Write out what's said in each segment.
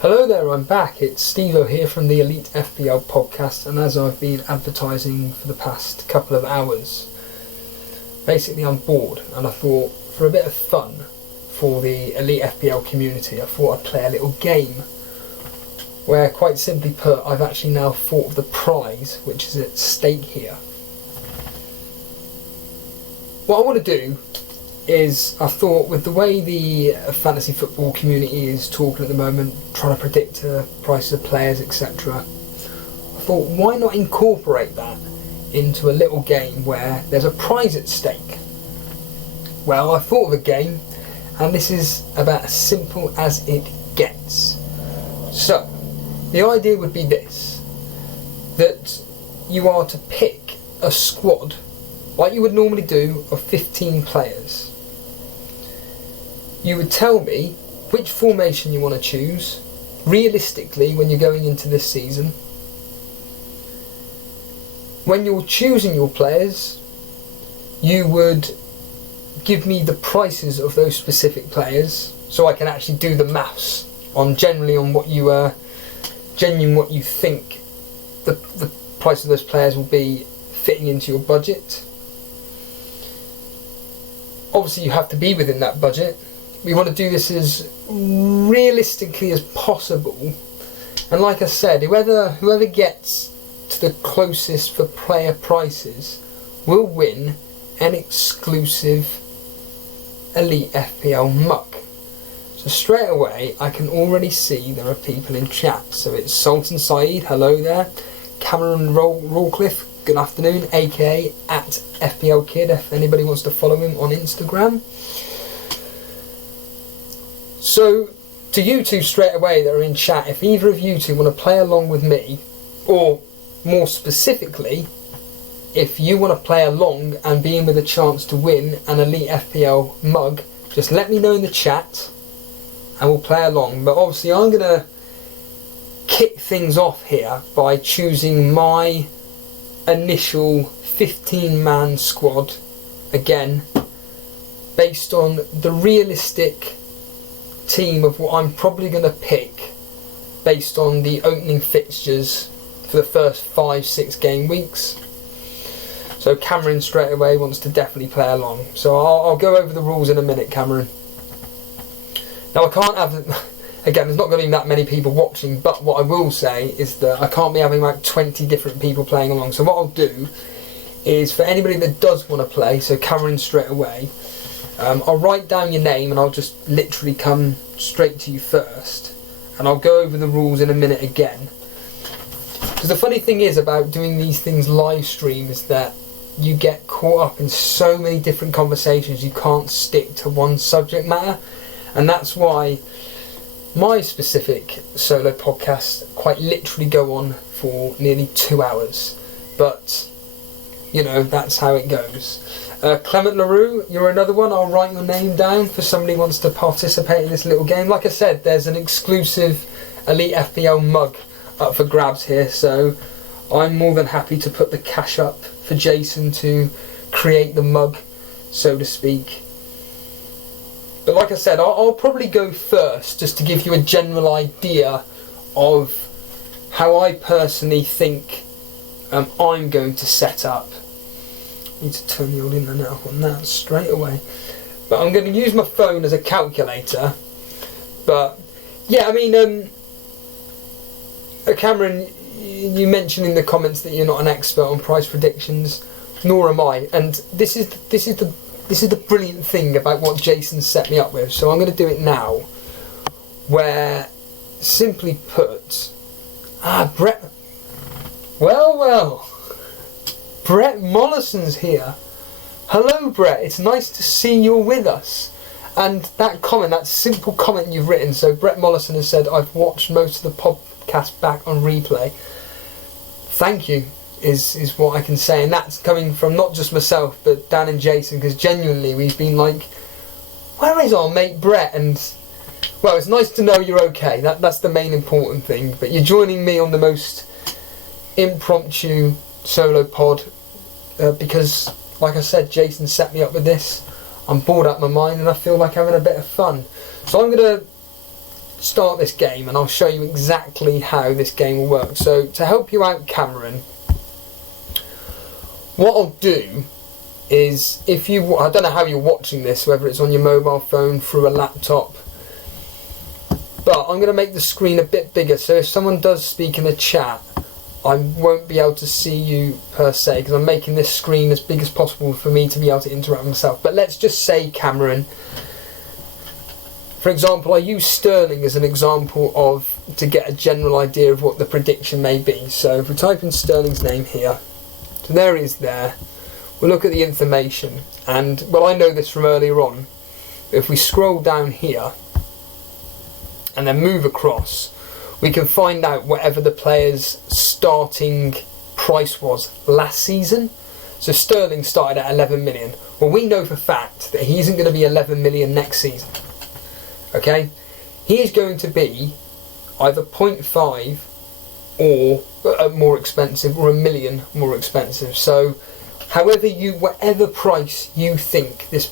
Hello there, I'm back. It's Steve-O here from the Elite FPL podcast, and as I've been advertising for the past couple of hours, basically I'm bored, and I thought for a bit of fun for the Elite FPL community, I thought I'd play a little game where, quite simply put, I've actually now thought of the prize which is at stake here. What I want to do is, I thought, with the way the fantasy football community is talking at the moment, trying to predict prices of players, etc., I thought, why not incorporate that into a little game where there's a prize at stake? Well, I thought of a game, and this is about as simple as it gets. So, the idea would be this, that you are to pick a squad, like you would normally do, of 15 players. You would tell me which formation you want to choose, realistically, when you're going into this season. When you're choosing your players, you would give me the prices of those specific players, so I can actually do the maths on what you think the price of those players will be fitting into your budget. Obviously, you have to be within that budget. We want to do this as realistically as possible, and like I said, whoever gets to the closest for player prices will win an exclusive Elite FPL mug. So straight away I can already see there are people in chat. So it's Sultan Saeed, hello there. Cameron Rawcliffe, good afternoon, aka at FPL Kid, if anybody wants to follow him on Instagram. So, to you two straight away that are in chat, if either of you two want to play along with me, or more specifically, if you want to play along and be in with a chance to win an Elite FPL mug, just let me know in the chat and we'll play along. But obviously I'm going to kick things off here by choosing my initial 15-man squad, again, based on the realistic team of what I'm probably going to pick based on the opening fixtures for the first 5-6 game weeks. So Cameron straight away wants to definitely play along, so I'll go over the rules in a minute, Cameron. Now I can't have, again, there's not going to be that many people watching, but what I will say is that I can't be having like 20 different people playing along. So what I'll do is, for anybody that does want to play, so Cameron straight away, I'll write down your name and I'll just literally come straight to you first, and I'll go over the rules in a minute again. Because the funny thing is about doing these things live stream is that you get caught up in so many different conversations, you can't stick to one subject matter, and that's why my specific solo podcasts quite literally go on for nearly 2 hours. But you know, that's how it goes. Clement LaRue, you're another one. I'll write your name down for somebody who wants to participate in this little game. Like I said, there's an exclusive Elite FPL mug up for grabs here, so I'm more than happy to put the cash up for Jason to create the mug, so to speak. But like I said, I'll probably go first just to give you a general idea of how I personally think I'm going to set up. Need to turn the old internet off on that straight away. But I'm going to use my phone as a calculator. But yeah, I mean, Cameron, you mentioned in the comments that you're not an expert on price predictions, nor am I. And this is the brilliant thing about what Jason set me up with. So I'm going to do it now, where, simply put, Brett. Well. Brett Mollison's here. Hello, Brett. It's nice to see you're with us. And that comment, that simple comment you've written, so Brett Mollison has said, I've watched most of the podcast back on replay. Thank you, is what I can say. And that's coming from not just myself, but Dan and Jason, because genuinely we've been like, where is our mate Brett? And, well, it's nice to know you're okay. That's the main important thing. But you're joining me on the most impromptu solo pod, because, like I said, Jason set me up with this. I'm bored out of my mind and I feel like having a bit of fun. So I'm going to start this game and I'll show you exactly how this game will work. So to help you out, Cameron, what I'll do is, if you, I don't know how you're watching this, whether it's on your mobile phone, through a laptop, but I'm going to make the screen a bit bigger, so if someone does speak in the chat, I won't be able to see you per se, because I'm making this screen as big as possible for me to be able to interact with myself. But let's just say, Cameron, for example, I use Sterling as an example of, to get a general idea of what the prediction may be. So if we type in Sterling's name here, so there he is there. We'll look at the information, and, well, I know this from earlier on. If we scroll down here and then move across, we can find out whatever the player's starting price was last season. So Sterling started at 11 million. Well, we know for fact that he isn't going to be 11 million next season. Okay? He is going to be either 0.5 or more expensive, or 1 million more expensive. So however you, whatever price you think this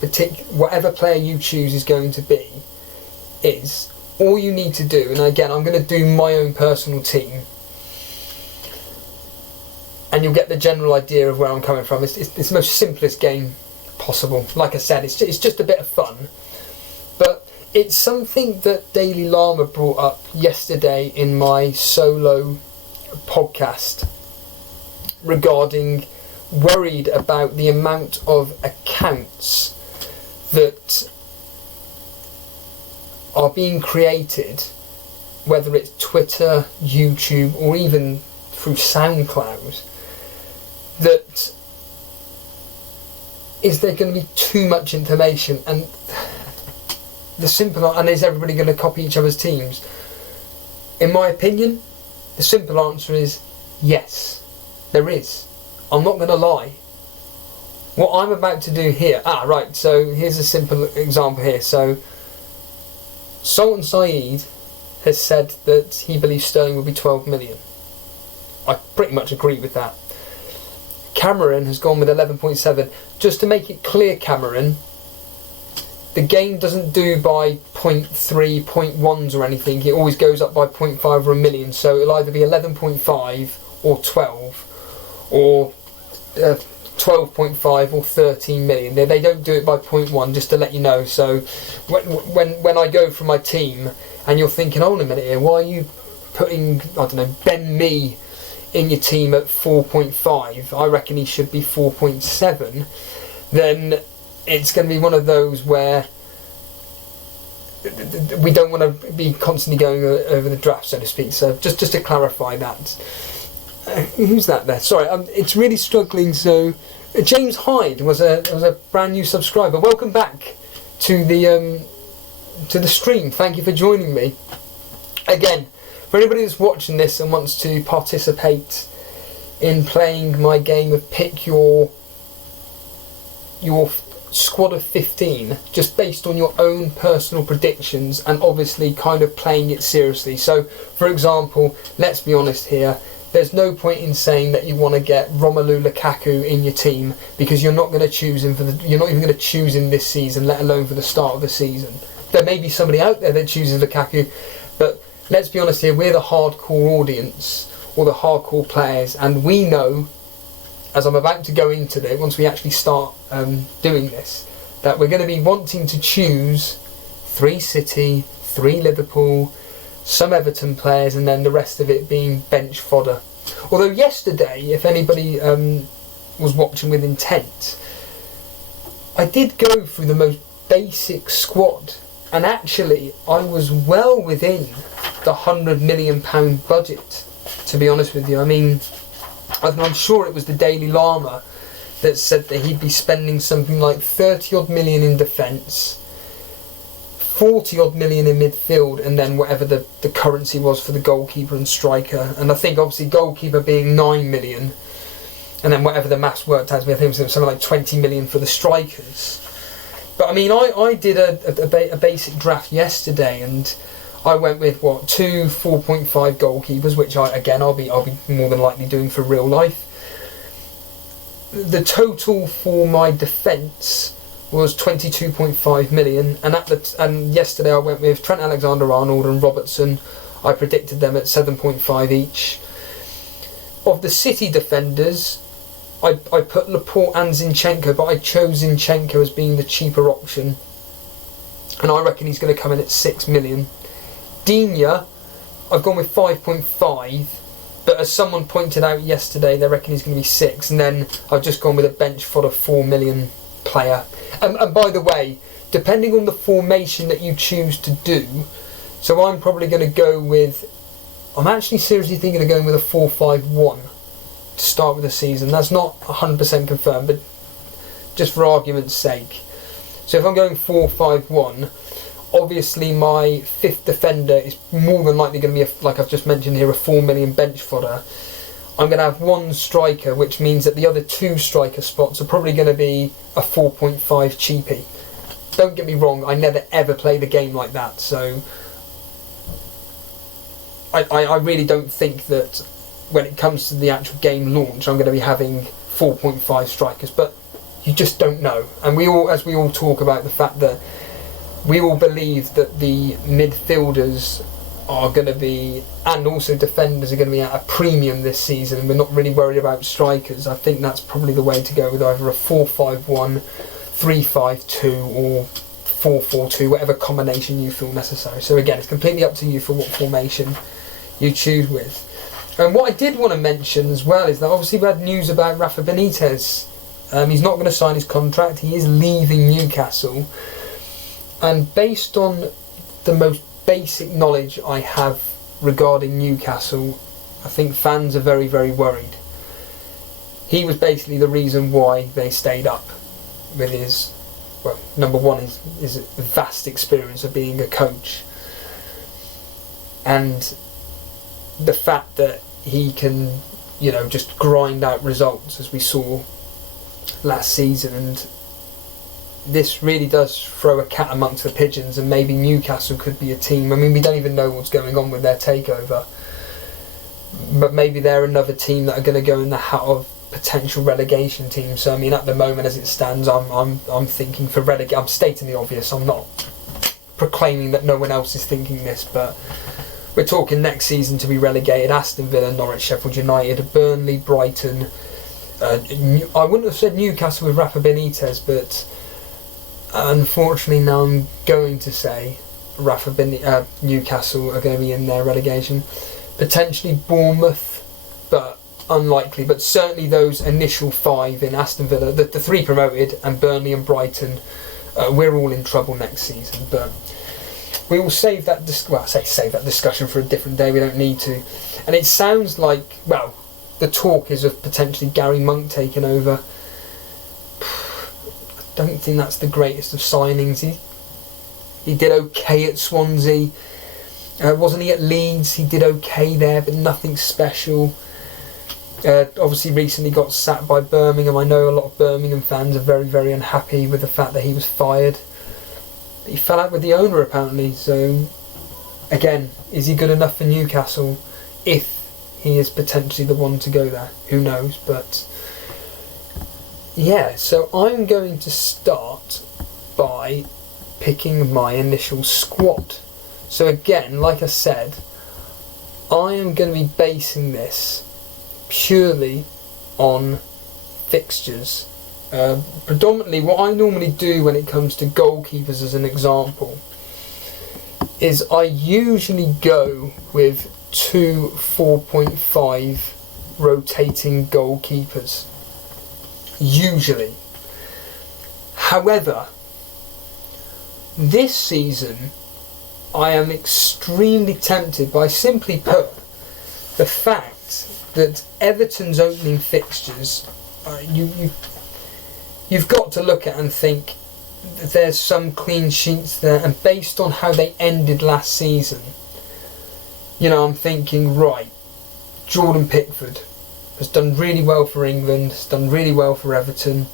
whatever player you choose is going to be, is all you need to do. And again, I'm going to do my own personal team, and you'll get the general idea of where I'm coming from. It's the most simplest game possible. Like I said, it's just a bit of fun, but it's something that Daily Llama brought up yesterday in my solo podcast, regarding worried about the amount of accounts that are being created, whether it's Twitter, YouTube, or even through SoundCloud, that is there going to be too much information, and the simple, and is everybody going to copy each other's teams? In my opinion, the simple answer is yes, there is. I'm not going to lie. What I'm about to do here, right, so here's a simple example here. So Sultan Saeed has said that he believes Sterling will be 12 million. I pretty much agree with that. Cameron has gone with 11.7. Just to make it clear, Cameron, the game doesn't do by 0.3, 0.1s or anything. It always goes up by 0.5 or 1 million. So it'll either be 11.5 or 12, or 12.5 or 13 million. They don't do it by 0.1, just to let you know. So when I go from my team, and you're thinking, hold on a minute here, why are you putting, I don't know, Ben Mee in your team at 4.5? I reckon he should be 4.7. Then it's going to be one of those where we don't want to be constantly going over the draft, so to speak. So just to clarify that. Who's that there? Sorry, it's really struggling. So James Hyde was a brand new subscriber. Welcome back to the stream. Thank you for joining me. Again, for anybody that's watching this and wants to participate in playing my game of pick your squad of 15, just based on your own personal predictions, and obviously kind of playing it seriously. So, for example, let's be honest here, there's no point in saying that you want to get Romelu Lukaku in your team, because you're not going to choose him you're not even going to choose him this season, let alone for the start of the season. There may be somebody out there that chooses Lukaku, but let's be honest here, we're the hardcore audience, or the hardcore players, and we know, as I'm about to go into it, once we actually start doing this, that we're going to be wanting to choose 3 City, 3 Liverpool, some Everton players, and then the rest of it being bench fodder. Although yesterday, if anybody was watching with intent, I did go through the most basic squad, and actually I was well within the £100 million budget, to be honest with you. I mean, I'm sure it was the Daily Llama that said that he'd be spending something like 30 odd million in defence, 40 odd million in midfield, and then whatever the currency was for the goalkeeper and striker. And I think obviously goalkeeper being 9 million, and then whatever the maths worked out to be, I think it was something like 20 million for the strikers. But I mean, I did a basic draft yesterday, and I went with 2 4.5 goalkeepers, which I'll be more than likely doing for real life. The total for my defence was 22.5 million, and yesterday I went with Trent Alexander-Arnold and Robertson. I predicted them at 7.5 each. Of the City defenders, I put Laporte and Zinchenko, but I chose Zinchenko as being the cheaper option, and I reckon he's going to come in at 6 million. Digne, I've gone with 5.5, but as someone pointed out yesterday, they reckon he's going to be 6, and then I've just gone with a bench fodder 4 million player. And by the way, depending on the formation that you choose to do, so I'm probably going to go with, I'm actually seriously thinking of going with a 4-5-1 to start with the season. That's not 100% confirmed, but just for argument's sake. So if I'm going 4-5-1, obviously my fifth defender is more than likely going to be, like I've just mentioned here, a 4 million bench fodder. I'm going to have one striker, which means that the other two striker spots are probably going to be a 4.5 cheapie. Don't get me wrong, I never ever played a game like that, so I really don't think that when it comes to the actual game launch I'm going to be having 4.5 strikers, but you just don't know. And we all talk about the fact that we all believe that the midfielders are going to be, and also defenders are going to be at a premium this season, and we're not really worried about strikers. I think that's probably the way to go, with either a 4-5-1, 3-5-2 or 4-4-2, whatever combination you feel necessary. So again, it's completely up to you for what formation you choose with. And what I did want to mention as well is that obviously we had news about Rafa Benitez. He's not going to sign his contract, he is leaving Newcastle, and based on the most basic knowledge I have regarding Newcastle, I think fans are very, very worried. He was basically the reason why they stayed up, with his, well, number one is his vast experience of being a coach, and the fact that he can, you know, just grind out results as we saw last season. And this really does throw a cat amongst the pigeons, and maybe Newcastle could be a team. I mean, we don't even know what's going on with their takeover, but maybe they're another team that are going to go in the hat of potential relegation teams. So I mean, at the moment as it stands, I'm thinking for relegation. I'm stating the obvious. I'm not proclaiming that no one else is thinking this, but we're talking next season to be relegated: Aston Villa, Norwich, Sheffield United, Burnley, Brighton. I wouldn't have said Newcastle with Rafa Benitez, but unfortunately now I'm going to say Newcastle are going to be in their relegation. Potentially Bournemouth, but unlikely. But certainly those initial five in Aston Villa, the three promoted, and Burnley and Brighton, we're all in trouble next season. But we will save that save that discussion for a different day. We don't need to. And it sounds like, well, the talk is of potentially Gary Monk taking over. I don't think that's the greatest of signings. He did okay at Swansea. Wasn't he at Leeds? He did okay there, but nothing special. Obviously recently got sacked by Birmingham. I know a lot of Birmingham fans are very, very unhappy with the fact that he was fired. But he fell out with the owner apparently, so again, is he good enough for Newcastle? If he is potentially the one to go there, who knows? But yeah, so I'm going to start by picking my initial squad. So again, like I said, I am going to be basing this purely on fixtures. Predominantly what I normally do when it comes to goalkeepers, as an example, is I usually go with 2 4.5 rotating goalkeepers. Usually. However, this season I am extremely tempted by, simply put, the fact that Everton's opening fixtures, you've got to look at and think that there's some clean sheets there, and based on how they ended last season, you know, I'm thinking, right, Jordan Pickford has done really well for England, has done really well for Everton.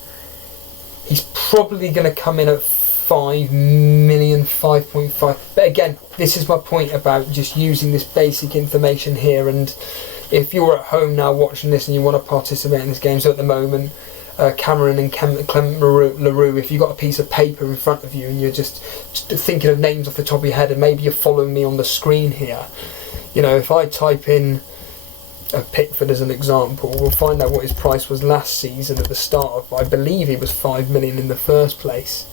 He's probably going to come in at 5 million, 5.5. But again, this is my point about just using this basic information here. And if you're at home now watching this and you want to participate in this game, so at the moment, Cameron and Clement LaRue, if you've got a piece of paper in front of you and you're just thinking of names off the top of your head, and maybe you're following me on the screen here, you know, if I type in Pickford as an example, we'll find out what his price was last season at the start of, I believe he was 5 million in the first place.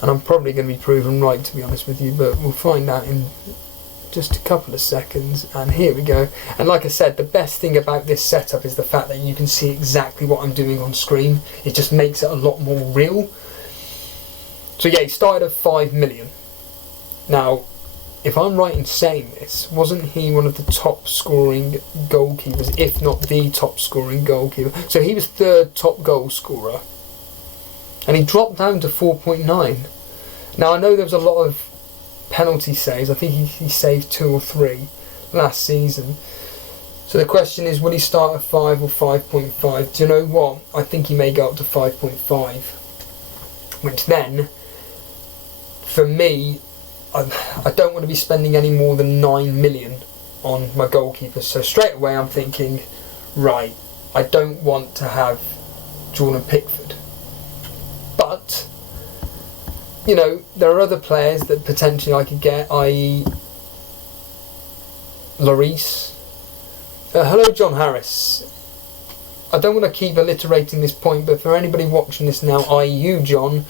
And I'm probably going to be proven right, to be honest with you, but we'll find out in just a couple of seconds. And here we go. And like I said, the best thing about this setup is the fact that you can see exactly what I'm doing on screen. It just makes it a lot more real. So yeah, he started at 5 million. Now, if I'm right in saying this, wasn't he one of the top scoring goalkeepers, if not the top scoring goalkeeper? So he was third top goal scorer. And he dropped down to 4.9. Now I know there was a lot of penalty saves. I think he saved 2 or 3 last season. So the question is, will he start at 5 or 5.5? Do you know what? I think he may go up to 5.5. Which then, for me, I don't want to be spending any more than 9 million on my goalkeepers. So straight away I'm thinking, right, I don't want to have Jordan Pickford. But, you know, there are other players that potentially I could get, i.e. Lloris. Hello, John Harris. I don't want to keep alliterating this point, but for anybody watching this now, i.e. you, John,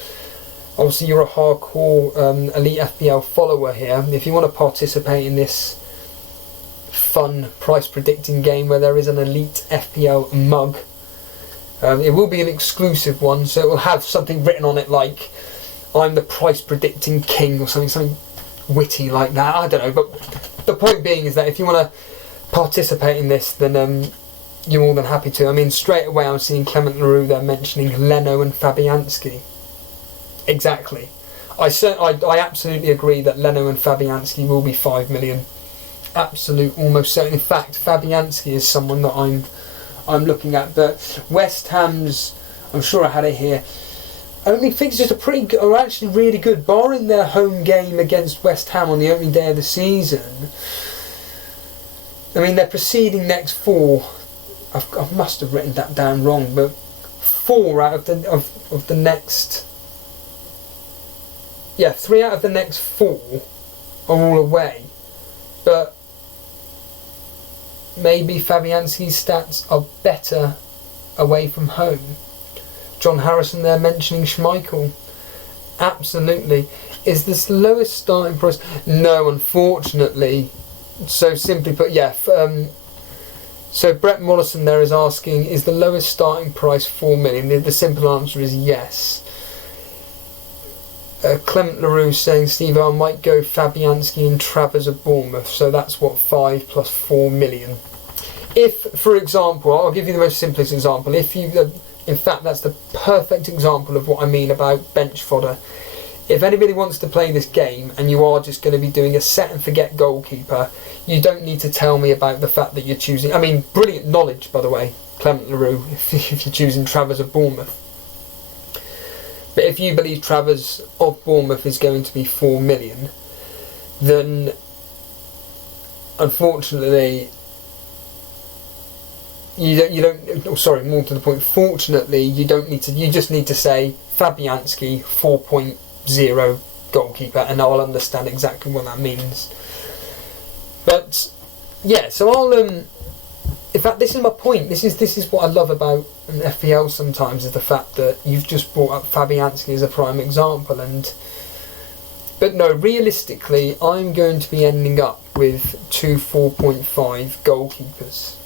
obviously you're a hardcore Elite FPL follower here. If you want to participate in this fun price predicting game where there is an Elite FPL mug, it will be an exclusive one, so it will have something written on it like I'm the price predicting king or something witty like that. I don't know, but the point being is that if you want to participate in this, then you're more than happy to. I mean, straight away I'm seeing Clement LaRue there mentioning Leno and Fabianski. Exactly. I absolutely agree that Leno and Fabianski will be 5 million. Absolute, almost certain. In fact, Fabianski is someone that I'm looking at. But West Ham's, I'm sure I had it here, opening fixtures are actually really good, barring their home game against West Ham on the opening day of the season. I mean, their preceding next 4, I must have written that down wrong, but 4 out of the next, 3 out of the next 4 are all away. But maybe Fabianski's stats are better away from home. John Harrison there mentioning Schmeichel. Absolutely. Is this the lowest starting price? No, unfortunately. So simply put, so Brett Mollison there is asking, is the lowest starting price 4 million? The simple answer is yes. Clement LaRue saying, Steve, I might go Fabianski and Travers of Bournemouth. So that's what, 5 plus 4 million. If, for example, I'll give you the most simplest example. If you, in fact, that's the perfect example of what I mean about bench fodder. If anybody wants to play this game and you are just going to be doing a set and forget goalkeeper, you don't need to tell me about the fact that you're choosing. I mean, brilliant knowledge, by the way, Clement LaRue, if you're choosing Travers of Bournemouth. But if you believe Travers of Bournemouth is going to be 4 million, then unfortunately, you don't. Sorry, more to the point. Fortunately, you don't need to. You just need to say Fabianski 4.0 goalkeeper, and I'll understand exactly what that means. But yeah, so I'll. In fact, this is my point. This is what I love about an FPL sometimes, is the fact that you've just brought up Fabianski as a prime example. But no, realistically, I'm going to be ending up with 2 4.5 goalkeepers.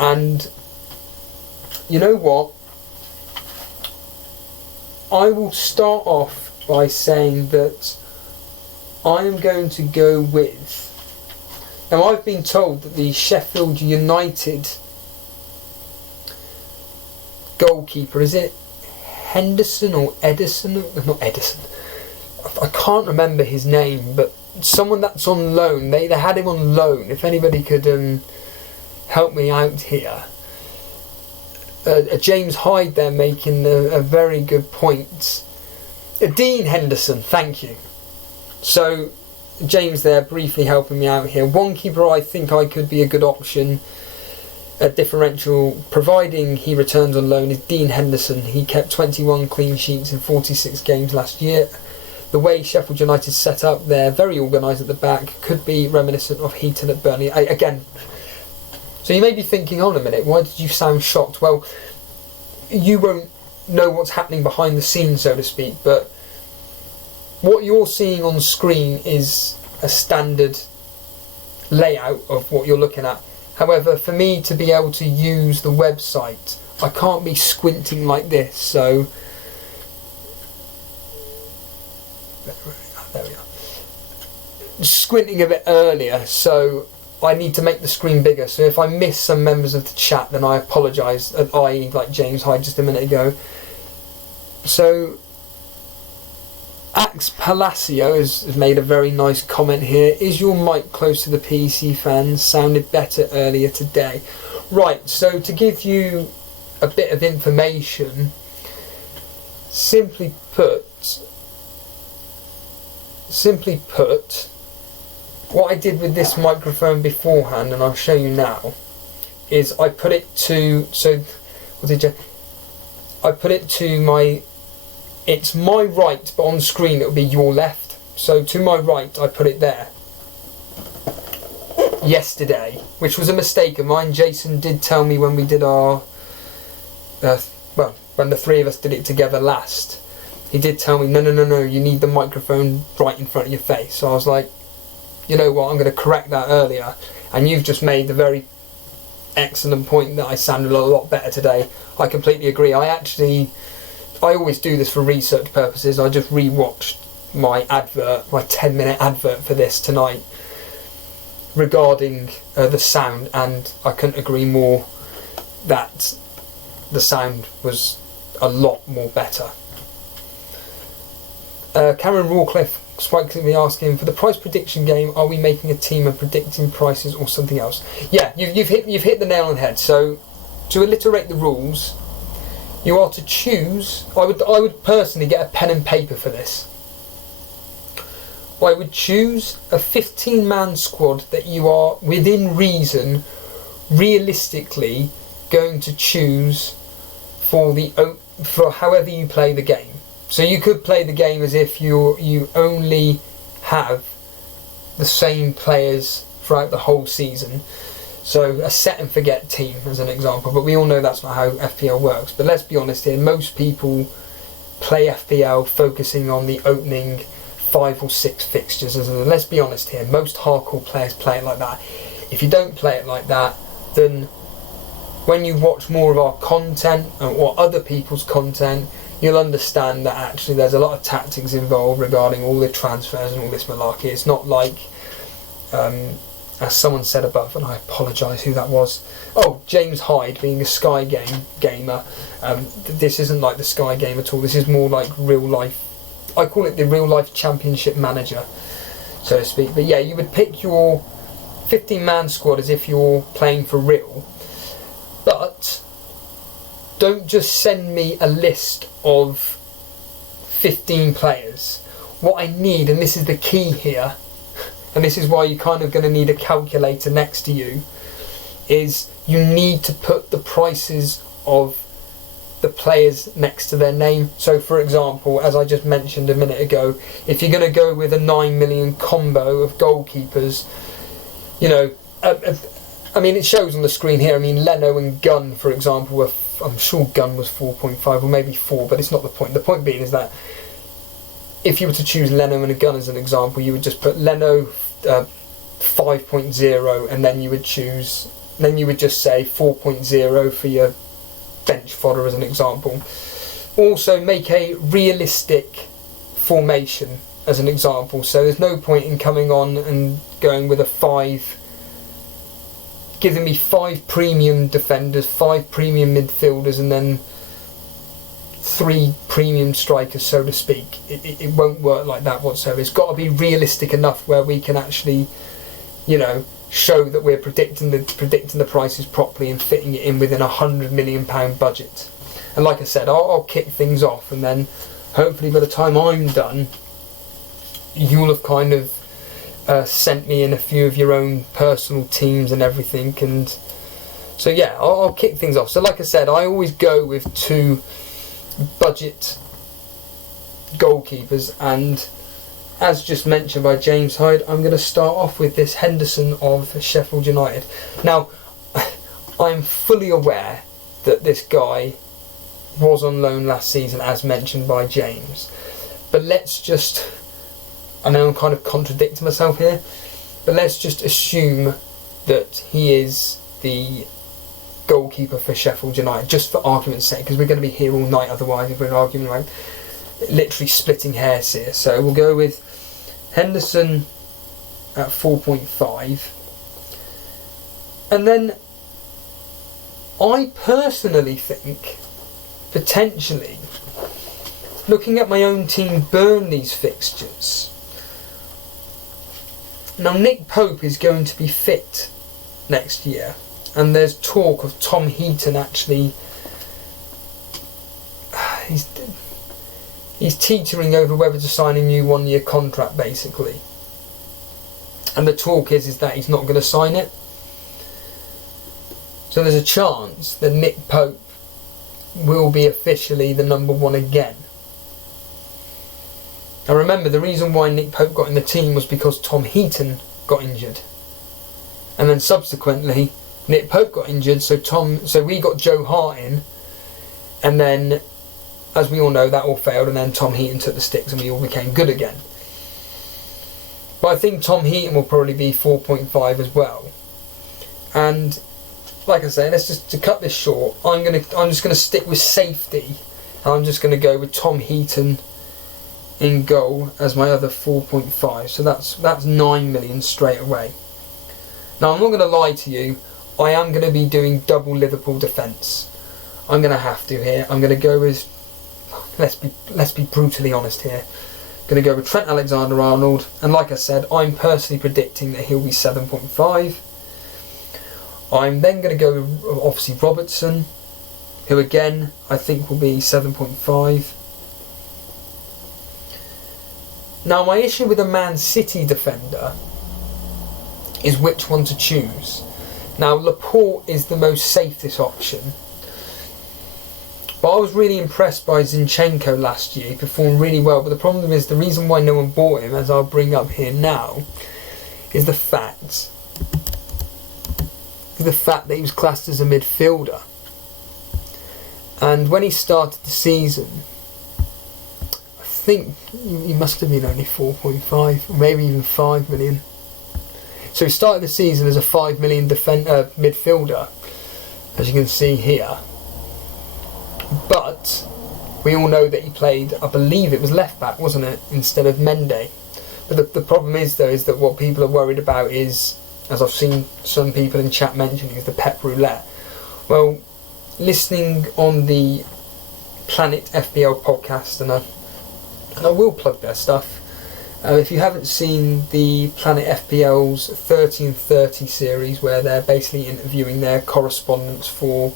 And you know what? I will start off by saying that I am going to go with... Now, I've been told that the Sheffield United goalkeeper, is it Henderson or Edison? Not Edison. I can't remember his name, but someone that's on loan. They had him on loan. If anybody could help me out here. James Hyde there making a very good point. Dean Henderson, thank you. So James there briefly helping me out here. One keeper I think I could be a good option. differential, providing he returns on loan, is Dean Henderson. He kept 21 clean sheets in 46 games last year. The way Sheffield United set up, they're very organised at the back, could be reminiscent of Heaton at Burnley. Again, so you may be thinking, hold on a minute, why did you sound shocked? Well, you won't know what's happening behind the scenes, so to speak, but what you're seeing on screen is a standard layout of what you're looking at. However, for me to be able to use the website, I can't be squinting like this, so there we are. Squinting a bit earlier, so I need to make the screen bigger. So if I miss some members of the chat, then I apologise, i.e. like James Hyde just a minute ago. So Axe Palacio has made a very nice comment here. Is your mic close to the PC fans? Sounded better earlier today. Right, so to give you a bit of information, simply put, what I did with this microphone beforehand, and I'll show you now, is I put it to, I put it to my, it's my right, but on screen it will be your left. So to my right, I put it there. Yesterday, which was a mistake of mine. Jason did tell me when we did our, when the three of us did it together last, he did tell me, no, you need the microphone right in front of your face. So I was like, you know what, I'm going to correct that earlier. And you've just made the very excellent point that I sounded a lot better today. I completely agree. I always do this for research purposes. I just re-watched my 10-minute advert for this tonight regarding the sound, and I couldn't agree more that the sound was a lot more better. Cameron Rawcliffe strikingly asking, for the price prediction game, are we making a team and predicting prices or something else? Yeah, you've hit the nail on the head. So to alliterate the rules, you are to choose. I would personally get a pen and paper for this. I would choose a 15-man squad that you are within reason, realistically going to choose for however you play the game. So you could play the game as if you only have the same players throughout the whole season. So a set and forget team as an example, but we all know that's not how FPL works. But let's be honest here, most people play FPL focusing on the opening 5 or 6 fixtures. And let's be honest here, most hardcore players play it like that. If you don't play it like that, then when you watch more of our content or other people's content, you'll understand that actually there's a lot of tactics involved regarding all the transfers and all this malarkey. It's not like, as someone said above, and I apologise who that was. Oh, James Hyde, being a Sky gamer. This isn't like the Sky game at all. This is more like real life. I call it the real life championship manager, so to speak. But yeah, you would pick your 15-man squad as if you're playing for real. But don't just send me a list of 15 players. What I need, and this is the key here, and this is why you're kind of going to need a calculator next to you, is you need to put the prices of the players next to their name. So for example, as I just mentioned a minute ago, if you're going to go with a 9 million combo of goalkeepers, you know, I mean, it shows on the screen here. I mean, Leno and Gunn, for example, were, I'm sure Gunn was 4.5 or maybe 4, but it's not the point. The point being is that if you were to choose Leno and Gunn as an example, you would just put Leno 5.0, and then you would just say 4.0 for your bench fodder as an example. Also, make a realistic formation as an example. So there's no point in coming on and going with a 5. Giving me 5 premium defenders, 5 premium midfielders, and then 3 premium strikers, so to speak. It won't work like that whatsoever. It's got to be realistic enough where we can actually, you know, show that we're predicting the prices properly and fitting it in within £100 million budget. And like I said, I'll kick things off, and then hopefully by the time I'm done, you'll have kind of sent me in a few of your own personal teams and everything, and So yeah, I'll kick things off. So like I said, I always go with 2 budget goalkeepers, and as just mentioned by James Hyde, I'm going to start off with this Henderson of Sheffield United. Now, I'm fully aware that this guy was on loan last season, as mentioned by James. But let's just, I know I'm kind of contradicting myself here, but let's just assume that he is the goalkeeper for Sheffield United, just for argument's sake, because we're going to be here all night otherwise if we're arguing, like, literally splitting hairs here. So we'll go with Henderson at 4.5. And then I personally think, potentially, looking at my own team Burnley's fixtures, now Nick Pope is going to be fit next year, and there's talk of Tom Heaton actually, he's teetering over whether to sign a new 1-year contract, basically. And the talk is that he's not going to sign it. So there's a chance that Nick Pope will be officially the number 1 again. Now remember, the reason why Nick Pope got in the team was because Tom Heaton got injured. And then subsequently, Nick Pope got injured, so we got Joe Hart in, and then, as we all know, that all failed, and then Tom Heaton took the sticks and we all became good again. But I think Tom Heaton will probably be 4.5 as well. And like I say, let's just, to cut this short, I'm just gonna stick with safety, and I'm just gonna go with Tom Heaton in goal as my other 4.5. So that's 9 million straight away. Now I'm not gonna lie to you, I am gonna be doing double Liverpool defence. I'm gonna have to here. I'm gonna go with, let's be brutally honest here. Going to go with Trent Alexander-Arnold, and like I said, I'm personally predicting that he'll be 7.5. I'm then going to go with obviously Robertson, who again I think will be 7.5. Now my issue with a Man City defender is which one to choose. Now Laporte is the most safest option, but I was really impressed by Zinchenko last year. He performed really well, but the problem is, the reason why no one bought him, as I'll bring up here now, is the fact that he was classed as a midfielder. And when he started the season, I think he must have been only 4.5, or maybe even 5 million. So he started the season as a 5 million midfielder, as you can see here. But we all know that he played, I believe it was left back, wasn't it, instead of Mendy. But the problem is, though, is that what people are worried about is, as I've seen some people in chat mentioning, is the Pep Roulette. Well, listening on the Planet FPL podcast, and I will plug their stuff. If you haven't seen the Planet FPL's 30 and 30 series, where they're basically interviewing their correspondents for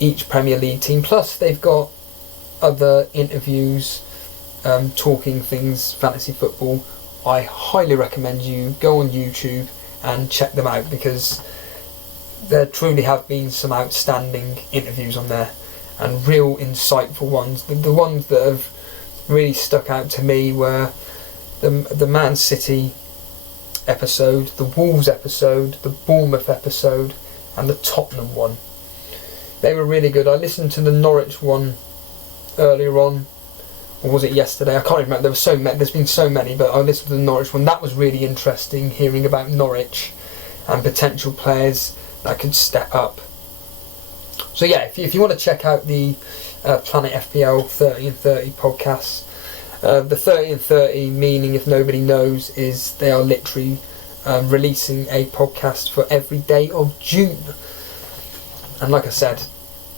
each Premier League team, plus they've got other interviews talking things fantasy football, I highly recommend you go on YouTube and check them out, because there truly have been some outstanding interviews on there, and real insightful ones. The ones that have really stuck out to me were the Man City episode, the Wolves episode, the Bournemouth episode, and the Tottenham one. They were really good. I listened to the Norwich one earlier on, or was it yesterday? I can't remember. There's been so many, but I listened to the Norwich one. That was really interesting, hearing about Norwich and potential players that could step up. So yeah, if you want to check out the Planet FPL 30 and 30 podcasts, the 30 and 30, meaning, if nobody knows, is they are literally releasing a podcast for every day of June. And like I said,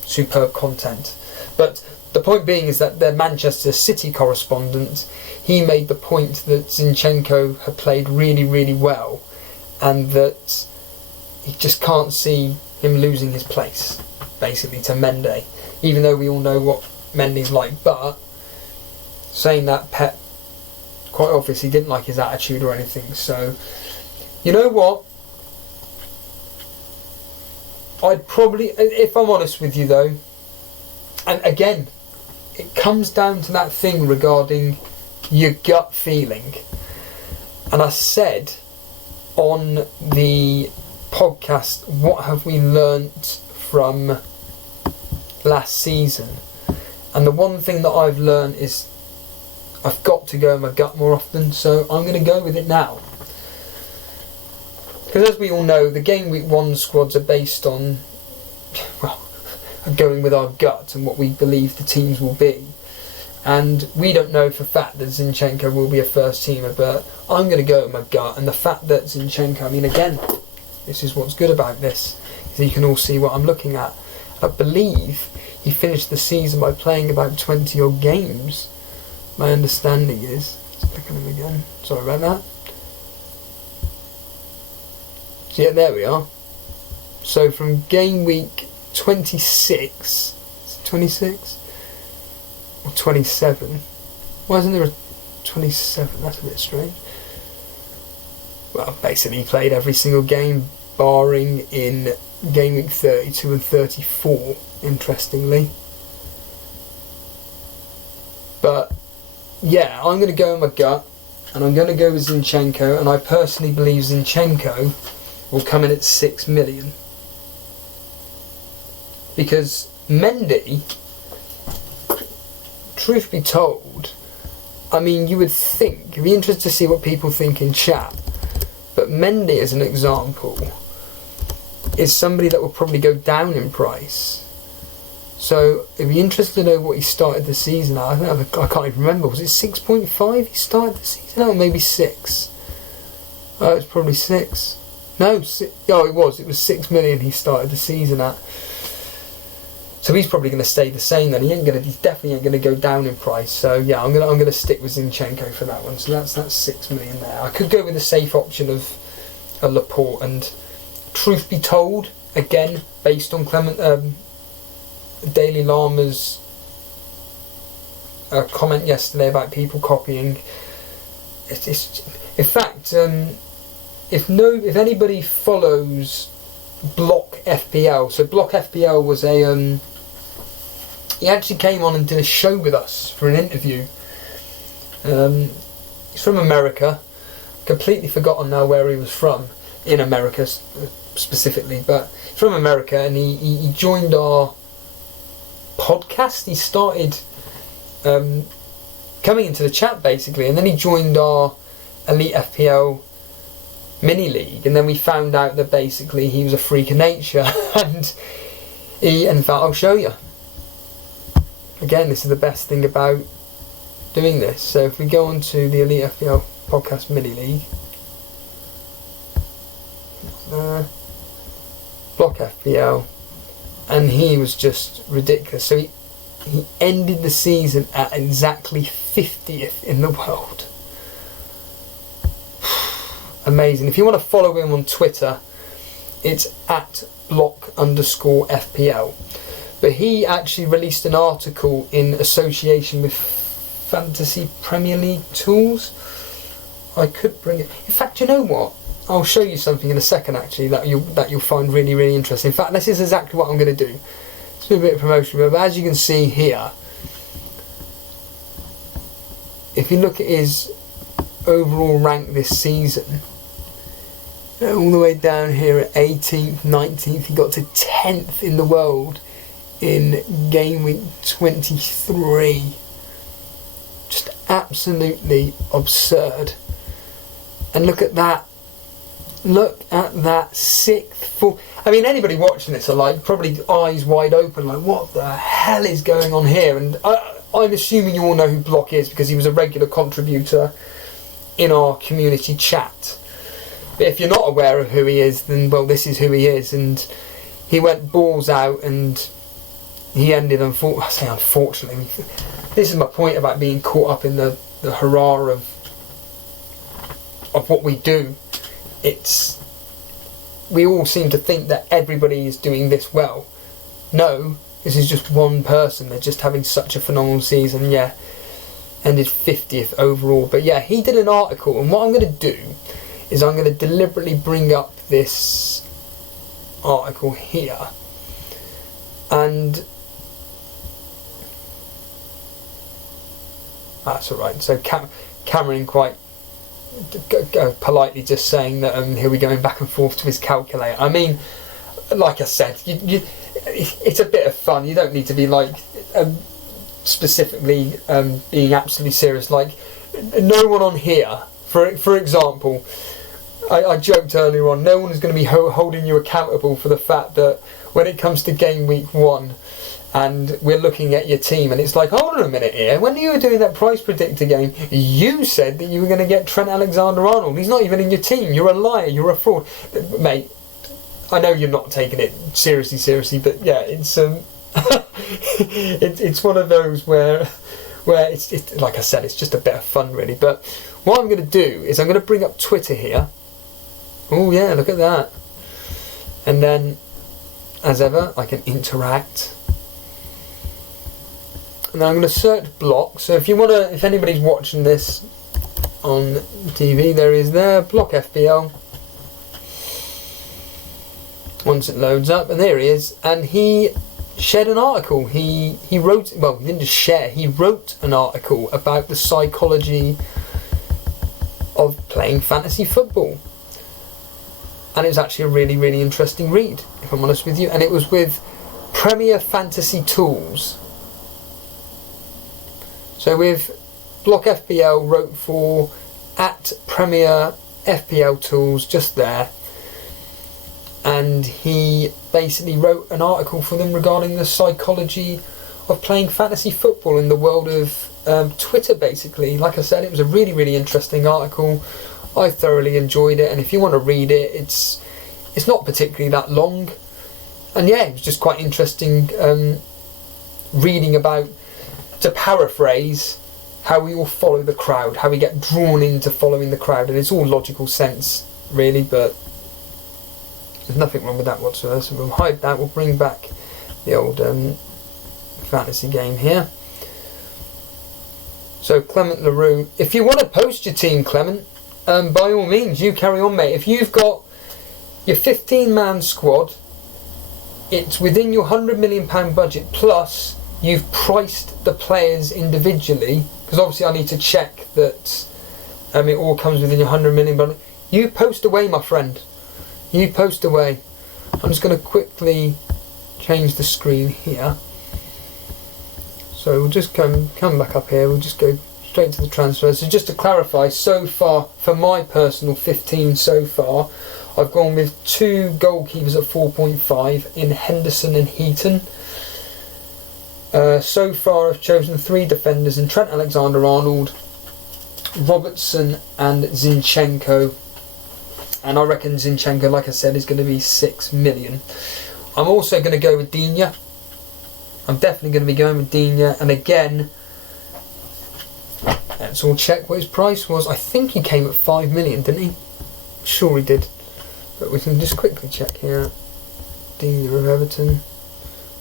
superb content. But the point being is that their Manchester City correspondent, he made the point that Zinchenko had played really, really well, and that he just can't see him losing his place, basically, to Mendy, even though we all know what Mendy's like. But saying that, Pep quite obviously didn't like his attitude or anything. So, you know what? I'd probably, if I'm honest with you though, and again, it comes down to that thing regarding your gut feeling. And I said on the podcast, what have we learnt from last season? And the one thing that I've learned is I've got to go in my gut more often, so I'm going to go with it now. Because as we all know, the game week 1 squads are based on, well, going with our gut and what we believe the teams will be. And we don't know for a fact that Zinchenko will be a first teamer, but I'm going to go with my gut. And the fact that Zinchenko, I mean, again, this is what's good about this, is you can all see what I'm looking at. I believe he finished the season by playing about 20 odd games. My understanding is, let's look at him again, sorry about that. So yeah, there we are. So from game week 26, 26 or 27? Why isn't there a 27? That's a bit strange. Well, basically he played every single game, barring in game week 32 and 34, interestingly. But yeah, I'm going to go with my gut, and I'm going to go with Zinchenko, and I personally believe Zinchenko will come in at 6 million. Because Mendy, truth be told, I mean, you would think, it'd be interesting to see what people think in chat, but Mendy, as an example, is somebody that will probably go down in price. So it'd be interesting to know what he started the season at. I can't even remember. Was it 6.5 he started the season at, or maybe 6? Oh, it's probably 6. No, 6. Oh, it was. It was 6 million he started the season at. So he's probably going to stay the same then. He definitely ain't going to go down in price. So yeah, I'm going to stick with Zinchenko for that one. So that's 6 million there. I could go with the safe option of a Laporte, and truth be told, again based on Daily Lama's comment yesterday about people copying. In fact, if anybody follows Block FPL, so Block FPL was he actually came on and did a show with us for an interview. He's from America, completely forgotten now where he was from, in America specifically, but from America, and he joined our podcast. He started coming into the chat basically, and then he joined our Elite FPL mini league, and then we found out that basically he was a freak of nature, and in fact I'll show you. Again, this is the best thing about doing this. So if we go on to the Elite FPL podcast mini league, Block FPL, and he was just ridiculous. So he ended the season at exactly 50th in the world. Amazing. If you want to follow him on Twitter, it's at block_FPL. But he actually released an article in association with Fantasy Premier League Tools. I could bring it. In fact, you know what? I'll show you something in a second actually that you'll find really, really interesting. In fact, this is exactly what I'm going to do. It's been a bit of promotion, but as you can see here, if you look at his overall rank this season, all the way down here at 18th, 19th, he got to 10th in the world in game week 23. Just absolutely absurd. And look at that. Look at that, 6th. I mean, anybody watching this are like probably eyes wide open, like what the hell is going on here? And I'm assuming you all know who Block is because he was a regular contributor in our community chat. But if you're not aware of who he is, then well, this is who he is. And he went balls out, and he ended unfortunately. This is my point about being caught up in the hurrah of what we do. We all seem to think that everybody is doing this well. No, this is just one person. They're just having such a phenomenal season. Yeah, ended 50th overall. But yeah, he did an article, and what I'm going to do is I'm going to deliberately bring up this article here, and that's alright. So Cameron quite politely just saying that he'll be going back and forth to his calculator. I mean, like I said, it's a bit of fun. You don't need to be like specifically being absolutely serious. Like, no one on here, for example, I joked earlier on, no one is going to be holding you accountable for the fact that when it comes to game week 1 and we're looking at your team and it's like, hold on a minute here, when you were doing that price predictor game, you said that you were going to get Trent Alexander-Arnold. He's not even in your team. You're a liar. You're a fraud. Mate, I know you're not taking it seriously, but yeah, it's it's one of those where it's like I said, it's just a bit of fun really. But what I'm going to do is I'm going to bring up Twitter here. Oh yeah, look at that. And then, as ever, I can interact. And then I'm going to search block. So if anybody's watching this on TV, there is block FPL. Once it loads up, and there he is, and he shared an article. He wrote, well, he didn't just share, he wrote an article about the psychology of playing fantasy football. And it was actually a really, really interesting read, if I'm honest with you, and it was with Premier Fantasy Tools. So with Block FPL wrote for @Premier FPL Tools, just there, and he basically wrote an article for them regarding the psychology of playing fantasy football in the world of Twitter, basically. Like I said, it was a really, really interesting article. I thoroughly enjoyed it, and if you want to read it, it's not particularly that long. And yeah, it was just quite interesting reading about, to paraphrase, how we all follow the crowd, how we get drawn into following the crowd, and it's all logical sense, really, but there's nothing wrong with that whatsoever. So we'll hide that, we'll bring back the old fantasy game here. So Clement LaRue, if you want to post your team, Clement, by all means, you carry on, mate. If you've got your 15-man squad, it's within your £100 million budget, plus you've priced the players individually, because obviously I need to check that it all comes within your £100 million budget. You post away, my friend. You post away. I'm just going to quickly change the screen here. So we'll just come back up here. We'll just go straight to the transfers. So just to clarify, so far, for my personal 15 so far, I've gone with 2 goalkeepers at 4.5 in Henderson and Heaton. So far I've chosen 3 defenders in Trent Alexander-Arnold, Robertson and Zinchenko. And I reckon Zinchenko, like I said, is going to be 6 million. I'm also going to go with Digne. I'm definitely going to be going with Digne. And again, let's all check what his price was. I think he came at 5 million, didn't he? Sure he did. But we can just quickly check here. Digne of Everton.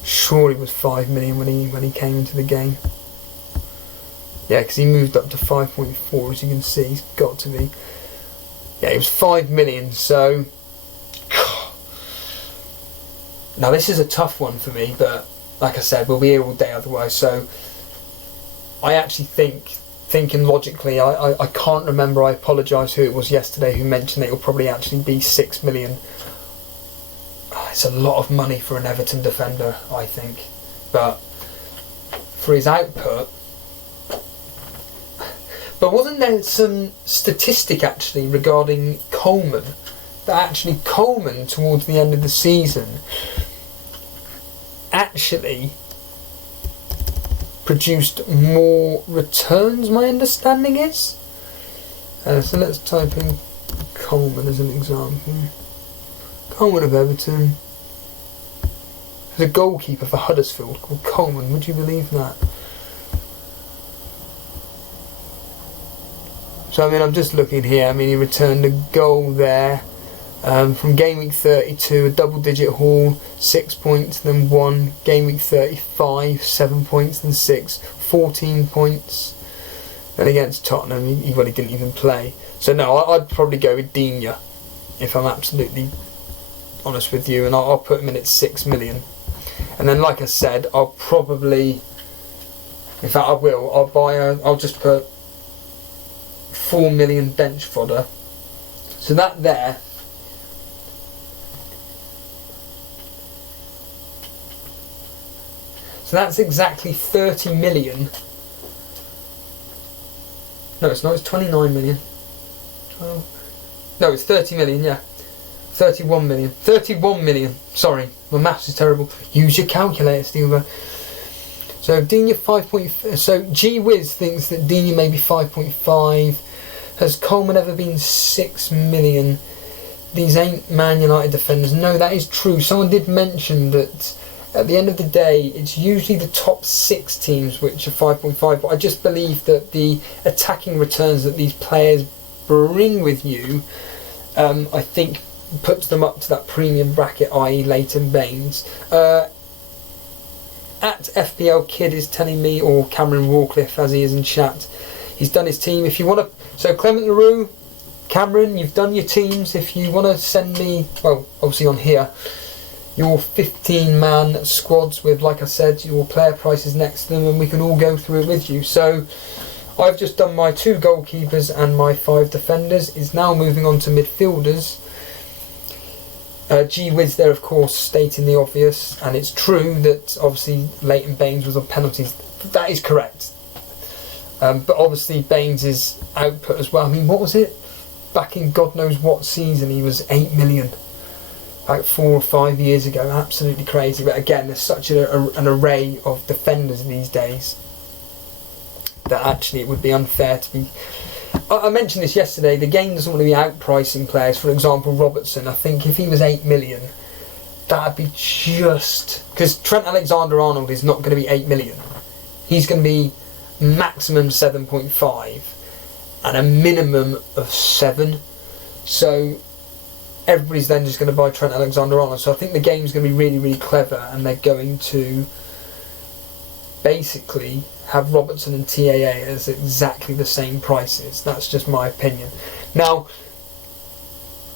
Sure he was 5 million when he came into the game. Yeah, because he moved up to 5.4, as you can see. He's got to be. Yeah, it was 5 million, so now this is a tough one for me, but like I said, we'll be here all day otherwise. So I actually thinking logically, I can't remember, I apologise who it was yesterday who mentioned it will probably actually be 6 million. It's a lot of money for an Everton defender, I think, but for his output. But wasn't there some statistic actually regarding Coleman, that actually Coleman towards the end of the season actually produced more returns, my understanding is? So let's type in Coleman as an example. Coleman of Everton. There's a goalkeeper for Huddersfield called Coleman, would you believe that? So I mean, I'm just looking here. I mean, he returned a goal there from game week 32, a double-digit haul, 6 points, then 1. Game week 35, 7 points, then 6, 14 points. Then against Tottenham, he didn't even play. So no, I'd probably go with Digne if I'm absolutely honest with you, and I'll put him in at 6 million. And then, like I said, I'll probably, in fact I will, I'll just put 4 million bench fodder. So that there, so that's exactly 30 million. No, it's not, it's 29 million. 12. No, it's 30 million, yeah. 31 million. 31 million. Sorry, my maths is terrible. Use your calculator, Steve. So Digne 5. So G Wiz thinks that Digne may be 5.5. Has Coleman ever been 6 million? These ain't Man United defenders. No, that is true. Someone did mention that at the end of the day, it's usually the top 6 teams which are 5.5. But I just believe that the attacking returns that these players bring with you, I think, puts them up to that premium bracket, i.e. Leighton Baines. At FPL Kid is telling me, or Cameron Warcliffe as he is in chat, he's done his team. If you want to, so Clement LaRue, Cameron, you've done your teams. If you want to send me, well, obviously on here, your 15-man squads with, like I said, your player prices next to them, and we can all go through it with you. So I've just done my 2 goalkeepers and my 5 defenders. Is now moving on to midfielders. G Wiz there, of course, stating the obvious, and it's true that obviously Leighton Baines was on penalties. That is correct. But obviously Baines' output as well. I mean, what was it? Back in God knows what season, he was 8 million. Like 4 or 5 years ago. Absolutely crazy. But again, there's such an array of defenders these days that actually it would be unfair to be... I mentioned this yesterday, the game doesn't want to be outpricing players. For example, Robertson, I think if he was 8 million, that'd be just... Because Trent Alexander-Arnold is not going to be 8 million. He's going to be maximum 7.5 and a minimum of 7. So everybody's then just going to buy Trent Alexander-Arnold. So I think the game's going to be really, really clever, and they're going to basically have Robertson and TAA as exactly the same prices. That's just my opinion. Now,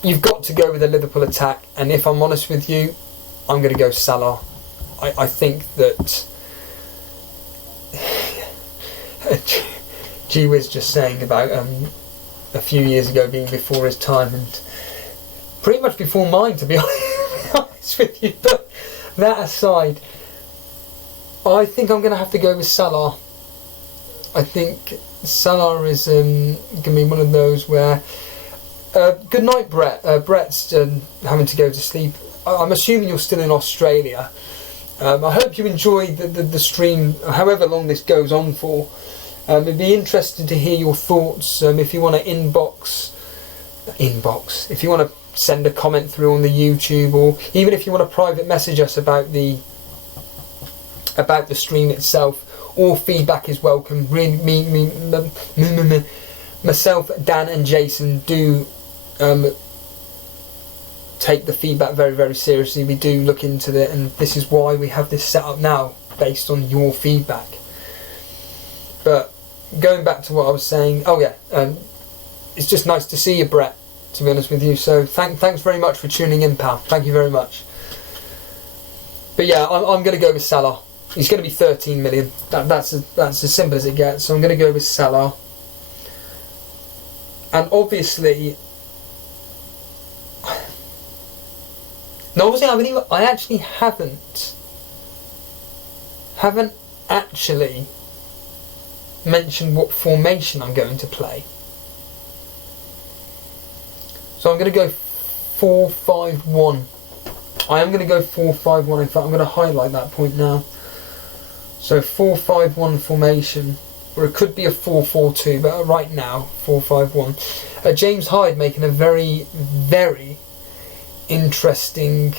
you've got to go with a Liverpool attack, and if I'm honest with you, I'm going to go Salah. I think that G Wiz just saying about a few years ago being before his time, and pretty much before mine, to be honest with you. But that aside, I think I'm going to have to go with Salah. I think Salah is going to be one of those where... good night, Brett. Brett's having to go to sleep. I'm assuming you're still in Australia. I hope you enjoyed the stream, however long this goes on for. It'd be interesting to hear your thoughts. If you want to inbox, if you want to send a comment through on the YouTube, or even if you want to private message us about the stream itself, all feedback is welcome. Myself, Dan and Jason do take the feedback very, very seriously. We do look into it, and this is why we have this set up now, based on your feedback. But going back to what I was saying, it's just nice to see you, Brett, to be honest with you. So thanks very much for tuning in, pal. Thank you very much. But yeah, I'm going to go with Salah. He's going to be 13 million. That's as simple as it gets. So I'm going to go with Salah. And obviously, I actually haven't actually mentioned what formation I'm going to play. So I'm going to go 4-5-1. I am going to go 4-5-1. In fact, I'm going to highlight that point now. So 4-5-1 formation, or it could be a 4-4-2, but right now 4-5-1. James Hyde making a very, very interesting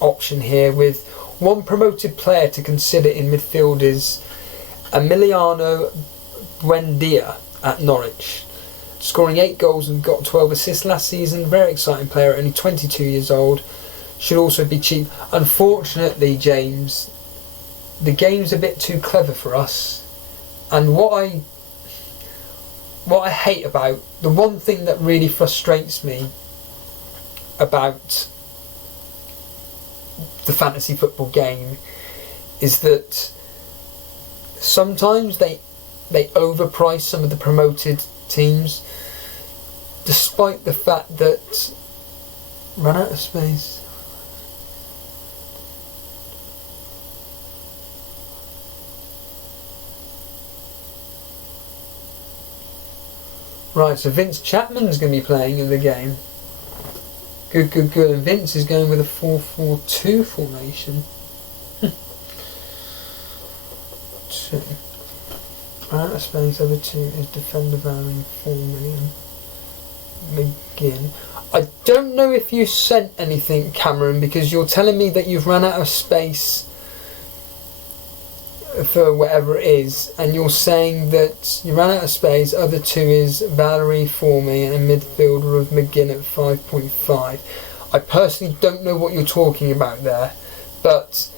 option here, with one promoted player to consider in midfield is Emiliano Buendia at Norwich, scoring 8 goals and got 12 assists last season. Very exciting player, only 22 years old. Should also be cheap. Unfortunately, James, the game's a bit too clever for us, and what I hate about, the one thing that really frustrates me about the fantasy football game is that sometimes they overprice some of the promoted teams, despite the fact that run out of space. Right, so Vince Chapman's going to be playing in the game. Good. And Vince is going with a 4-4-2 formation. 2. Out of space, over 2 is defender valuing 4 million. Begin. I don't know if you sent anything, Cameron, because you're telling me that you've run out of space for whatever it is, and you're saying that you ran out of space. Other 2 is Valerie for me and a midfielder of McGinn at 5.5. I personally don't know what you're talking about there, but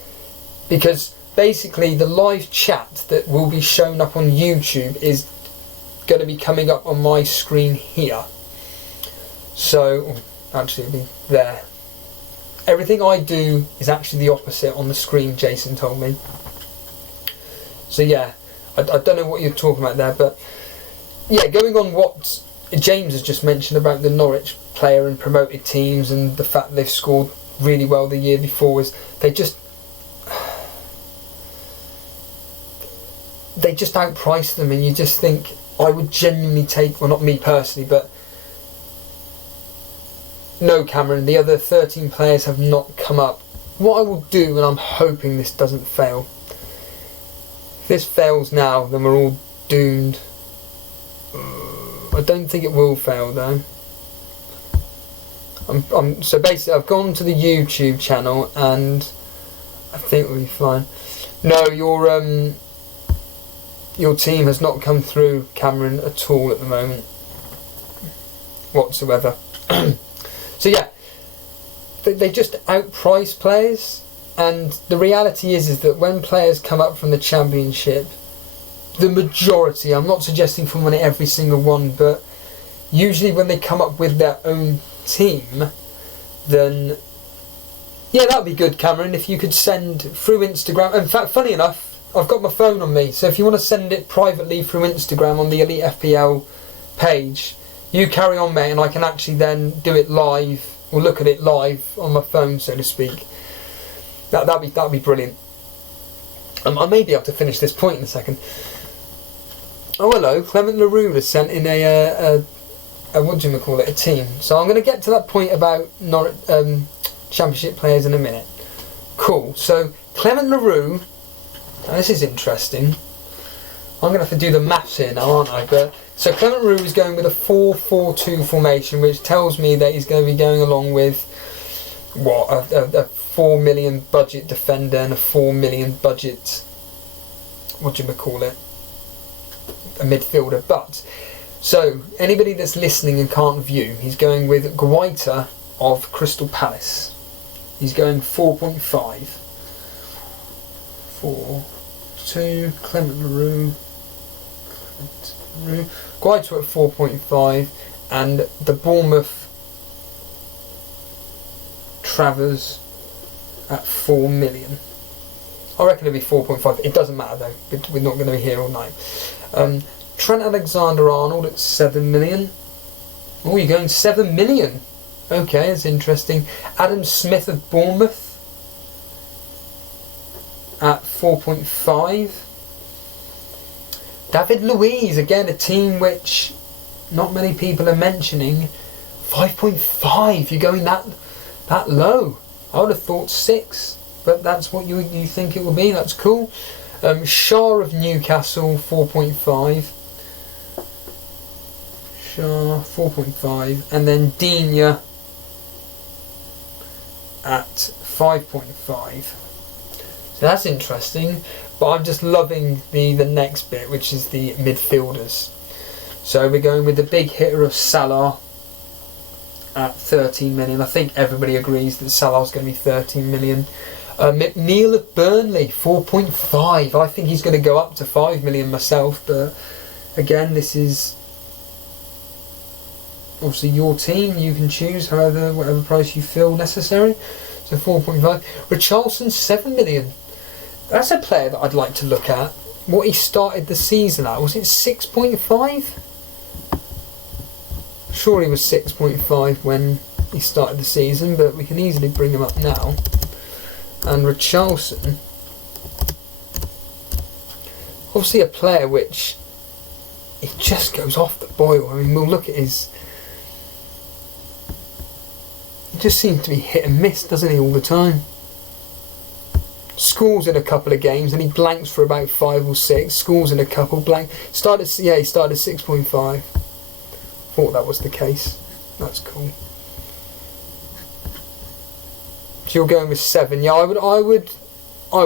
because basically the live chat that will be shown up on YouTube is going to be coming up on my screen here. So actually it'll be there. Everything I do is actually the opposite on the screen, Jason told me. So yeah, I don't know what you're talking about there, but yeah, going on what James has just mentioned about the Norwich player and promoted teams and the fact they've scored really well the year before, is they just outprice them, and you just think, I would genuinely take, well, not me personally, but no, Cameron, the other 13 players have not come up. What I will do, and I'm hoping this doesn't fail, if this fails now, then we're all doomed. I don't think it will fail though. So basically I've gone to the YouTube channel and I think we'll be fine. No, your team has not come through, Cameron, at all at the moment whatsoever. So yeah, they just outprice players, and the reality is that when players come up from the Championship, the majority, I'm not suggesting from winning every single one, but usually when they come up with their own team, then yeah, that'd be good, Cameron, if you could send through Instagram. In fact, funny enough, I've got my phone on me, so if you want to send it privately through Instagram on the Elite FPL page, you carry on, mate, and I can actually then do it live, or look at it live on my phone, so to speak. That'd be brilliant. I may be able to finish this point in a second. Oh, hello, Clement LaRue has sent in a team. So I'm going to get to that point about Championship players in a minute. Cool. So Clement LaRue, now this is interesting. I'm going to have to do the maths here now, aren't I? But so Clement LaRue is going with a 4-4-2 formation, which tells me that he's going to be going along with a 4 million budget defender and a 4 million budget, a midfielder. But so anybody that's listening and can't view, he's going with Guaita of Crystal Palace. He's going 4.5. 4-2, Clement LaRue. Guaita at 4.5, and the Bournemouth Travers at 4 million. I reckon it'll be 4.5. It doesn't matter though, we're not going to be here all night. Trent Alexander-Arnold at 7 million. Oh, you're going 7 million. Okay, that's interesting. Adam Smith of Bournemouth at 4.5. David Luiz, again a team which not many people are mentioning. 5.5. You're going that low. I would have thought 6, but that's what you think it will be. That's cool. Shah of Newcastle, 4.5. Shah, 4.5. And then Digne at 5.5. So that's interesting. But I'm just loving the next bit, which is the midfielders. So we're going with the big hitter of Salah at 13 million. I think everybody agrees that Salah's going to be 13 million. McNeil of Burnley, 4.5. I think he's going to go up to 5 million myself, but again, this is obviously your team. You can choose whatever price you feel necessary. So 4.5. Richarlison, 7 million. That's a player that I'd like to look at. What he started the season at, was it 6.5? Sure, he was 6.5 when he started the season, but we can easily bring him up now. And Richarlison, obviously a player which he just goes off the boil. I mean, we'll look at his. He just seems to be hit and miss, doesn't he, all the time? Scores in a couple of games and he blanks for about 5 or 6. Scores in a couple, blank. He started 6.5. Thought that was the case. That's cool. So you're going with 7. Yeah, I would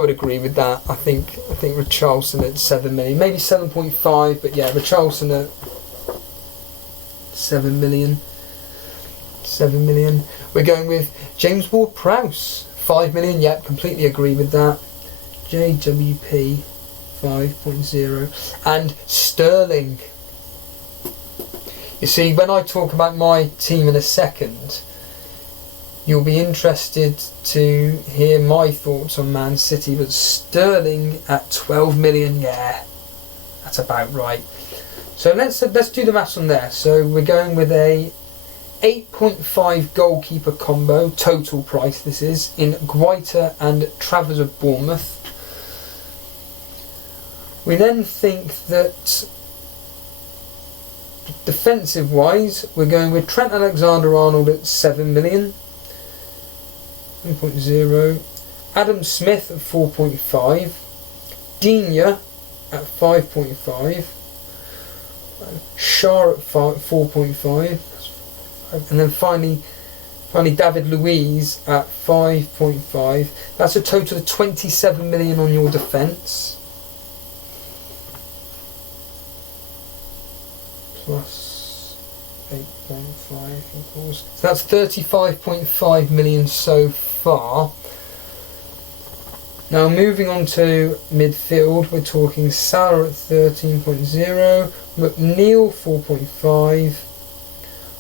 agree with that. I think Richarlison at 7 million, maybe 7.5, but yeah, Richarlison at 7 million. 7 million. We're going with James Ward-Prowse, 5 million. Yep, completely agree with that. JWP 5.0 and Sterling. You see, when I talk about my team in a second, you'll be interested to hear my thoughts on Man City, but Sterling at 12 million, yeah, that's about right. So let's do the maths on there. So we're going with a 8.5 goalkeeper combo, total price this is, in Guaita and Travers of Bournemouth. We then think that defensive wise, we're going with Trent Alexander-Arnold at 7 million. 1.0. Adam Smith at 4.5. Digne at 5.5. Shah at 4.5. And then finally David Luiz at 5.5. That's a total of 27 million on your defence. Plus 8.5 equals. So that's 35.5 million so far. Now moving on to midfield, we're talking Salah at 13.0, McNeil 4.5.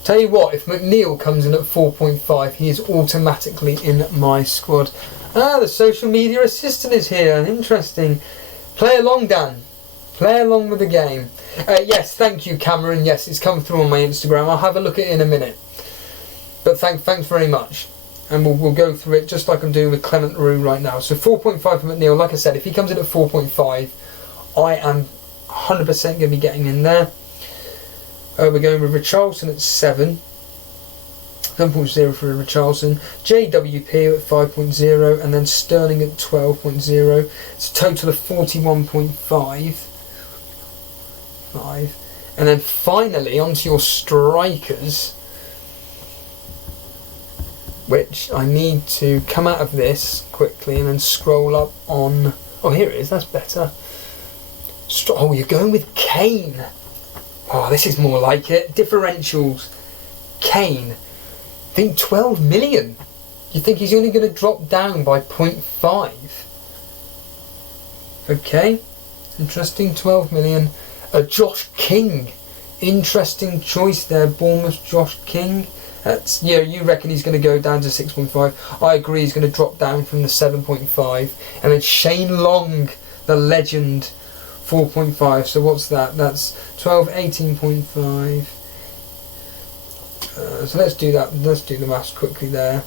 Tell you what, if McNeil comes in at 4.5, he is automatically in my squad. The social media assistant is here. Interesting. Play along, Dan. Play along with the game. Yes, thank you, Cameron. Yes, it's come through on my Instagram. I'll have a look at it in a minute. But thanks very much. And we'll go through it just like I'm doing with Clement Leroux right now. So 4.5 for McNeil. Like I said, if he comes in at 4.5, I am 100% going to be getting in there. We're going with Richarlison at 7. 7.0 for Richarlison. JWP at 5.0. And then Sterling at 12.0. It's a total of 41.5. And then finally onto your strikers, which I need to come out of this quickly and then scroll up on. Oh, here it is. That's better. Oh, you're going with Kane. Oh, this is more like it. Differentials. Kane. I think 12 million. You think he's only going to drop down by 0.5? Okay. Interesting. 12 million. Josh King. Interesting choice there. Bournemouth Josh King. That's, yeah, you reckon he's going to go down to 6.5. I agree he's going to drop down from the 7.5. And then Shane Long, the legend, 4.5. So what's that? That's 12, 18.5. So let's do that. Let's do the maths quickly there.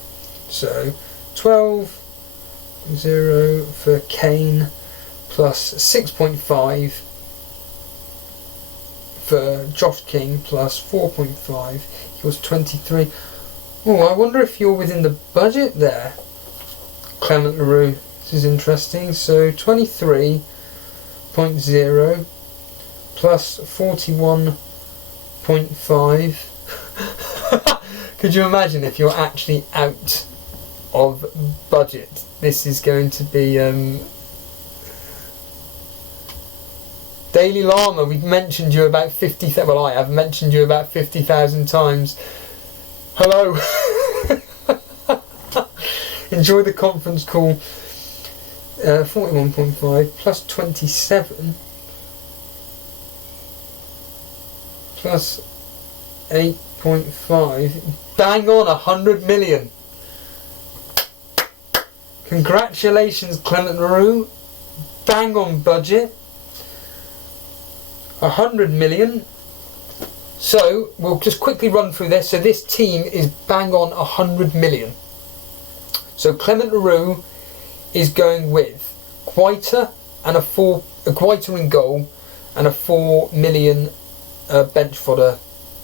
So 12.0 for Kane plus 6.5 for Josh King plus 4.5 equals 23. Oh, I wonder if you're within the budget there, Clement Leroux. This is interesting. So 23.0 plus 41.5. Could you imagine if you're actually out of budget? This is going to be Daily Llama. We've mentioned you about 50,000. Well, I have mentioned you about 50,000 times. Hello. Enjoy the conference call. 41.5 plus 27 plus 8 5.5. Bang on, 100 million. Congratulations, Clement Leroux. Bang on budget. 100 million. So, we'll just quickly run through this. So this team is bang on 100 million. So Clement Leroux is going with Guaita and Guaita in goal and a 4 million bench fodder,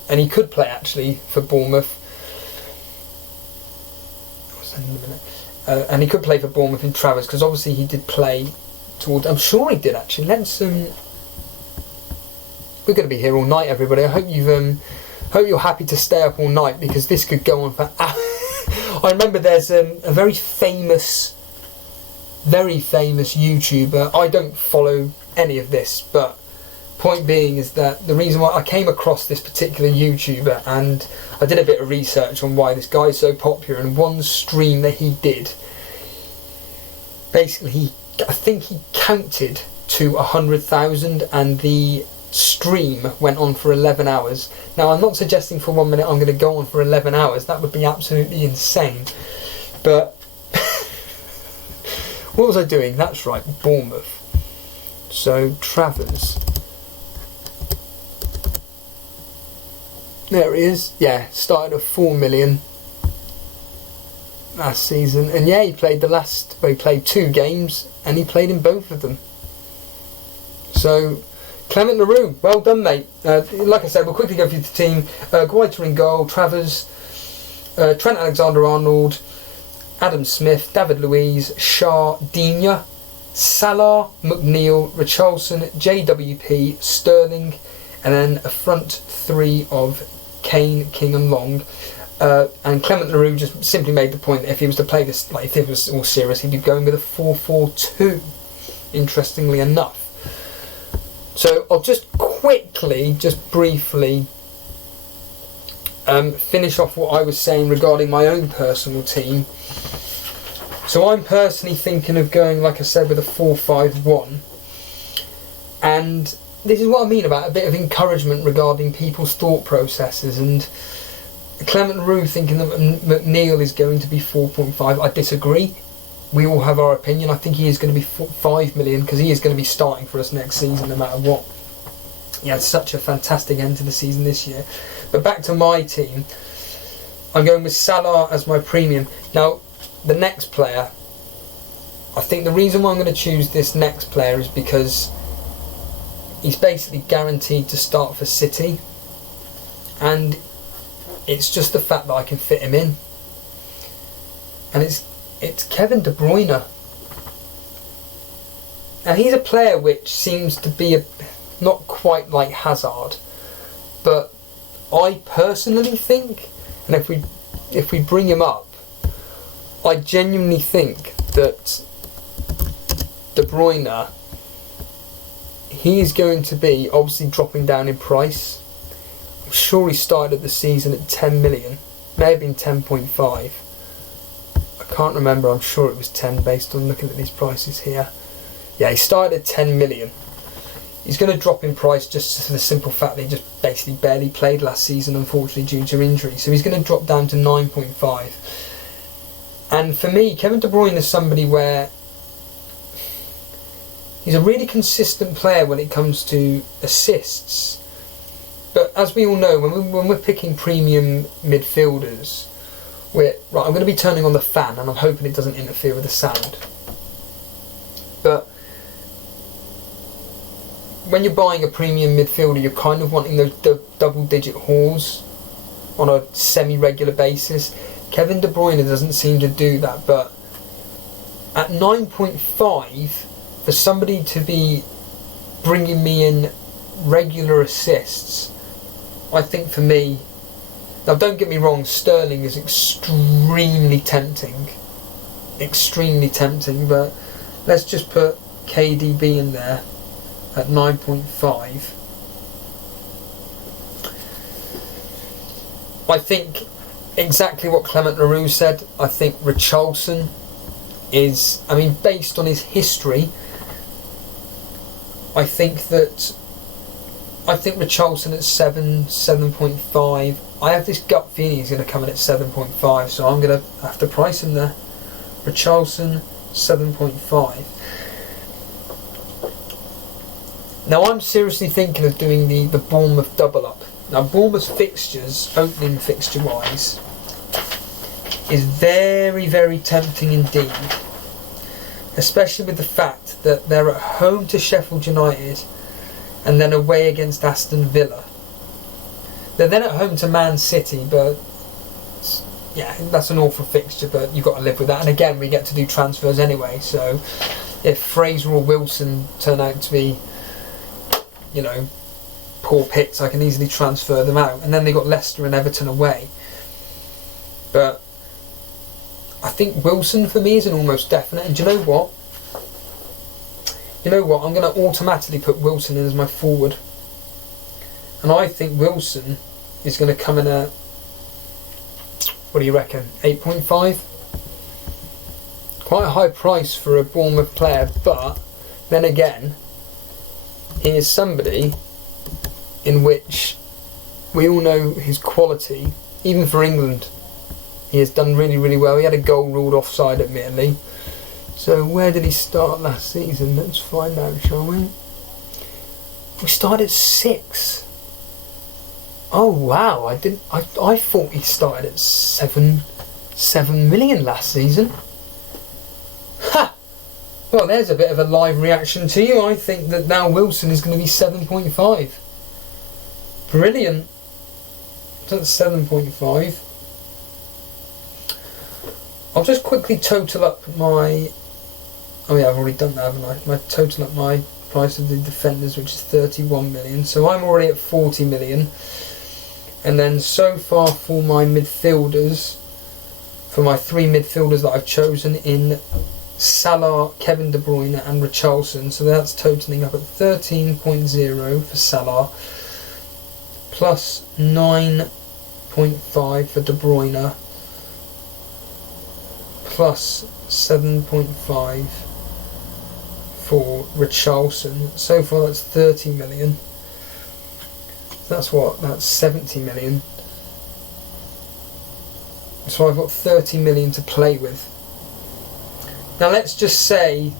and he could play actually for Bournemouth. And he could play for Bournemouth in Travers, because obviously he did play towards. I'm sure he did actually. Let's we're going to be here all night, everybody. I hope hope you're happy to stay up all night, because this could go on for hours. I remember there's a very famous YouTuber. I don't follow any of this, but point being is that the reason why I came across this particular YouTuber, and I did a bit of research on why this guy's so popular, and one stream that he did, basically I think he counted to 100,000, and the stream went on for 11 hours. Now, I'm not suggesting for 1 minute I'm going to go on for 11 hours. That would be absolutely insane. But what was I doing? That's right, Bournemouth. So Travers. There it is. Yeah, started at 4 million last season, and yeah, he played he played 2 games, and he played in both of them. So Clement Leroux, well done, mate. Like I said, we'll quickly go through the team. Guaita in goal, Travers, Trent Alexander-Arnold, Adam Smith, David Luiz, Shah, Digne, Salah, McNeil, Richarlison, JWP, Sterling, and then a front 3 of Kane, King and Long. And Clement Leroux just simply made the point that if he was to play this, like if it was all serious, he'd be going with a 4-4-2, interestingly enough. So I'll just quickly, just briefly finish off what I was saying regarding my own personal team. So I'm personally thinking of going, like I said, with a 4-5-1. And this is what I mean about a bit of encouragement regarding people's thought processes. And Clement Leroux thinking that McNeil is going to be 4.5. I disagree. We all have our opinion. I think he is going to be 5 million, because he is going to be starting for us next season no matter what. He had such a fantastic end to the season this year. But back to my team, I'm going with Salah as my premium. Now, the next player, I think the reason why I'm going to choose this next player is because he's basically guaranteed to start for City, and it's just the fact that I can fit him in. And it's Kevin De Bruyne. And he's a player which seems to be not quite like Hazard, but I personally think, and if we bring him up, I genuinely think that De Bruyne, he is going to be obviously dropping down in price. I'm sure he started the season at 10 million, may have been 10.5. I can't remember, I'm sure it was 10 based on looking at these prices here. Yeah, he started at 10 million. He's going to drop in price just for the simple fact that he just basically barely played last season, unfortunately, due to injury. So he's going to drop down to 9.5. And for me, Kevin De Bruyne is somebody where he's a really consistent player when it comes to assists. But as we all know, when we're picking premium midfielders, right, I'm going to be turning on the fan, and I'm hoping it doesn't interfere with the sound. But when you're buying a premium midfielder, you're kind of wanting those double-digit hauls on a semi-regular basis. Kevin De Bruyne doesn't seem to do that, but at 9.5, for somebody to be bringing me in regular assists, I think for me, now don't get me wrong, Sterling is extremely tempting, but let's just put KDB in there at 9.5. I think exactly what Clement Leroux said. I think Richarlison is, I mean, based on his history, I think Richarlison at 7.5, I have this gut feeling he's going to come in at 7.5, so I'm going to have to price him there. Richarlison, 7.5. Now I'm seriously thinking of doing the Bournemouth double up. Now Bournemouth's fixtures, opening fixture wise, is very, very tempting indeed. Especially with the fact that they're at home to Sheffield United and then away against Aston Villa. They're then at home to Man City, but yeah, that's an awful fixture, but you've got to live with that. And again, we get to do transfers anyway, so if Fraser or Wilson turn out to be, you know, poor picks, I can easily transfer them out. And then they got Leicester and Everton away. But I think Wilson for me is an almost definite. And do you know what? I'm going to automatically put Wilson in as my forward. And I think Wilson is going to come in at, what do you reckon, 8.5? Quite a high price for a Bournemouth player, but then again, he is somebody in which we all know his quality, even for England. He has done really, really well. He had a goal ruled offside, admittedly. So where did he start last season? Let's find out, shall we? We started 6. Oh wow! I thought he started at 7 million last season. Ha! Well, there's a bit of a live reaction to you. I think that now Wilson is going to be 7.5. Brilliant. That's 7.5. I'll just quickly total up my... Oh yeah, I've already done that, haven't I? Total up my price of the defenders, which is 31 million. So I'm already at 40 million. And then so far for my midfielders, for my 3 midfielders that I've chosen in Salah, Kevin De Bruyne and Richarlison, so that's totalling up at 13.0 for Salah, plus 9.5 for De Bruyne, plus 7.5 for Richarlison. So far that's 30 million. That's what? That's 70 million. So I've got 30 million to play with. Now let's just say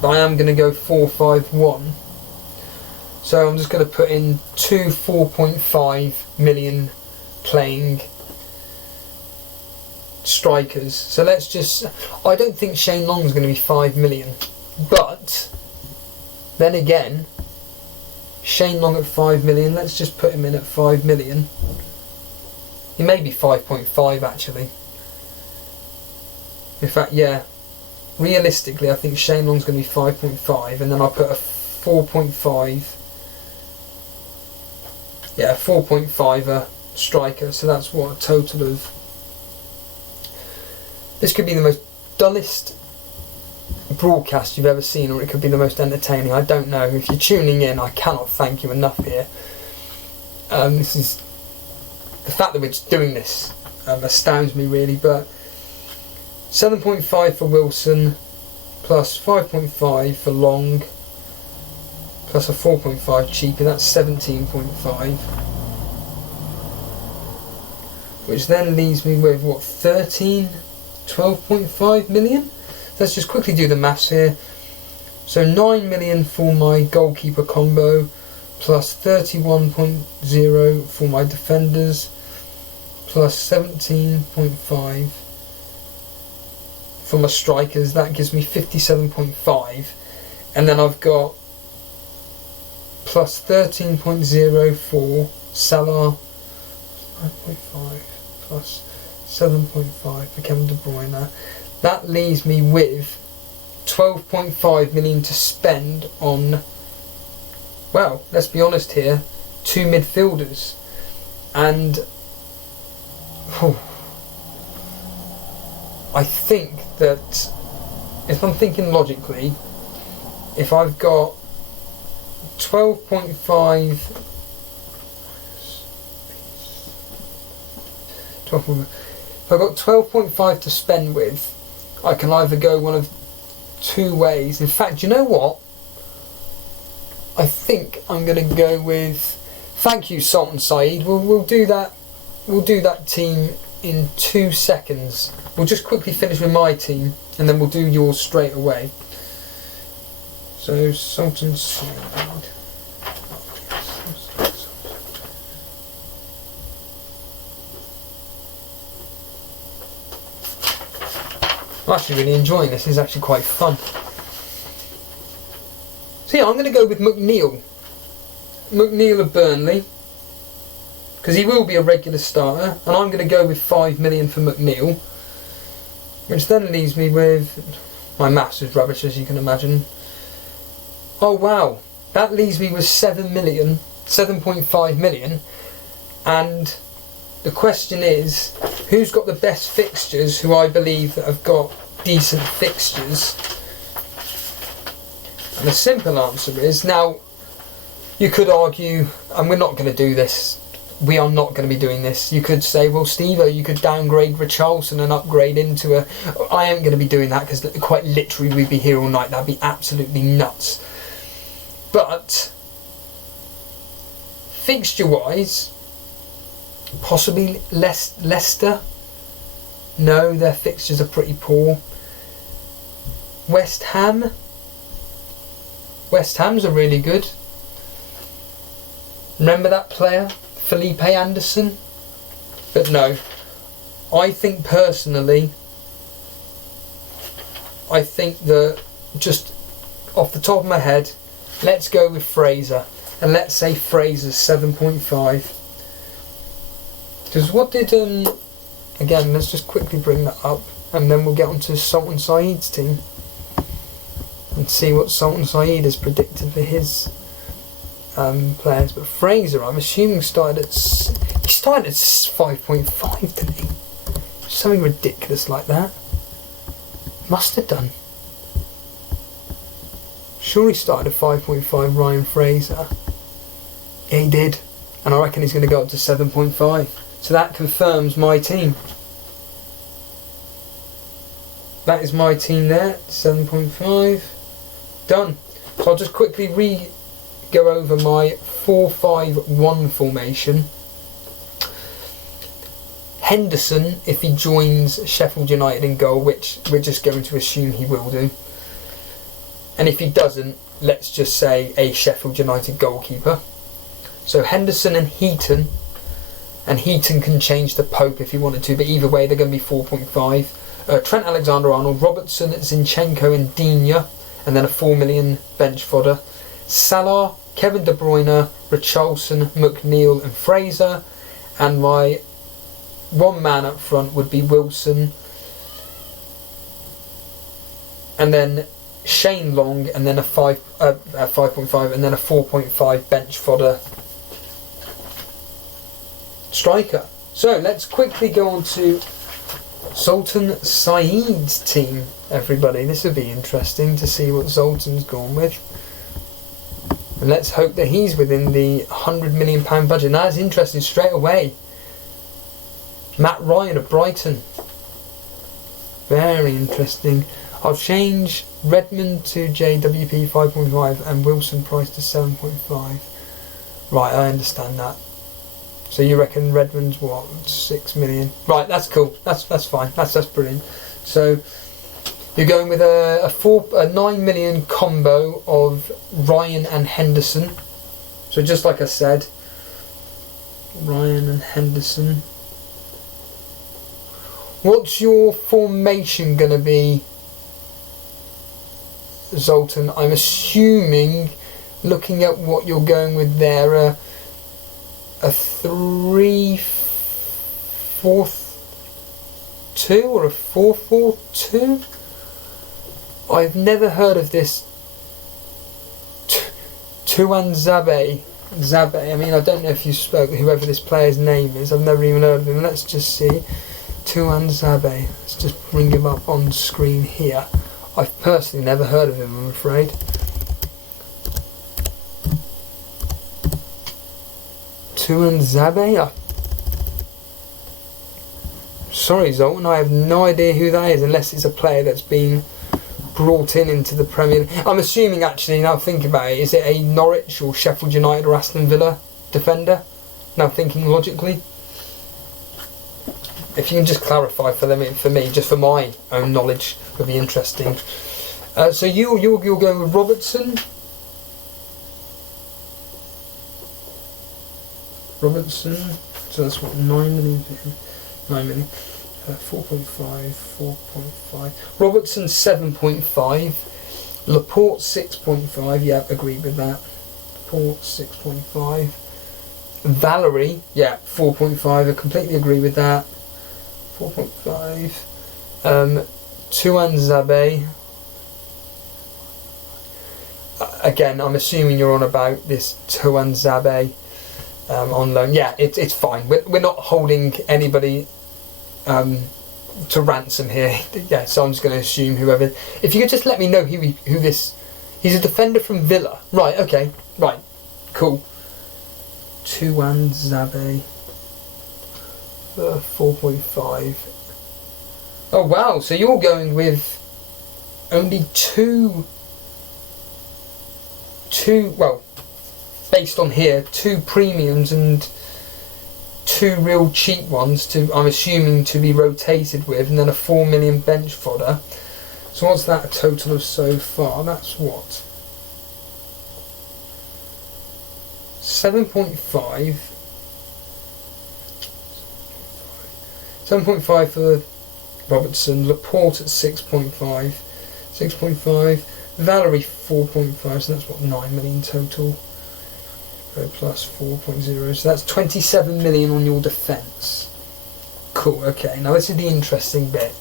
that I am going to go 4-5-1. So I'm just going to put in 2 4.5 million playing strikers. So let's just... I don't think Shane Long is going to be 5 million. But then again, Shane Long at 5 million, let's just put him in at 5 million. He may be 5.5 actually. In fact, yeah, realistically I think Shane Long's going to be 5.5, and then I'll put a 4.5, yeah, 4.5 striker, so that's what, a total of... This could be the most dullest broadcast you've ever seen, or it could be the most entertaining. I don't know. If you're tuning in, I cannot thank you enough here. This is the fact that we're just doing this astounds me really. But 7.5 for Wilson, plus 5.5 for Long, plus a 4.5 cheaper. That's 17.5, which then leaves me with what, 12.5 million. Let's just quickly do the maths here. So 9 million for my goalkeeper combo, plus 31.0 for my defenders, plus 17.5 for my strikers. That gives me 57.5. And then I've got plus 13.0 for Salah, 9.5 plus 7.5 for Kevin De Bruyne. That leaves me with 12.5 million to spend on, well, let's be honest here, 2 midfielders. And I think that, if I'm thinking logically, if I've got 12.5, if I've got 12.5 to spend with, I can either go one of 2 ways. In fact, you know what? I think I'm going to go with... Thank you, Sultan Saeed. We'll do that we'll do that team in 2 seconds. We'll just quickly finish with my team and then we'll do yours straight away. So Sultan Saeed. I'm actually really enjoying this. It's actually quite fun. So yeah, I'm going to go with McNeil. McNeil of Burnley, because he will be a regular starter, and I'm going to go with 5 million for McNeil, which then leaves me with, my maths is rubbish as you can imagine. Oh wow, that leaves me with 7.5 million, and the question is, who's got the best fixtures, who I believe that have got decent fixtures? And the simple answer is, now, you could argue, and we're not going to do this, we are not going to be doing this, you could say, well Steve-o, you could downgrade Richarlison and upgrade into a... I ain't going to be doing that because quite literally we'd be here all night, that'd be absolutely nuts. But, fixture-wise, possibly Leicester? No, their fixtures are pretty poor. West Ham? West Ham's are really good. Remember that player, Felipe Anderson? But no, I think personally, I think that just off the top of my head, let's go with Fraser, and let's say Fraser's 7.5. Because what did again, let's just quickly bring that up, and then we'll get onto Sultan Saeed's team and see what Sultan Saeed has predicted for his players. But Fraser, I'm assuming started at 5.5, didn't he? Something ridiculous like that. Must have done. Sure, he started at 5.5, Ryan Fraser. Yeah, he did, and I reckon he's going to go up to 7.5. So that confirms my team. That is my team there, 7.5. Done. So I'll just quickly go over my 4-5-1 formation. Henderson, if he joins Sheffield United in goal, which we're just going to assume he will do. And if he doesn't, let's just say a Sheffield United goalkeeper. So Henderson and Heaton can change to Pope if he wanted to, but either way they're going to be 4.5. Trent Alexander-Arnold, Robertson, Zinchenko and Digne, and then a 4 million bench fodder. Salah, Kevin De Bruyne, Richarlison, McNeil and Fraser, and my one man up front would be Wilson, and then Shane Long, and then a 5.5, and then a 4.5 bench fodder striker. So let's quickly go on to Sultan Saeed's team, everybody. This would be interesting to see what Sultan's gone with. And let's hope that he's within the £100 million budget. Now that's interesting straight away. Matt Ryan of Brighton. Very interesting. I'll change Redmond to JWP 5.5 and Wilson Price to 7.5. Right, I understand that. So you reckon Redmond's what, 6 million? Right, that's cool. That's fine. That's brilliant. So you're going with a 9 million combo of Ryan and Henderson. So just like I said, Ryan and Henderson. What's your formation going to be, Zoltan? I'm assuming, looking at what you're going with there, a 3-4-2 or a 4-4-2? I've never heard of this. Tuan Zabe. I mean, I don't know if you spoke whoever this player's name is. I've never even heard of him. Let's just see. Tuan Zabe. Let's just bring him up on screen here. I've personally never heard of him, I'm afraid. Tuan Zabe? Sorry, Zoltan, I have no idea who that is, unless it's a player that's been brought into the Premier League. I'm assuming, actually, now think about it, is it a Norwich or Sheffield United or Aston Villa defender? Now thinking logically. if you can just clarify for me, just for my own knowledge, would be interesting. So you're going with Robertson. Robertson. So that's what 9 million. 9 million. 4.5. Robertson 7.5. Laporte 6.5. Yeah, agree with that. Laporte 6.5. Valerie, yeah, 4.5. I completely agree with that. 4.5. Tuanzebe. Again, I'm assuming you're on about this Tuanzebe on loan. Yeah, it's fine. We're not holding anybody to ransom here. Yeah, so I'm just going to assume whoever. If you could just let me know who this. He's a defender from Villa. Right. Okay. Right. Cool. Tuanzebe. 4.5. Oh wow! So you're going with only two. Well, based on here, 2 premiums and 2 real cheap ones I'm assuming to be rotated with, and then a 4 million bench fodder. So what's that a total of so far? That's what? 7.5. 7.5 for Robertson, Laporte at 6.5. 6.5. Valerie 4.5, so that's what, 9 million total. Plus 4.0, so that's 27 million on your defence. Cool, okay, now this is the interesting bit.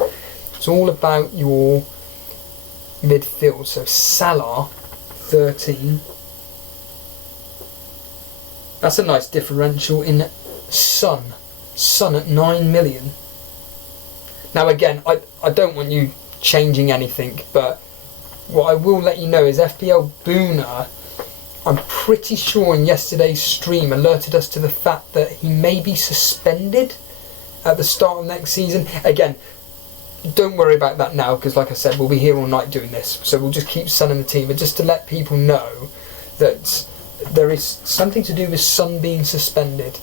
It's all about your midfield. So Salah, 13. That's a nice differential in Son. Son at 9 million. Now again, I don't want you changing anything, but what I will let you know is FPL Boona, I'm pretty sure in yesterday's stream, alerted us to the fact that he may be suspended at the start of next season. Again, don't worry about that now, because like I said, we'll be here all night doing this, so we'll just keep Son in the team. But just to let people know that there is something to do with Son being suspended.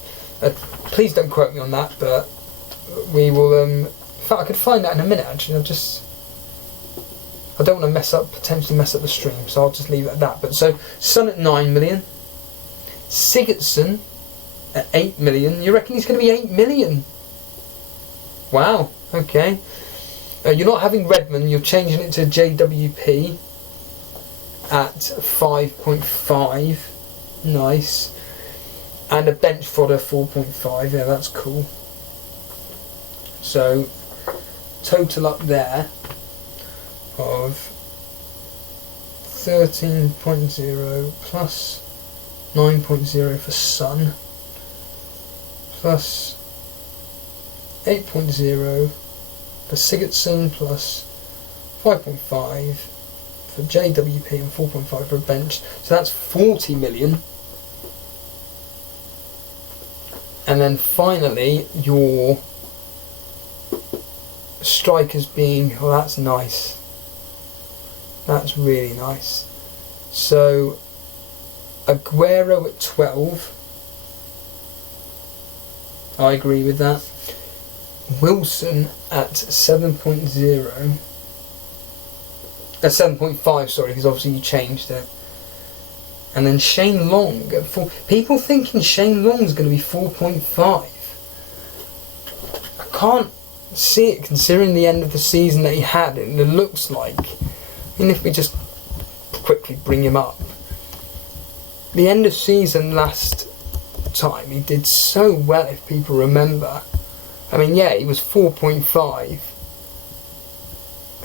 Please don't quote me on that, but we will. In fact, I could find that in a minute. Actually, I don't want to potentially mess up the stream, so I'll just leave it at that. But so, Son at 9 million, Sigurdsson at 8 million. You reckon he's going to be 8 million? Wow. Okay. You're not having Redmond. You're changing it to JWP at 5.5. Nice. And a bench fodder 4.5. Yeah, that's cool. So, total up there of 13.0 plus 9.0 for Son plus 8.0 for Sigurdsson plus 5.5 for JWP and 4.5 for a bench. So that's 40 million. And then finally your strikers being, oh, that's nice. That's really nice. So Aguero at 12. I agree with that. Wilson at 7.0. 7.5, sorry, because obviously you changed it. And then Shane Long at 4. People thinking Shane Long's going to be 4.5. I can't see it considering the end of the season that he had, and it looks like, and if we just quickly bring him up, the end of season last time he did so well, if people remember. I mean, yeah, he was 4.5,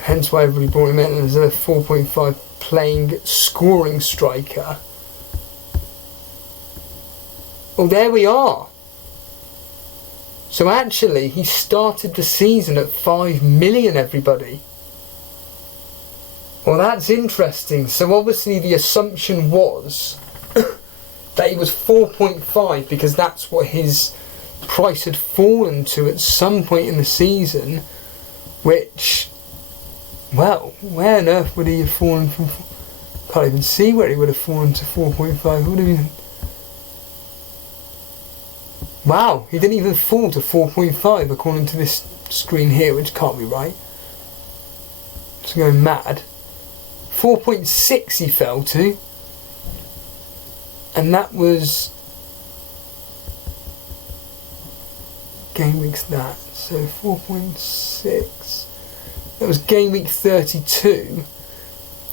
hence why everybody brought him in as a 4.5 playing scoring striker. Well, there we are. So actually, he started the season at 5 million, everybody. Well, that's interesting. So obviously the assumption was that he was 4.5 because that's what his price had fallen to at some point in the season, which, well, where on earth would he have fallen from? Can't even see where he would have fallen to 4.5. Would have been. Wow, he didn't even fall to 4.5 according to this screen here, which can't be right. It's going mad. 4.6 he fell to. And that was game week's that. So 4.6. That was game week 32.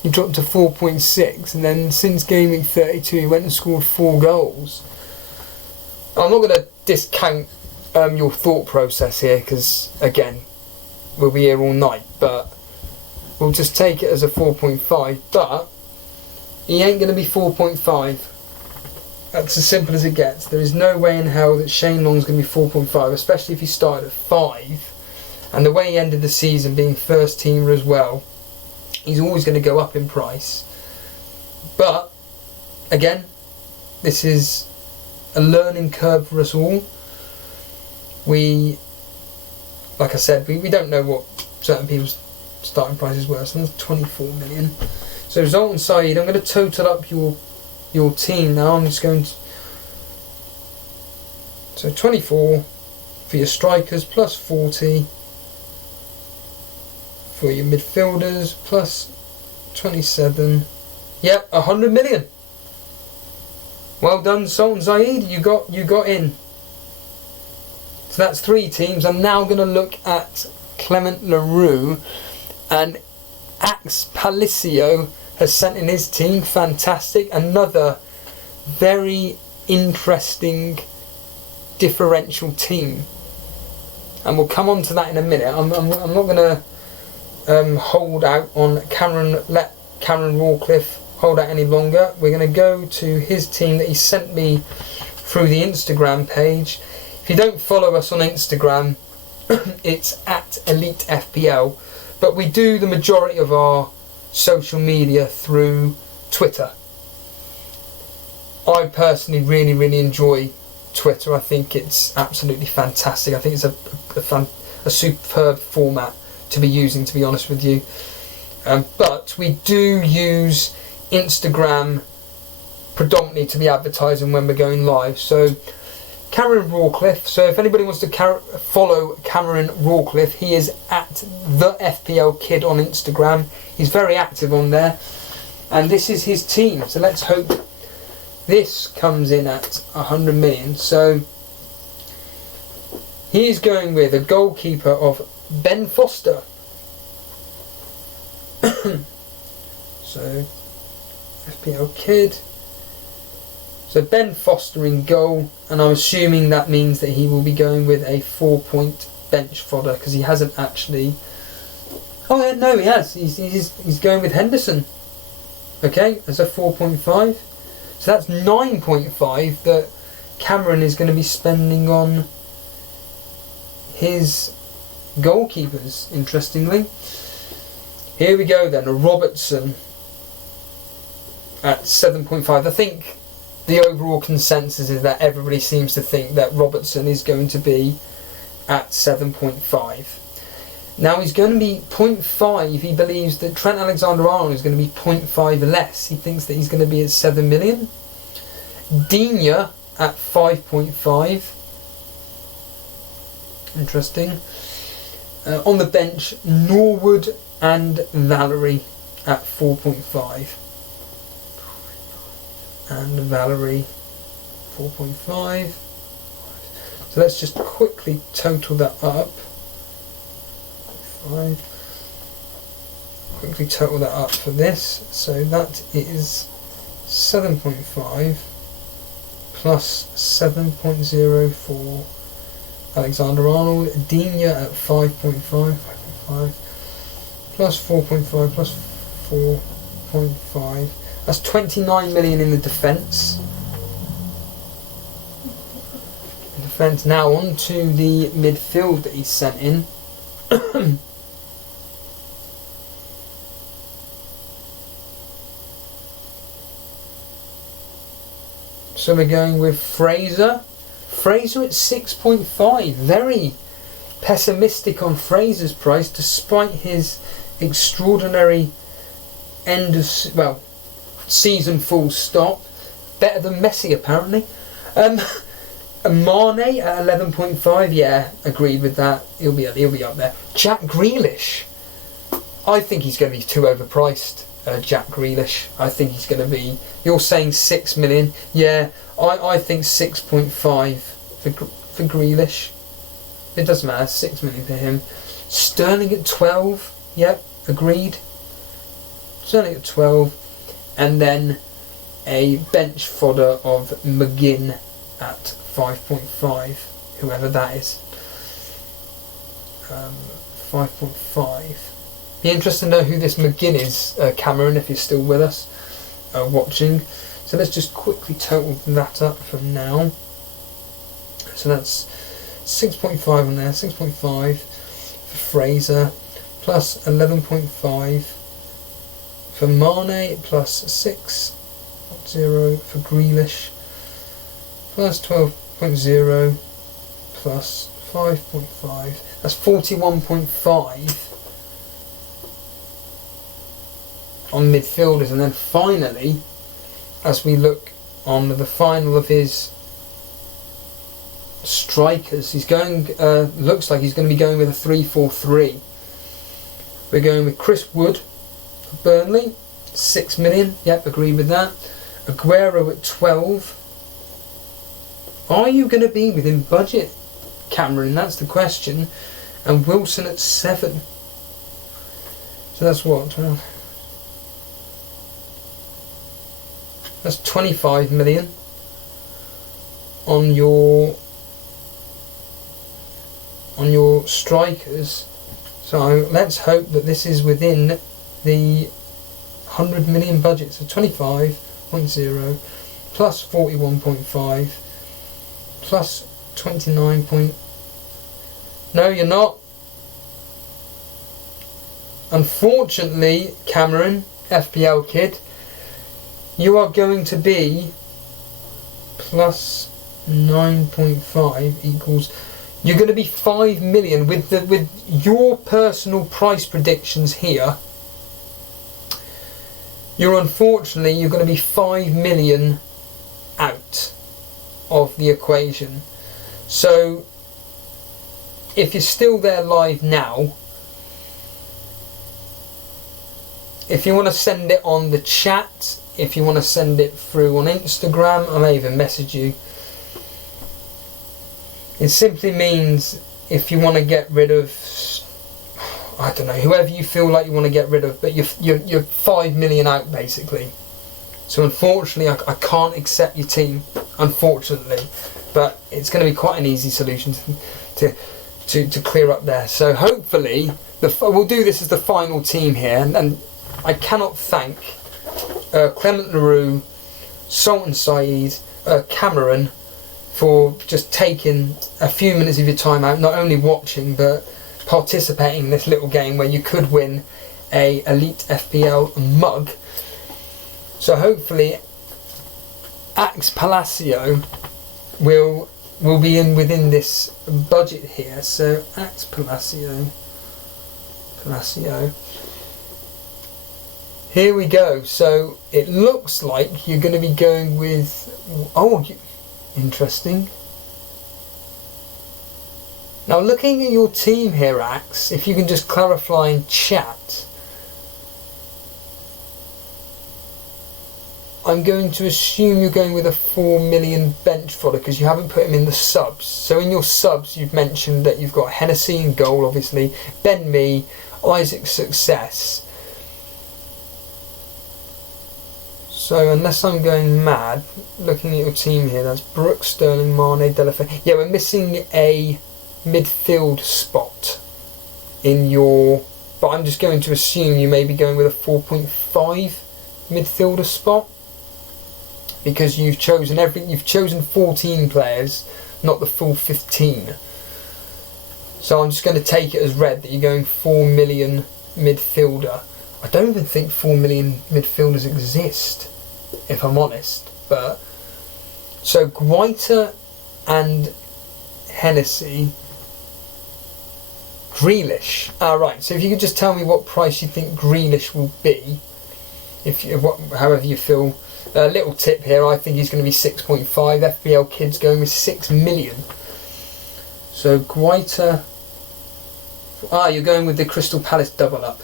He dropped to 4.6, and then since game week 32 he went and scored 4 goals. I'm not going to discount your thought process here, because again, we'll be here all night, but we'll just take it as a 4.5. But he ain't going to be 4.5. That's as simple as it gets. There is no way in hell that Shane Long's going to be 4.5, especially if he started at 5. And the way he ended the season being first teamer as well, he's always going to go up in price. But again, this is a learning curve for us all. Like I said, we don't know what certain people's starting prices were. So that's 24 million. So resultant side, I'm going to total up your team now. I'm just going to, so 24 for your strikers, plus 40 for your midfielders, plus 27. Yep, 100 million. Well done, Sultan Zaid. You got in. So that's 3 teams. I'm now going to look at Clement LaRue, and Axe Palicio has sent in his team. Fantastic. Another very interesting differential team. And we'll come on to that in a minute. I'm not going to hold out on let Cameron Rawcliffe hold out any longer. We're going to go to his team that he sent me through the Instagram page. If you don't follow us on Instagram, it's at Elite FPL. But we do the majority of our social media through Twitter. I personally really enjoy Twitter. I think it's absolutely fantastic. I think it's a superb format to be using, to be honest with you. But we do use Instagram predominantly to be advertising when we're going live. So Cameron Rawcliffe, so if anybody wants to follow Cameron Rawcliffe, he is at the FPL Kid on Instagram. He's very active on there, and this is his team. So let's hope this comes in at 100 million. So he is going with a goalkeeper of Ben Foster. So FPL Kid. So Ben Foster in goal, and I'm assuming that means that he will be going with a 4-point bench fodder, because he hasn't actually. Oh yeah, no, he has. He's going with Henderson. Okay, as a 4.5. So that's 9.5 that Cameron is going to be spending on his goalkeepers. Interestingly, here we go then. A Robertson at 7.5. I think the overall consensus is that everybody seems to think that Robertson is going to be at 7.5. Now he's going to be 0.5. He believes that Trent Alexander-Arnold is going to be 0.5 less. He thinks that he's going to be at 7 million. Digne at 5.5. Interesting. On the bench, Norwood and Valerie at 4.5. And Valerie 4.5. So let's just quickly total that up. 5. Quickly total that up for this. So that is 7.5 plus 7.0 for Alexander Arnold. Digne at 5.5 plus 4.5 plus 4.5. That's 29 million in the defence. Now on to the midfield that he's sent in. So we're going with Fraser. Fraser at 6.5. Very pessimistic on Fraser's price, despite his extraordinary end of season full stop. Better than Messi apparently. Mane at 11.5, yeah, agreed with that. He'll be up there. Jack Grealish. I think he's going to be too overpriced. Jack Grealish. I think he's going to be. You're saying 6 million. Yeah, I think 6.5 for Grealish. It doesn't matter. 6 million for him. Sterling at 12. Yep, agreed. Sterling at 12, and then a bench fodder of McGinn at 5.5, whoever that is. 5.5. Be interested to know who this McGinn is, Cameron, if you're still with us watching. So let's just quickly total that up for now. So that's 6.5 on there, 6.5 for Fraser, plus 11.5 for Mane, plus 6.0 for Grealish, plus 12.0 plus 5.5. That's 41.5 on midfielders. And then finally, as we look on the final of his strikers, he's going, looks like he's going to be going with a 3-4-3. We're going with Chris Wood for Burnley, 6 million. Yep, agree with that. Aguero at 12. Are you going to be within budget, Cameron? That's the question. And Wilson at 7. So that's what? 12. That's 25 million on your strikers. So let's hope that this is within the 100 million budget. So 25.0 plus 41.5 plus 29. No, you're not. Unfortunately, Cameron, FPL kid, you are going to be plus 9.5 equals. You're going to be 5 million with your personal price predictions here. You're going to be 5 million out of the equation. So if you're still there live now, if you want to send it on the chat, if you want to send it through on Instagram, I may even message you. It simply means if you want to get rid of, I don't know, whoever you feel like you want to get rid of, but you're 5 million out basically. So unfortunately, I can't accept your team, unfortunately, but it's going to be quite an easy solution to clear up there. So hopefully, we'll do this as the final team here, and I cannot thank Clement LaRue, Sultan Saeed, Cameron, for just taking a few minutes of your time out, not only watching but participating in this little game where you could win a Elite FPL mug. So hopefully Axe Palacio will be within this budget here. So Axe Palacio. Here we go. So it looks like you're going to be going with, interesting. Now looking at your team here, Axe, if you can just clarify in chat, I'm going to assume you're going with a 4 million bench fodder because you haven't put him in the subs. So in your subs you've mentioned that you've got Hennessy in goal, obviously, Ben Mee, Isaac Success. So unless I'm going mad, looking at your team here, that's Brooks, Sterling, Mane, Delafay. Yeah, we're missing a midfield spot in your, but I'm just going to assume you may be going with a 4.5 midfielder spot because you've chosen 14 players, not the full 15. So I'm just going to take it as read that you're going 4 million midfielder. I don't even think 4 million midfielders exist, if I'm honest. But so Guaita and Hennessy, Grealish. Right. So if you could just tell me what price you think Grealish will be, however you feel A little tip here, I think he's going to be 6.5. FPL Kids going with 6 million. So Guaita. You're going with the Crystal Palace double up.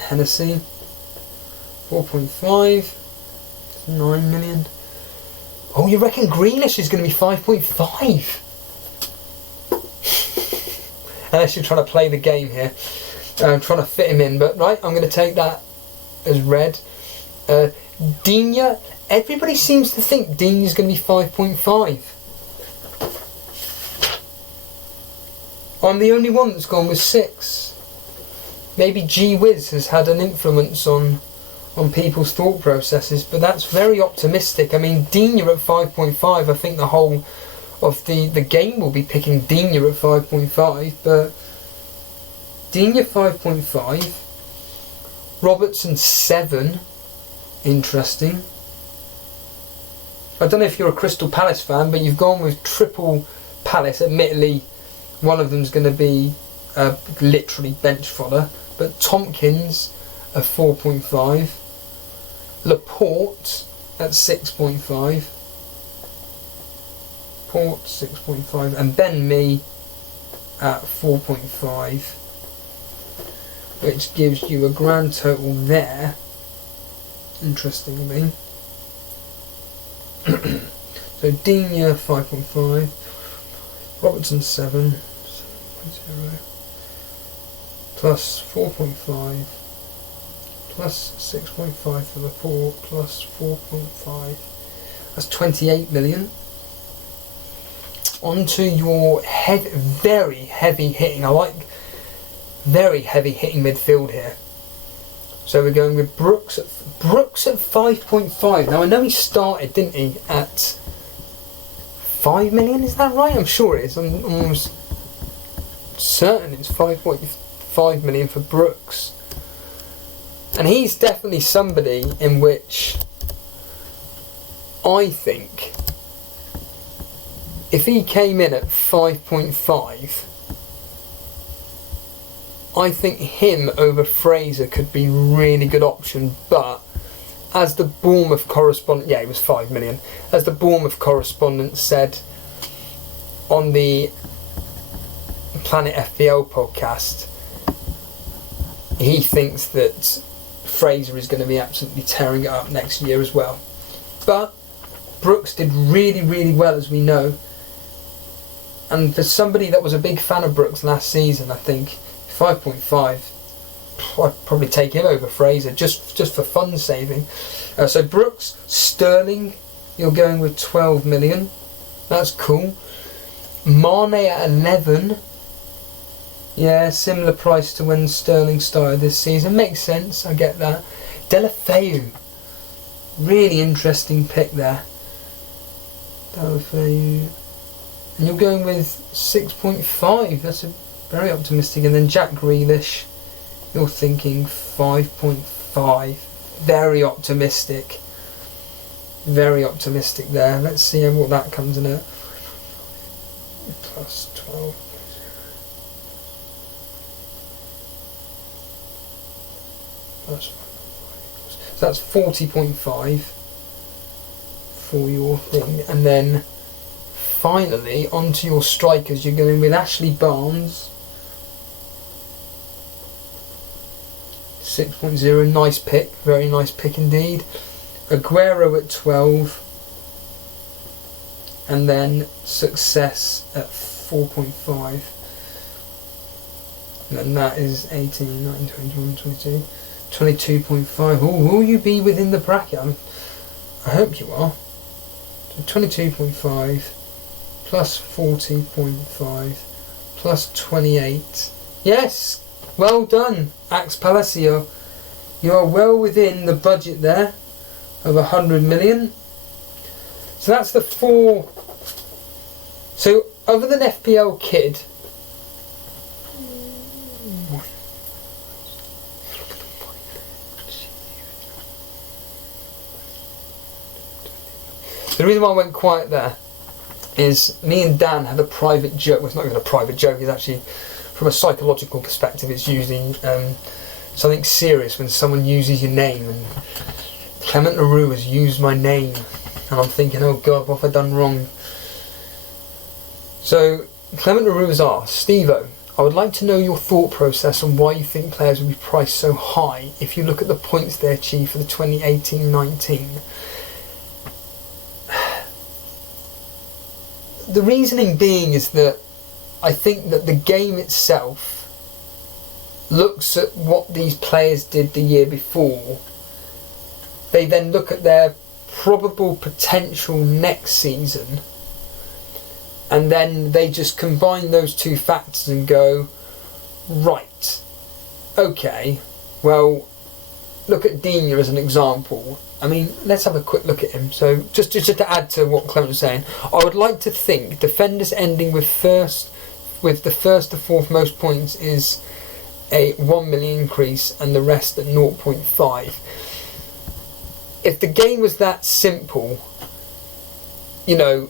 Hennessy, 4.5. 9 million. Oh, you reckon Grealish is going to be 5.5? Unless you're trying to play the game here. I'm trying to fit him in, but right, I'm going to take that as red. Digne, everybody seems to think Digne's going to be 5.5. I'm the only one that's gone with 6. Maybe G-Wiz has had an influence on people's thought processes, but that's very optimistic. I mean, Digne at 5.5, I think the whole of the game will be picking Digne at 5.5, but Digne 5.5, Robertson 7, interesting. I don't know if you're a Crystal Palace fan, but you've gone with triple Palace. Admittedly, one of them's going to be literally bench fodder, but Tompkins at 4.5, Laporte at 6.5, Port 6.5, and Ben Mee at 4.5, which gives you a grand total there, interestingly. So Digne 5.5, Robertson 7, 7.0, plus 4.5, plus 6.5 for Laporte, plus 4.5. That's 28 million. Onto your very heavy hitting. I like very heavy hitting midfield here. So we're going with Brooks at 5.5. Now I know he started, didn't he, at 5 million? Is that right? I'm sure it is. I'm almost certain it's 5.5 million for Brooks. And he's definitely somebody in which I think if he came in at 5.5, I think him over Fraser could be a really good option, but as the Bournemouth correspondent, he was 5 million, as the Bournemouth correspondent said on the Planet FPL podcast, he thinks that Fraser is going to be absolutely tearing it up next year as well. But Brooks did really, really well, as we know. And for somebody that was a big fan of Brooks last season, I think 5.5, I'd probably take him over Fraser, just for fun saving. So Brooks, Sterling, you're going with 12 million. That's cool. Mane at 11. Yeah, similar price to when Sterling started this season. Makes sense, I get that. Deulofeu, really interesting pick there. Deulofeu. And you're going with 6.5. That's a very optimistic. And then Jack Grealish, you're thinking 5.5. Very optimistic. Very optimistic there. Let's see what that comes in at. Plus 12. So that's 40.5 for your thing. And then finally onto your strikers, you're going with Ashley Barnes 6.0. Nice pick, very nice pick indeed. Aguero at 12, and then Success at 4.5. And then that is 18, 19, 20, 21, 22, 22.5. Will you be within the bracket? I hope you are. So 22.5 plus 40.5 plus 28. Yes, well done, Axe Palacio. You are well within the budget there of 100 million. So that's the 4. So other than FPL Kid, the reason why I went quiet there is me and Dan had a private joke. Well, it's not even a private joke, it's actually, from a psychological perspective, it's usually something serious when someone uses your name and Clement LaRue has used my name, and I'm thinking, oh God, what have I done wrong? So Clement LaRue has asked, Steve-O, I would like to know your thought process on why you think players will be priced so high if you look at the points they achieved for the 2018-19. The reasoning being is that I think that the game itself looks at what these players did the year before. They then look at their probable potential next season, and then they just combine those two factors and go, right, okay, well, look at Dina as an example. I mean, let's have a quick look at him. So just to add to what Clement was saying, I would like to think defenders ending with the first to fourth most points is a 1 million increase and the rest at 0.5. If the game was that simple, you know,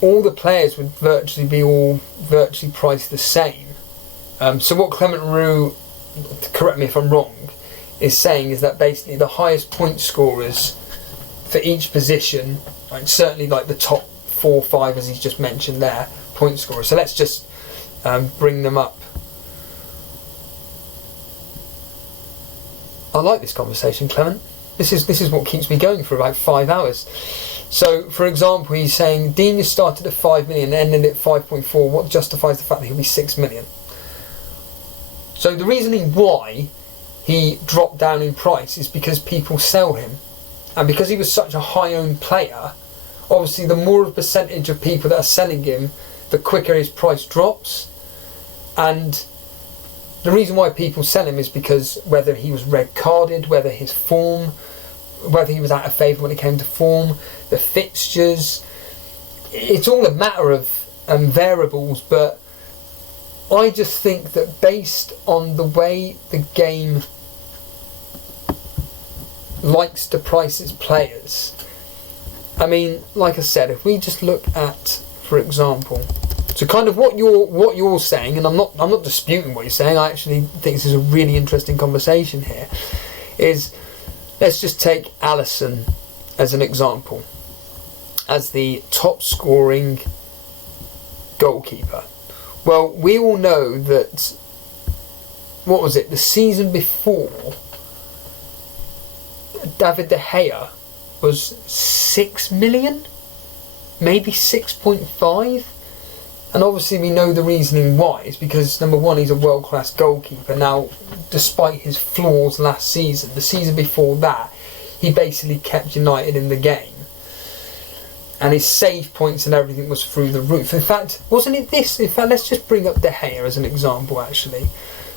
all the players would virtually be virtually priced the same. So what Clement LaRue, correct me if I'm wrong, is saying is that basically the highest point scorers for each position, like certainly like the top 4 or 5 as he's just mentioned there, point scorers. So let's just bring them up. I like this conversation, Clement. This is what keeps me going for about 5 hours. So, for example, he's saying Dina started at 5 million and ended at 5.4. What justifies the fact that he'll be 6 million? So the reasoning why he dropped down in price is because people sell him. And because he was such a high-owned player, obviously the more of a percentage of people that are selling him, the quicker his price drops. And the reason why people sell him is because whether he was red carded, whether his form, whether he was out of favour when it came to form, the fixtures, it's all a matter of variables. But I just think that based on the way the game likes to price its players, I mean, like I said, if we just look at, for example, so kind of what you're saying, and I'm not disputing what you're saying. I actually think this is a really interesting conversation here. Is let's just take Alisson as an example, as the top scoring goalkeeper. Well, we all know that, what was it, the season before, David De Gea was 6 million, maybe 6.5. And obviously we know the reasoning why. It's because, number one, he's a world-class goalkeeper. Now, despite his flaws last season, the season before that, he basically kept United in the game. And his save points and everything was through the roof. In fact, wasn't it this? In fact, let's just bring up De Gea as an example, actually.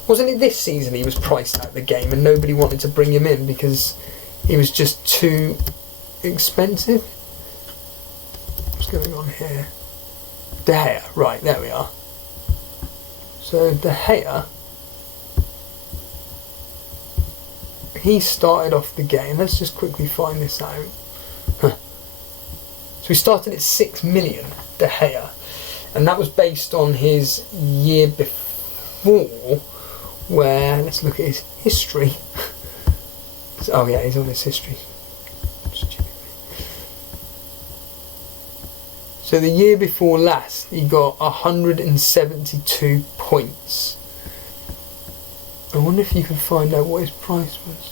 Wasn't it this season he was priced out of the game and nobody wanted to bring him in because he was just too expensive? What's going on here? De Gea, right, there we are. So De Gea, he started off the game. Let's just quickly find this out. So he started at 6 million, De Gea, and that was based on his year before, where, let's look at his history. Oh yeah, he's on his history. So the year before last, he got 172 points. I wonder if you can find out what his price was.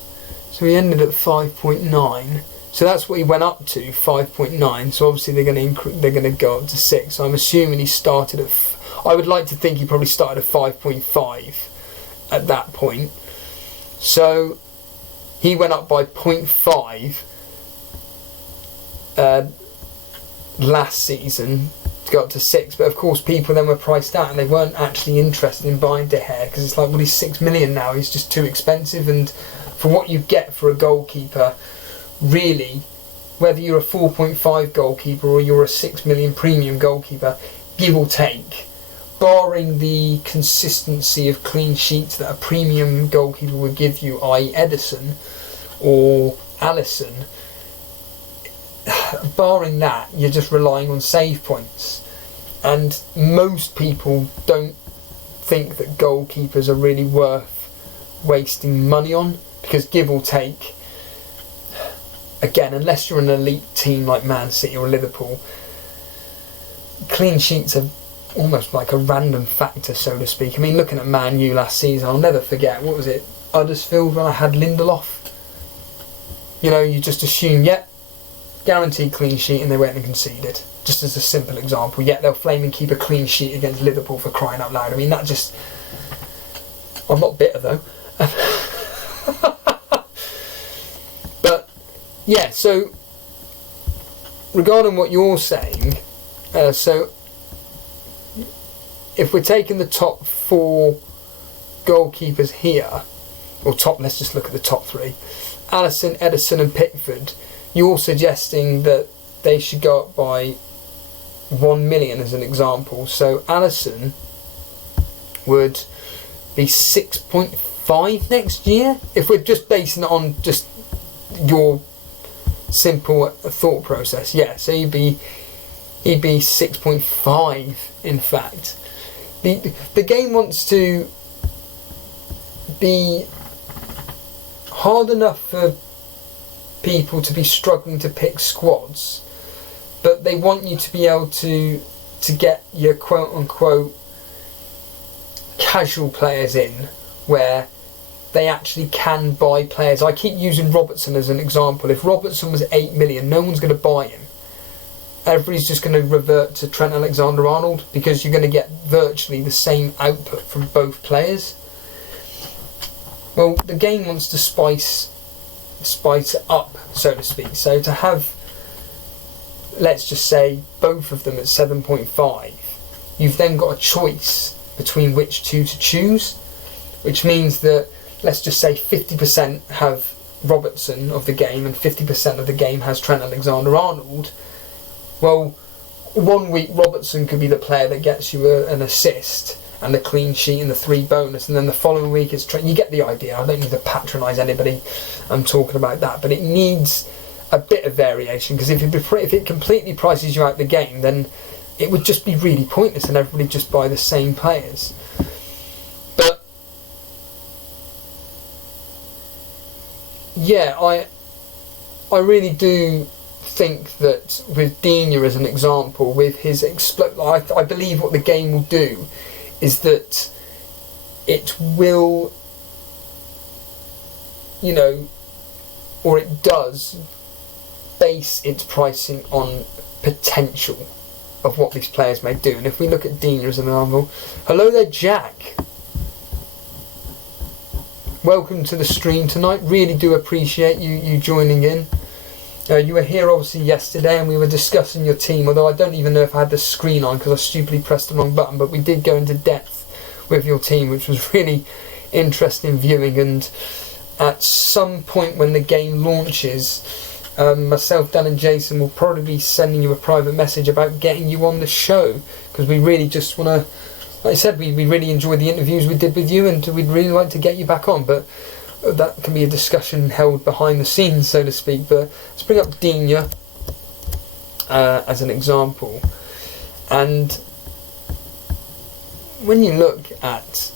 So he ended at 5.9. So that's what he went up to, 5.9. So obviously they're going to go up to 6. So I'm assuming he started at. I would like to think he probably started at 5.5 at that point. So he went up by 0.5. Last season to go up to 6, but of course people then were priced out and they weren't actually interested in buying De Gea because it's like, well, he's 6 million now, he's just too expensive. And for what you get for a goalkeeper, really, whether you're a 4.5 goalkeeper or you're a 6 million premium goalkeeper, give or take, barring the consistency of clean sheets that a premium goalkeeper would give you, i.e. Ederson or Alisson, barring that, you're just relying on save points. And most people don't think that goalkeepers are really worth wasting money on, because give or take, again, unless you're an elite team like Man City or Liverpool, clean sheets are almost like a random factor, so to speak. I mean, looking at Man U last season, I'll never forget, what was it, Huddersfield, when I had Lindelof? You know, you just assume, yep, guaranteed clean sheet, and they went and conceded. Just as a simple example. Yet they'll flame and keep a clean sheet against Liverpool, for crying out loud. I mean, that just... I'm not bitter, though. But, yeah, so, regarding what you're saying, so, if we're taking the top 4 goalkeepers here, or let's just look at the top 3, Alisson, Ederson and Pickford, you're suggesting that they should go up by 1 million as an example. So Alisson would be 6.5 next year, if we're just basing it on just your simple thought process. Yeah, so he'd be 6.5 in fact. The game wants to be hard enough for people to be struggling to pick squads, but they want you to be able to get your quote unquote casual players in, where they actually can buy players. I keep using Robertson as an example. If Robertson was 8 million, no one's going to buy him. Everybody's just going to revert to Trent Alexander-Arnold, because you're going to get virtually the same output from both players. Well, the game wants to spice it up, so to speak. So to have, let's just say, both of them at 7.5, you've then got a choice between which two to choose, which means that, let's just say 50% have Robertson of the game and 50% of the game has Trent Alexander-Arnold. Well, 1 week Robertson could be the player that gets you an assist and the clean sheet and the 3 bonus, and then the following week it's Trent. You get the idea. I don't need to patronise anybody. I'm talking about that, but it needs a bit of variation, because if it completely prices you out the game, then it would just be really pointless and everybody just buy the same players. But yeah, I really do think that with Digne as an example, with his I believe what the game will do is that it will, you know, or it does base its pricing on potential of what these players may do. And if we look at Digne as an example, hello there, Jack. Welcome to the stream tonight. Really do appreciate you joining in. You were here obviously yesterday and we were discussing your team, although I don't even know if I had the screen on because I stupidly pressed the wrong button, but we did go into depth with your team, which was really interesting viewing. And at some point when the game launches, myself, Dan and Jason will probably be sending you a private message about getting you on the show, because we really just want to, like I said, we really enjoyed the interviews we did with you, and we'd really like to get you back on, but that can be a discussion held behind the scenes, so to speak. But let's bring up Digne as an example, and when you look at,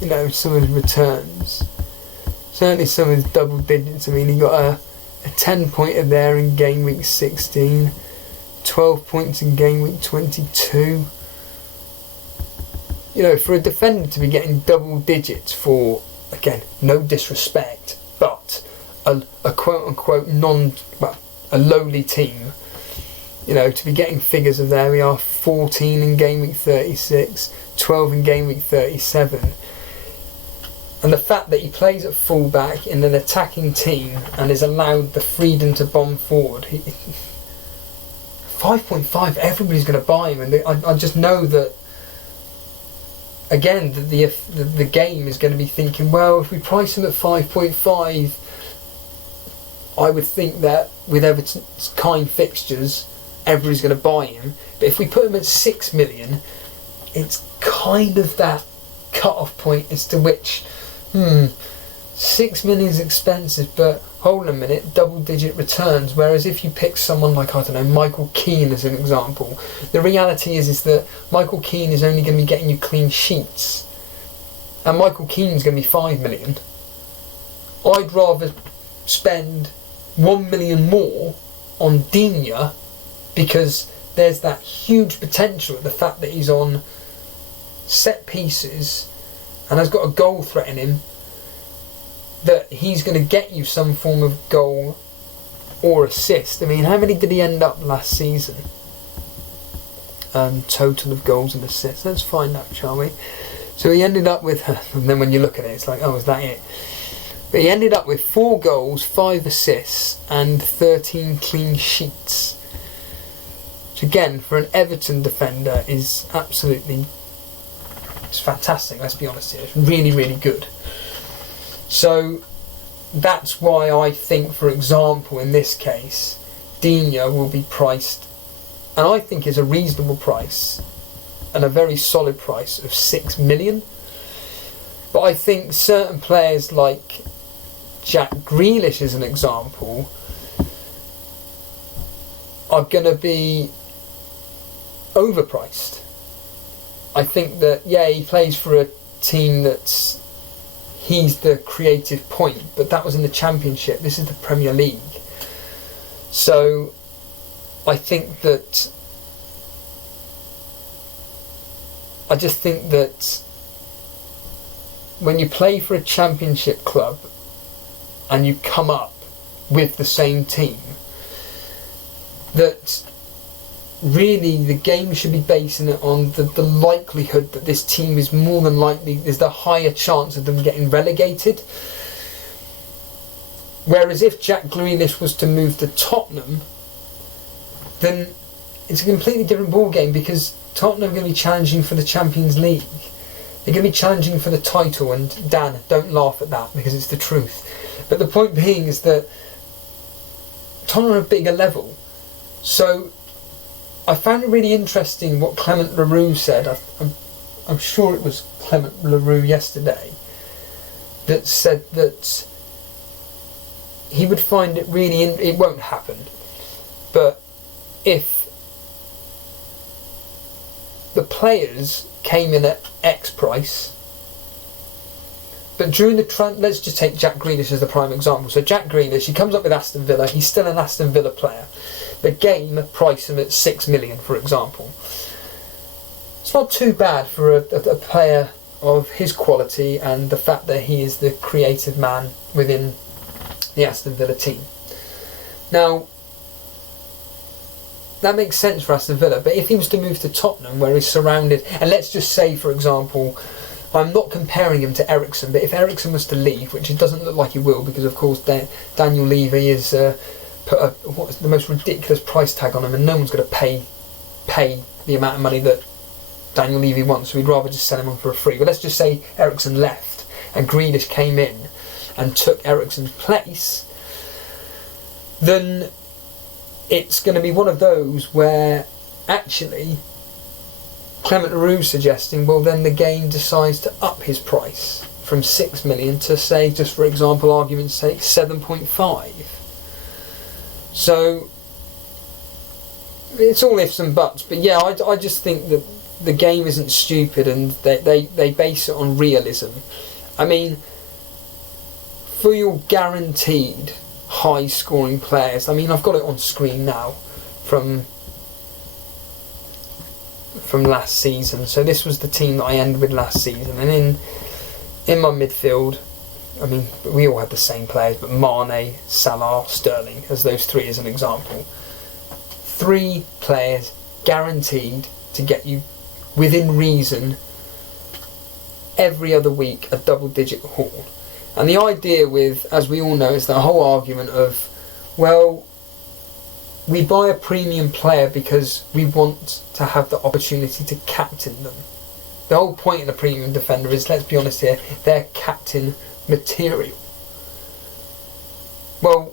you know, some of his returns, certainly some of his double digits. I mean, he got a 10-pointer there in game week 16, 12 points in game week 22. You know, for a defender to be getting double digits for, again, no disrespect, but a quote-unquote a lowly team, you know, to be getting figures of there we are, 14 in game week 36, 12 in game week 37. And the fact that he plays at fullback in an attacking team and is allowed the freedom to bomb forward, 5.5, everybody's going to buy him. And I just know that, again, the game is going to be thinking, well, if we price him at 5.5, I would think that with Everton's kind fixtures, everybody's going to buy him. But if we put him at 6 million, it's kind of that cut-off point as to which, 6 million is expensive, but hold on a minute, double-digit returns. Whereas if you pick someone like, I don't know, Michael Keane as an example, the reality is that Michael Keane is only going to be getting you clean sheets, and Michael Keane's going to be 5 million. I'd rather spend 1 million more on Digne because there's that huge potential, the fact that he's on set pieces and has got a goal threat in him, that he's going to get you some form of goal or assist. I mean, how many did he end up last season? Total of goals and assists. Let's find out, shall we? So he ended up with, and then when you look at it, it's like, oh, is that it? But he ended up with 4 goals, 5 assists, and 13 clean sheets. Which again, for an Everton defender, is absolutely, it's fantastic, let's be honest here. It's really, really good. So that's why I think, for example, in this case, Digne will be priced, and I think is a reasonable price, and a very solid price of 6 million. But I think certain players like Jack Grealish, as an example, are going to be overpriced. I think that, yeah, he plays for a team that's, he's the creative point, but that was in the Championship. This is the Premier League. So I think that, I just think that when you play for a Championship club and you come up with the same team, that really the game should be basing it on the likelihood that this team is more than likely, there's the higher chance of them getting relegated. Whereas if Jack Grealish was to move to Tottenham, then it's a completely different ball game, because Tottenham are going to be challenging for the Champions League. They're going to be challenging for the title, and Dan, don't laugh at that because it's the truth. But the point being is that Tottenham are a bigger level. So I found it really interesting what Clement Leroux said. I'm sure it was Clement Leroux yesterday that said that he would find it really, it won't happen, but if the players came in at X price, but during the let's just take Jack Grealish as the prime example. So Jack Grealish, he comes up with Aston Villa, he's still an Aston Villa player. The game priced him at 6 million, for example. It's not too bad for a player of his quality and the fact that he is the creative man within the Aston Villa team. Now, that makes sense for Aston Villa, but if he was to move to Tottenham, where he's surrounded, and let's just say, for example, I'm not comparing him to Eriksen, but if Eriksen was to leave, which it doesn't look like he will, because of course Daniel Levy is put what's the most ridiculous price tag on him, and no one's going to pay the amount of money that Daniel Levy wants, so we'd rather just sell him on for a free. But let's just say Eriksen left and Grealish came in and took Eriksen's place, then it's going to be one of those where actually Clement Leroux suggesting, well, then the game decides to up his price from 6 million to, say, just for example, argument's sake, 7.5. So it's all ifs and buts, but yeah, I just think that the game isn't stupid, and they base it on realism. I mean, for your guaranteed high scoring players, I mean, I've got it on screen now from last season. So this was the team that I ended with last season, and in my midfield, I mean, we all had the same players, but Mane, Salah, Sterling, as those three as an example. 3 players guaranteed to get you within reason every other week a double-digit haul. And the idea with, as we all know, is the whole argument of, well, we buy a premium player because we want to have the opportunity to captain them. The whole point in a premium defender is, let's be honest here, they're captain material. Well,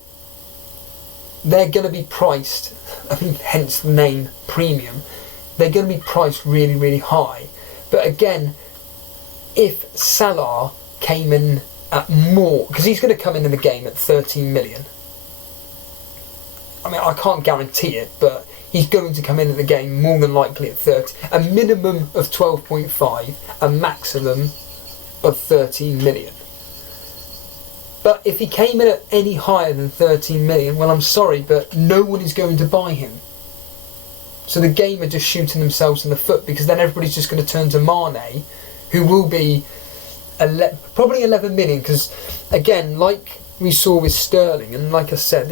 they're going to be priced, I mean, hence the name premium, they're going to be priced really, really high. But again, if Salah came in at more, because he's going to come in the game at 13 million. I mean, I can't guarantee it, but he's going to come in the game more than likely at 30. A minimum of 12.5, a maximum of 13 million. But if he came in at any higher than 13 million, well, I'm sorry, but no one is going to buy him. So the game are just shooting themselves in the foot, because then everybody's just going to turn to Mane, who will be probably 11 million, because again, like we saw with Sterling, and like I said,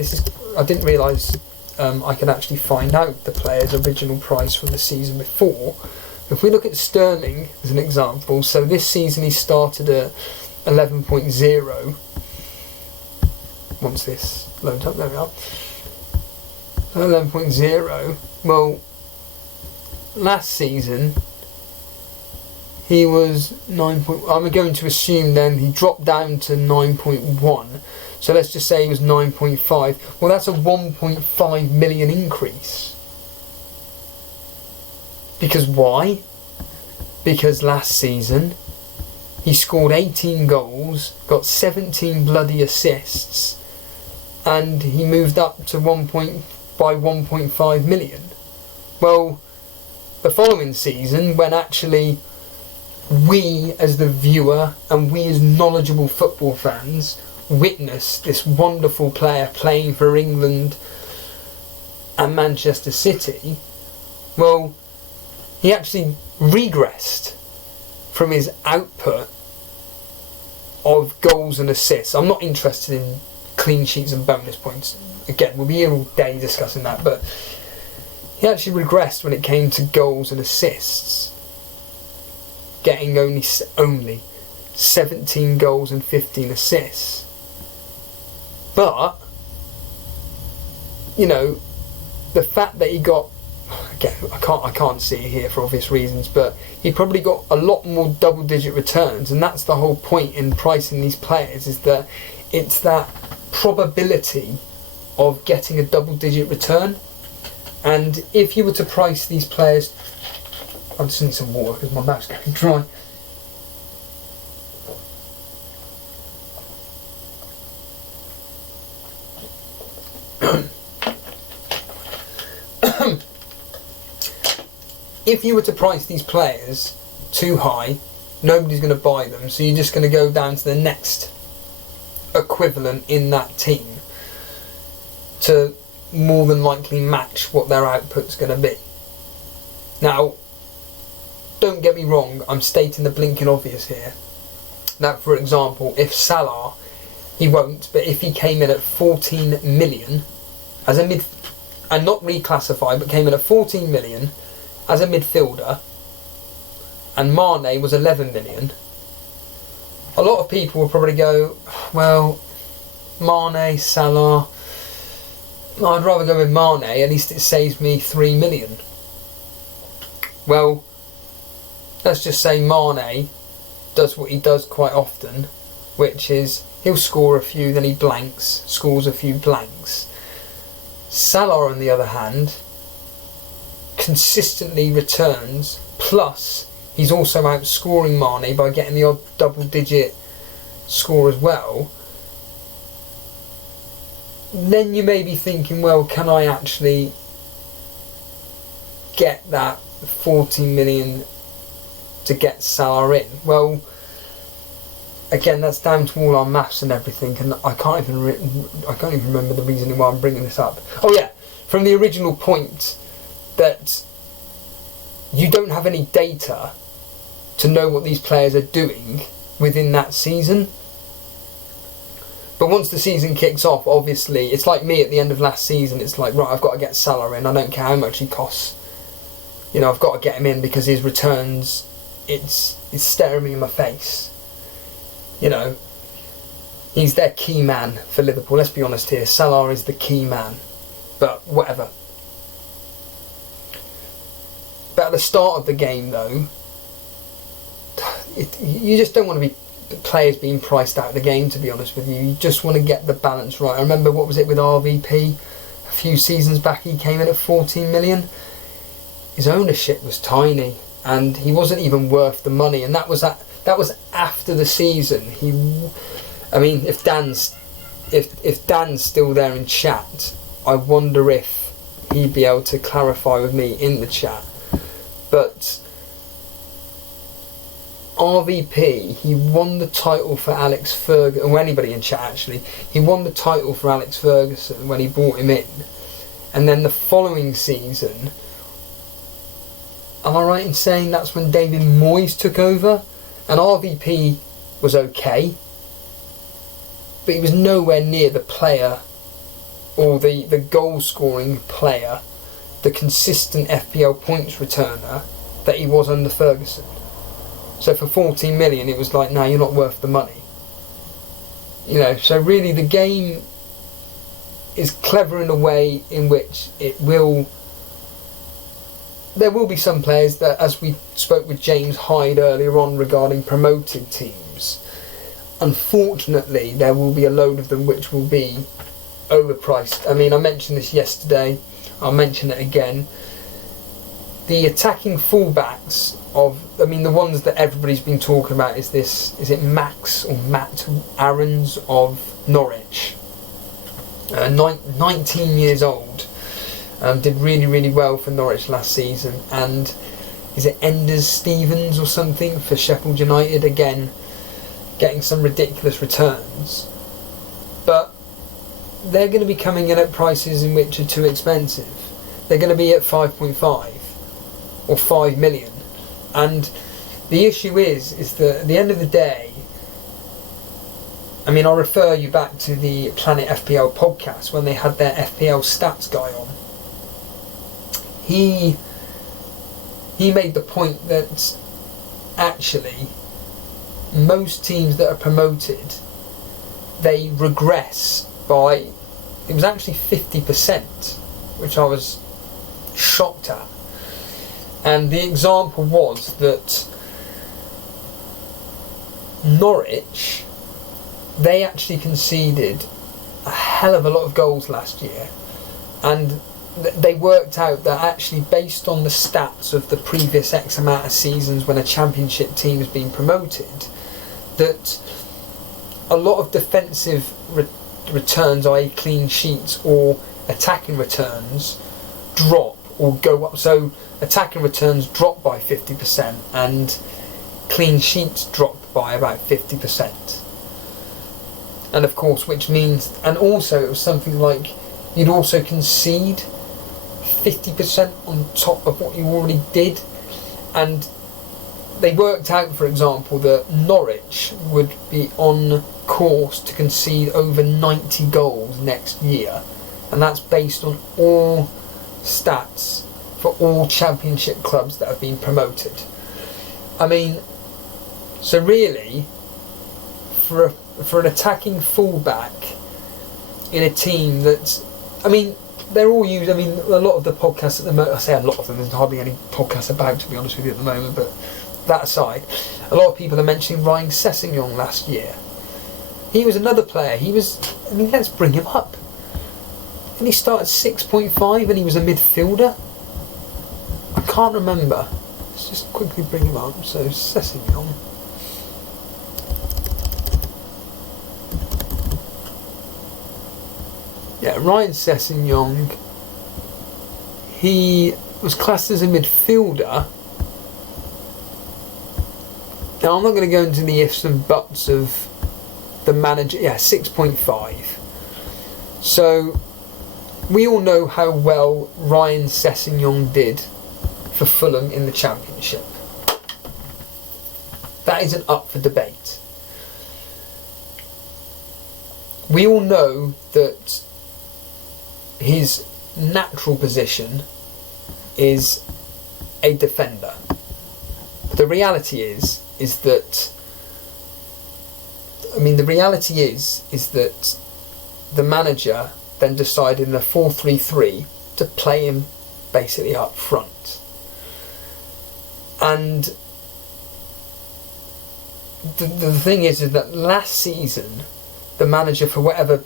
I didn't realise I could actually find out the player's original price from the season before. If we look at Sterling as an example, so this season he started at 11.0. Once this loads up, there we are. 11.0. Well, last season he was 9. I'm going to assume then he dropped down to 9.1. So let's just say he was 9.5. Well, that's a 1.5 million increase. Because why? Because last season he scored 18 goals, got 17 bloody assists, and he moved up to by 1.5 million. Well, the following season, when actually we as the viewer and we as knowledgeable football fans witnessed this wonderful player playing for England and Manchester City, well, he actually regressed from his output of goals and assists. I'm not interested in clean sheets and bonus points. Again, we'll be here all day discussing that, but he actually regressed when it came to goals and assists, getting only 17 goals and 15 assists. But, you know, the fact that he got, again, I can't see it here for obvious reasons, but he probably got a lot more double-digit returns, and that's the whole point in pricing these players, is that it's that probability of getting a double-digit return. And if you were to price these players, I just need some water because my mouth's going dry. If you were to price these players too high, nobody's going to buy them, so you're just going to go down to the next equivalent in that team to more than likely match what their output's going to be. Now, don't get me wrong, I'm stating the blinking obvious here. That, for example, if Salah, he won't, but if he came in at 14 million as a mid, and not reclassified, but came in at 14 million as a midfielder, and Mane was 11 million, a lot of people will probably go, well, Mane, Salah, I'd rather go with Mane, at least it saves me 3 million. Well, let's just say Mane does what he does quite often, which is he'll score a few, then he blanks, scores a few blanks. Salah, on the other hand, consistently returns, plus he's also outscoring Mane by getting the odd double-digit score as well. Then you may be thinking, well, can I actually get that 14 million to get Salah in? Well, again, that's down to all our maths and everything, and I can't even remember the reason why I'm bringing this up. Oh yeah, from the original point that you don't have any data to know what these players are doing within that season. But once the season kicks off, obviously, it's like me at the end of last season. It's like, right, I've got to get Salah in. I don't care how much he costs. You know, I've got to get him in because his returns, it's staring me in my face. You know, he's their key man for Liverpool. Let's be honest here. Salah is the key man. But whatever. But at the start of the game, though, you just don't want to be players being priced out of the game, to be honest with you. You just want to get the balance right. I remember, what was it with RVP? A few seasons back, he came in at 14 million. His ownership was tiny, and he wasn't even worth the money. And that was after the season. I mean, if Dan's still there in chat, I wonder if he'd be able to clarify with me in the chat. But RVP, he won the title for Alex Ferguson, or anybody in chat actually, he won the title for Alex Ferguson when he brought him in. And then the following season, am I right in saying that's when David Moyes took over? And RVP was okay, but he was nowhere near the player, or the goal scoring player, the consistent FPL points returner that he was under Ferguson. So for 14 million it was like, no, you're not worth the money. You know, so really the game is clever in a way in which there will be some players that, as we spoke with James Hyde earlier on regarding promoted teams, unfortunately there will be a load of them which will be overpriced. I mean, I mentioned this yesterday, I'll mention it again. The attacking fullbacks the ones that everybody's been talking about is it Max or Matt Aarons of Norwich, 19 years old, did really, really well for Norwich last season, and is it Enders Stevens or something for Sheffield United, again getting some ridiculous returns, but they're going to be coming in at prices in which are too expensive. They're going to be at 5.5 or 5 million, and the issue is that at the end of the day, I mean, I'll refer you back to the Planet FPL podcast when they had their FPL stats guy on. He made the point that actually most teams that are promoted, they regress by, it was actually 50%, which I was shocked at. And the example was that Norwich, they actually conceded a hell of a lot of goals last year, and they worked out that actually, based on the stats of the previous X amount of seasons when a championship team has been promoted, that a lot of defensive returns, i.e. clean sheets, or attacking returns drop or go up. So attacking returns drop by 50% and clean sheets dropped by about 50%. And of course, which means, and also it was something like you'd also concede 50% on top of what you already did. And they worked out, for example, that Norwich would be on course to concede over 90 goals next year, and that's based on all stats for all championship clubs that have been promoted. I mean, so really, for an attacking fullback in a team that's, I mean, they're all used, I mean, a lot of the podcasts at the moment, I say a lot of them, there's hardly any podcasts about, to be honest with you, at the moment, but that aside, a lot of people are mentioning Ryan Sessegnon last year. He was another player, I mean, let's bring him up. And he started 6.5 and he was a midfielder. I can't remember. Let's just quickly bring him up. So, Sessegnon. Yeah, Ryan Sessegnon. He was classed as a midfielder. Now, I'm not going to go into the ifs and buts of the manager. Yeah, 6.5. So, we all know how well Ryan Sessegnon did for Fulham in the Championship. That isn't up for debate. We all know that his natural position is a defender. The reality is that, I mean, the reality is that the manager then decided in a 4-3-3 to play him basically up front. And the thing is that last season, the manager, for whatever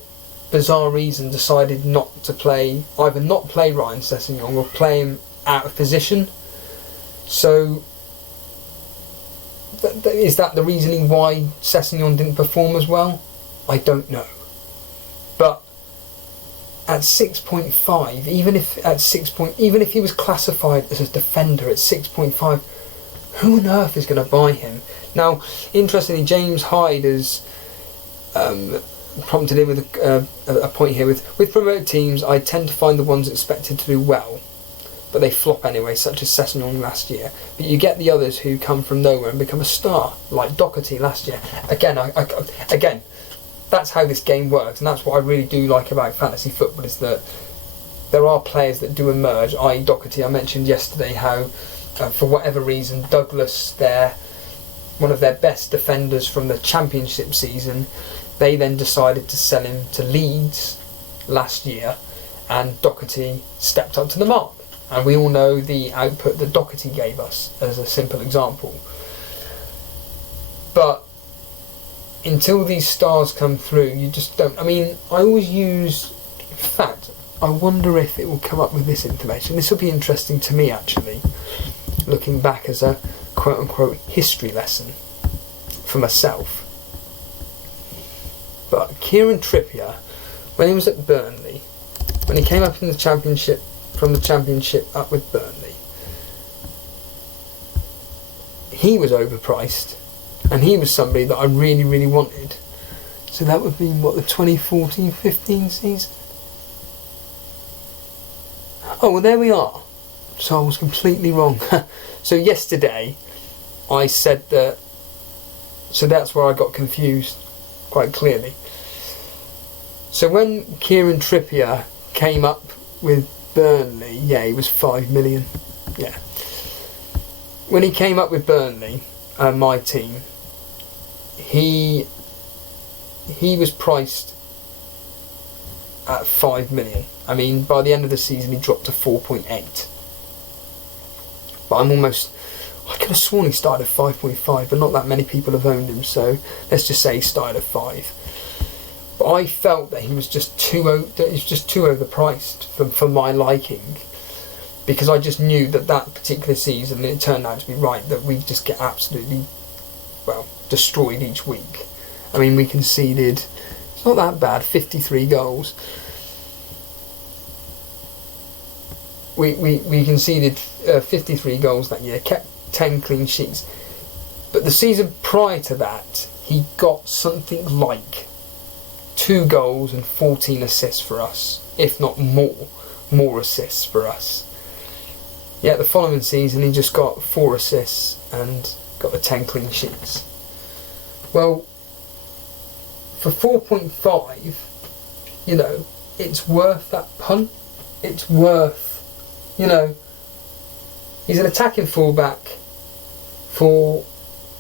bizarre reason, decided not to play, either not play Ryan Sessegnon or play him out of position. So, is that the reasoning why Sessegnon didn't perform as well? I don't know. But at 6.5, even if he was classified as a defender at 6.5, who on earth is going to buy him? Now, interestingly, James Hyde has prompted in with a point here. With promoted teams, I tend to find the ones expected to do well, but they flop anyway, such as Sessegnon last year. But you get the others who come from nowhere and become a star, like Doherty last year. Again, again, that's how this game works, and that's what I really do like about fantasy football, is that there are players that do emerge, i.e. Doherty. I mentioned yesterday how, for whatever reason, Douglas, one of their best defenders from the Championship season, they then decided to sell him to Leeds last year, and Doherty stepped up to the mark. And we all know the output that Doherty gave us, as a simple example. But until these stars come through, you just don't. I mean, I always use. In fact, I wonder if it will come up with this information. This will be interesting to me, actually, looking back as a quote-unquote history lesson for myself. But Kieran Trippier, when he was at Burnley, when he came up in the Championship, from the Championship up with Burnley, he was overpriced, and he was somebody that I really, really wanted. So that would be, what, the 2014-15 season? Oh, well, there we are. So I was completely wrong. So yesterday, I said that... So that's where I got confused, quite clearly. So when Kieran Trippier came up with Burnley, yeah, he was 5 million. Yeah. When he came up with Burnley, my team, he was priced at 5 million. I mean, by the end of the season, he dropped to 4.8. But I could have sworn he started at 5.5, but not that many people have owned him, so let's just say he started at 5. But I felt that he was just too overpriced for my liking, because I just knew that particular season, and it turned out to be right, that we just get absolutely, well, destroyed each week. I mean, we conceded, it's not that bad, 53 goals. We conceded 53 goals that year, kept 10 clean sheets. But the season prior to that, he got something like 2 goals and 14 assists for us, if not more assists for us. Yeah, the following season he just got 4 assists and got the 10 clean sheets. Well, for 4.5, you know, it's worth that punt. It's worth, you know, he's an attacking fullback for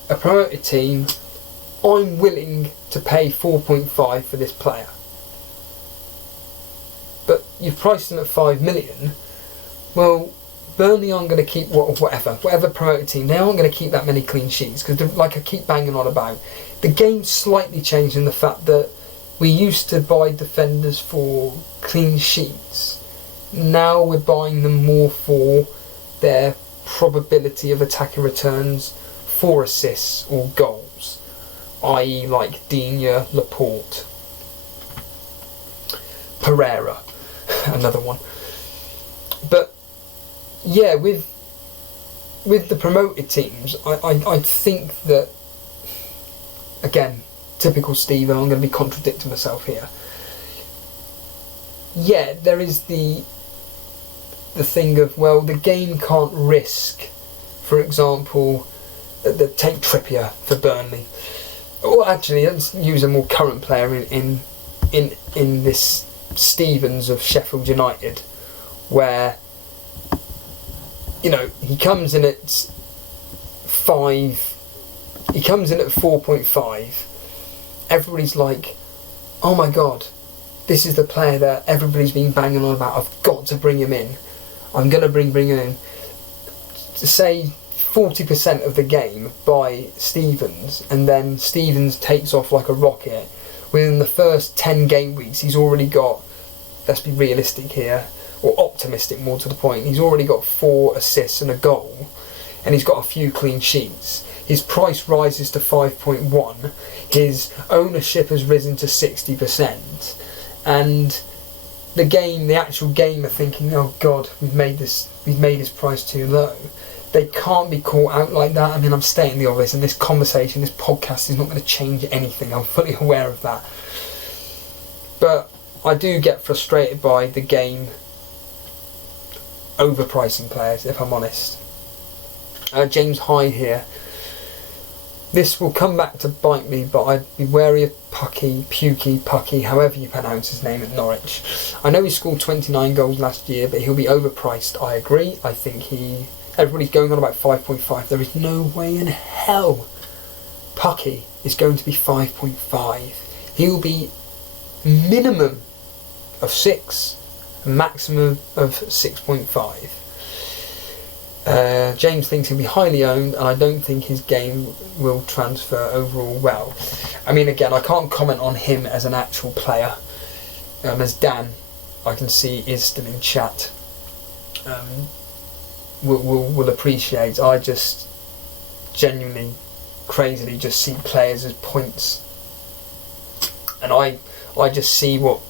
a promoted team. I'm willing to pay 4.5 for this player. But you've priced him at 5 million. Well, Burnley aren't going to keep whatever promoted team, they aren't going to keep that many clean sheets, because like I keep banging on about, the game's slightly changed in the fact that we used to buy defenders for clean sheets. Now we're buying them more for their probability of attacking returns, for assists or goals, i.e. like Digne, Laporte, Pereira, another one. But yeah, with the promoted teams, I think that, again, typical Steve, and I'm going to be contradicting myself here. Yeah, there is the thing of, well, the game can't risk, for example, take Trippier for Burnley. Or actually, let's use a more current player in this Stevens of Sheffield United, where, you know, he comes in at 4.5. Everybody's like, oh my god, this is the player that everybody's been banging on about. I've got to bring him in. I'm going to bring him in. To say 40% of the game by Stevens, and then Stevens takes off like a rocket. Within the first 10 game weeks, he's already got, let's be realistic here, or optimistic more to the point, he's already got 4 assists and a goal, and he's got a few clean sheets. His price rises to 5.1, his ownership has risen to 60%, and the actual game are thinking, oh god, we've made his price too low. they can't be caught out like that. I mean, I'm stating the obvious, and this conversation, this podcast is not going to change anything. I'm fully aware of that. But I do get frustrated by the game overpricing players, if I'm honest. James Hyde here. This will come back to bite me, but I'd be wary of Pucky, however you pronounce his name, at Norwich. I know he scored 29 goals last year, but he'll be overpriced. I agree. I think everybody's going on about 5.5. There is no way in hell Pucky is going to be 5.5. He'll be minimum of 6, maximum of 6.5. James thinks he'll be highly owned, and I don't think his game will transfer overall well. I mean, again, I can't comment on him as an actual player. As Dan, I can see, is still in chat, will appreciate. I just genuinely, crazily just see players as points, and I just see what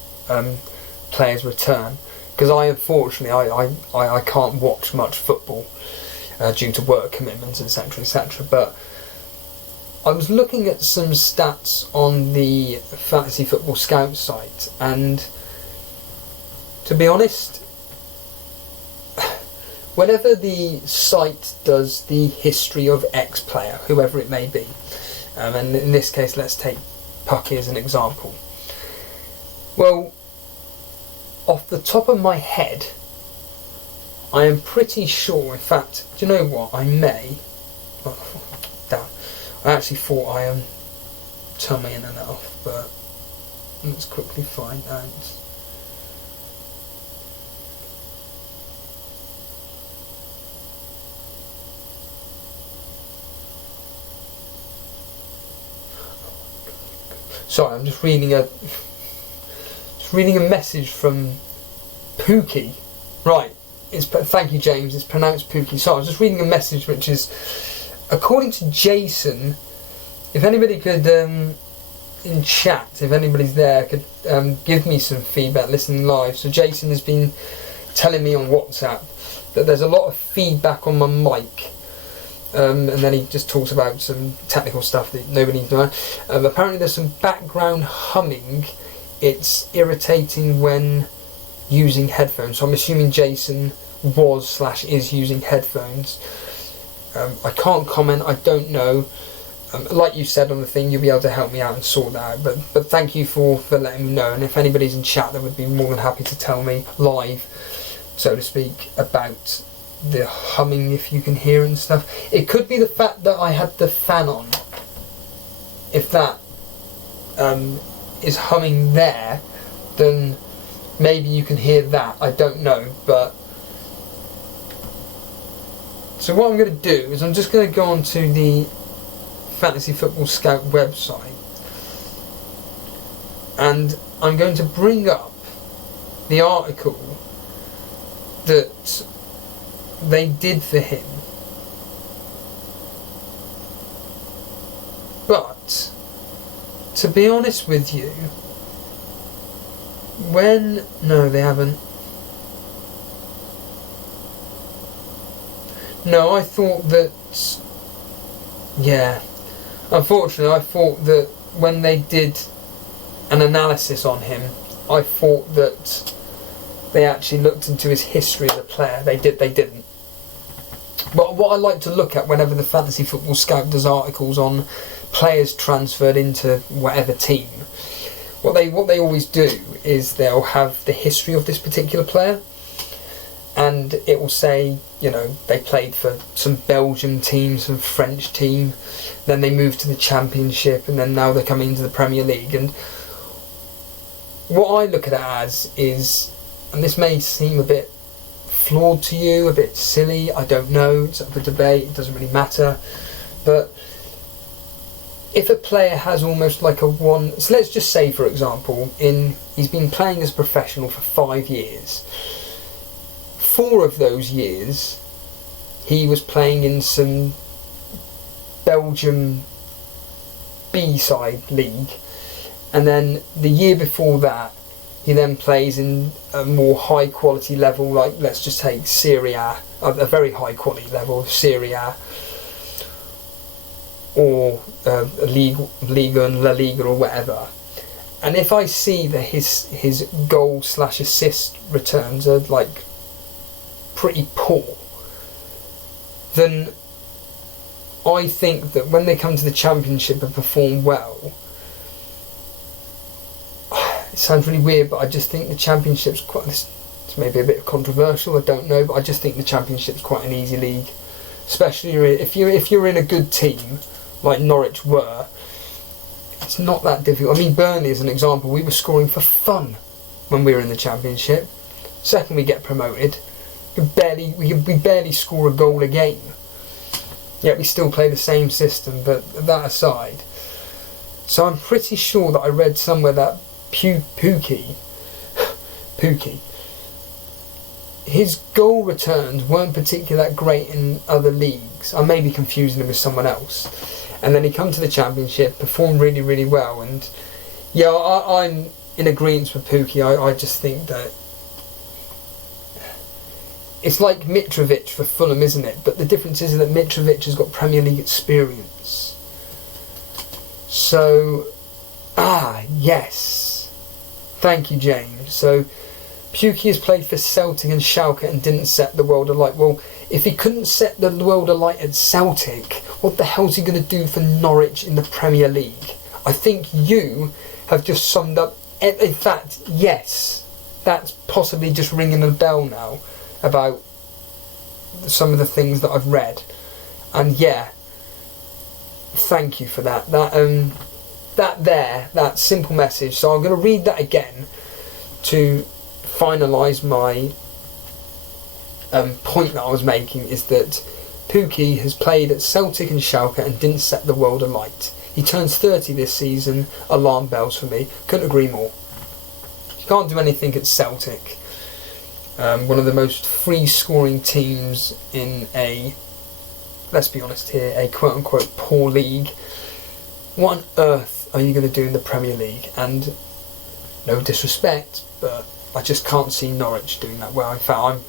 players return. Because I can't watch much football due to work commitments, etc, etc. But I was looking at some stats on the Fantasy Football Scout site, and to be honest, whenever the site does the history of X player, whoever it may be, and in this case let's take Pucky as an example, well, off the top of my head, I am pretty sure, in fact, do you know what, I may, damn, I actually thought I turned my internet off, but let's quickly find out. Sorry, I'm just reading a message from Pookie. Right, thank you, James. It's pronounced Pookie. So I was just reading a message which is, according to Jason, if anybody could in chat, if anybody's there, could give me some feedback listening live. So Jason has been telling me on WhatsApp that there's a lot of feedback on my mic. And then he just talks about some technical stuff that nobody needs to know. Apparently there's some background humming. It's irritating when using headphones. So I'm assuming Jason was/is using headphones. I can't comment, I don't know. Like you said on the thing, you'll be able to help me out and sort that out. But thank you for letting me know. And if anybody's in chat, that would be more than happy to tell me live, so to speak, about the humming, if you can hear it and stuff. It could be the fact that I had the fan on. If that is humming there, then maybe you can hear that. I don't know, but so what I'm going to do is I'm just going to go onto the Fantasy Football Scout website, and I'm going to bring up the article that they did for him. But to be honest with you, no, they haven't. No, I thought that, yeah, unfortunately I thought that when they did an analysis on him, I thought that they actually looked into his history as a player. They didn't. But what I like to look at whenever the Fantasy Football Scout does articles on players transferred into whatever team, what they always do is they'll have the history of this particular player, and it will say, you know, they played for some Belgian team, some French team, then they moved to the Championship, and then now they're coming into the Premier League. And what I look at it as is, and this may seem a bit flawed to you, a bit silly, I don't know, it's up for debate, it doesn't really matter, but if a player has almost like so let's just say, for example, he's been playing as a professional for 5 years. 4 of those years he was playing in some Belgium B-side league, and then the year before that he then plays in a more high quality level, like let's just take Serie A, a very high quality level of Serie A or Liga and La Liga or whatever, and if I see that his goal/assist returns are like pretty poor, then I think that when they come to the Championship and perform well, it sounds really weird, but I just think the Championship's quite, it's maybe a bit controversial, I don't know, but I just think the Championship's quite an easy league, especially if you're in a good team like Norwich were. It's not that difficult. I mean, Burnley is an example. We were scoring for fun when we were in the Championship. Second we get promoted, we barely score a goal a game. Yet we still play the same system, but that aside. So I'm pretty sure that I read somewhere that Pukki, his goal returns weren't particularly that great in other leagues. I may be confusing him with someone else. And then he come to the Championship, performed really, really well. And yeah, I'm in agreement with Pukki. I just think that it's like Mitrovic for Fulham, isn't it? But the difference is that Mitrovic has got Premier League experience. So, yes. Thank you, James. So, Pukki has played for Celtic and Schalke and didn't set the world alight. Well, if he couldn't set the world alight at Celtic, what the hell's he going to do for Norwich in the Premier League? I think you have just summed up. In fact, yes, that's possibly just ringing a bell now about some of the things that I've read. And yeah, thank you for that. That simple message. So I'm going to read that again to finalise my point that I was making, is that Pukki has played at Celtic and Schalke and didn't set the world alight. He turns 30 this season, alarm bells for me, couldn't agree more. You can't do anything at Celtic, one of the most free scoring teams in a, let's be honest here, a quote unquote poor league. What on earth are you going to do in the Premier League? And no disrespect, but I just can't see Norwich doing that well. In fact, I'm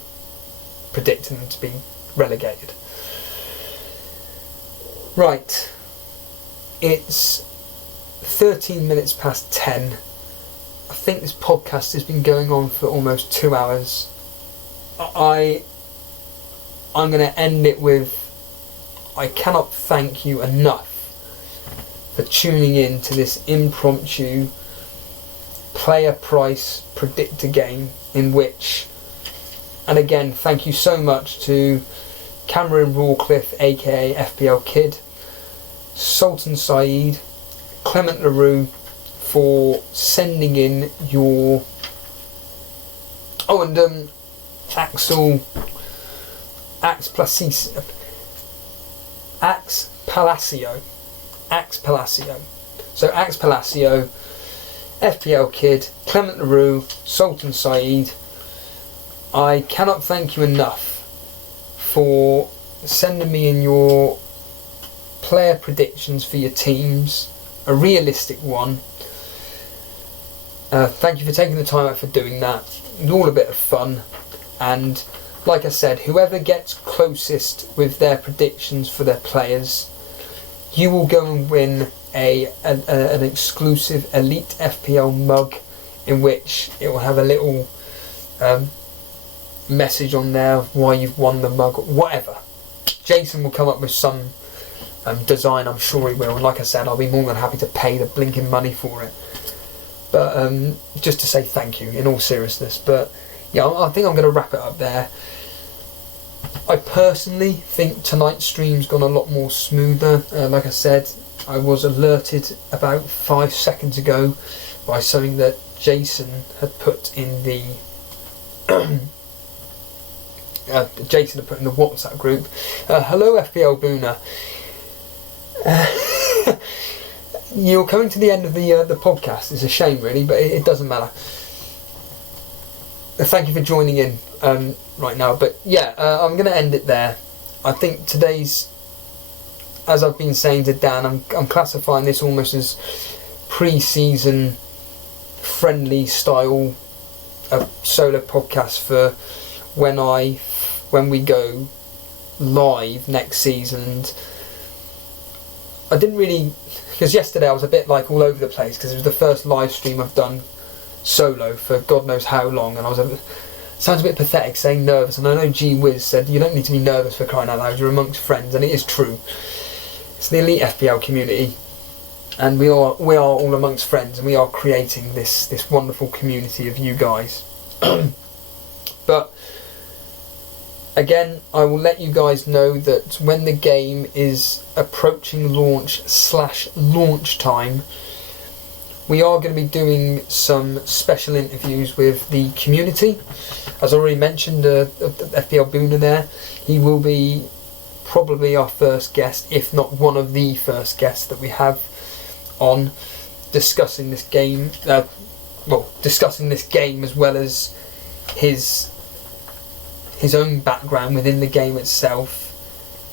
predicting them to be relegated. Right, it's 13 minutes past 10. I think this podcast has been going on for almost 2 hours. I'm going to end it with, I cannot thank you enough for tuning in to this impromptu player price predictor game, in which, and again, thank you so much to Cameron Rawcliffe, aka FPL Kid, Sultan Saeed, Clement LaRue, for sending in your... and Axe Palacio. So Axe Palacio, FPL Kid, Clement LaRue, Sultan Saeed, I cannot thank you enough for sending me in your player predictions for your teams, a realistic one. Thank you for taking the time out for doing that. It's all a bit of fun, and like I said, whoever gets closest with their predictions for their players, you will go and win an exclusive Elite FPL mug, in which it will have a little message on there why you've won the mug, or whatever. Jason will come up with some design, I'm sure he will, and like I said, I'll be more than happy to pay the blinking money for it. But just to say thank you in all seriousness. But yeah, I think I'm going to wrap it up there. I personally think tonight's stream's gone a lot more smoother. Like I said, I was alerted about 5 seconds ago by something that Jason had put in the WhatsApp group. Hello FPL Boona. You're coming to the end of the podcast. It's a shame really, but it doesn't matter. Thank you for joining in right now. But yeah, I'm going to end it there. I think today's, as I've been saying to Dan, I'm classifying this almost as pre-season friendly style solo podcast for when when we go live next season. And I didn't really, because yesterday I was a bit like all over the place because it was the first live stream I've done solo for God knows how long, and I was sounds a bit pathetic saying nervous, and I know G Wiz said you don't need to be nervous for crying out loud, you're amongst friends, and it is true. It's the elite FPL community, and we are all amongst friends, and we are creating this wonderful community of you guys. But again, I will let you guys know that when the game is approaching launch time, we are going to be doing some special interviews with the community. As I already mentioned, FPL Boona there, he will be probably our first guest, if not one of the first guests that we have on, discussing this game. Discussing this game as well as his own background within the game itself,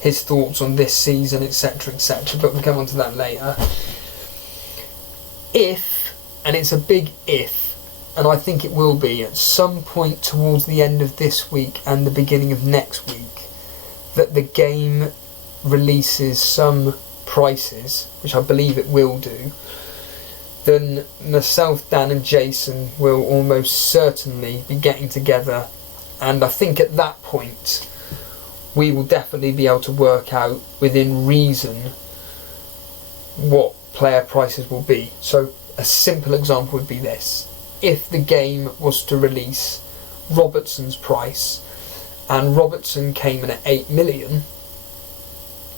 his thoughts on this season, etc, etc. But we'll come on to that later. If, and it's a big if, and I think it will be at some point towards the end of this week and the beginning of next week, that the game releases some prices, which I believe it will do, then myself, Dan and Jason will almost certainly be getting together, and I think at that point we will definitely be able to work out within reason what player prices will be. So a simple example would be this: if the game was to release Robertson's price and Robertson came in at 8 million,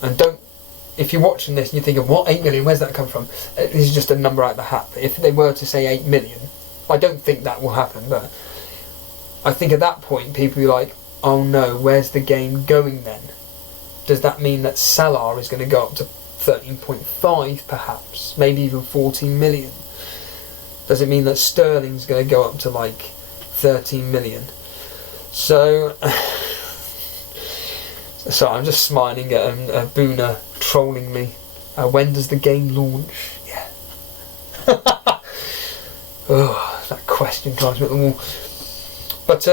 and if you're watching this and you're thinking, what, 8 million, where's that come from? This is just a number out of the hat. But if they were to say 8 million, I don't think that will happen, but I think at that point people will be like, oh no, where's the game going then? Does that mean that Salah is going to go up to 13.5 perhaps, maybe even 14 million? Does it mean that Sterling's going to go up to like 13 million? So I'm just smiling at Boona trolling me. When does the game launch? Yeah. Oh, that question drives me up the wall. But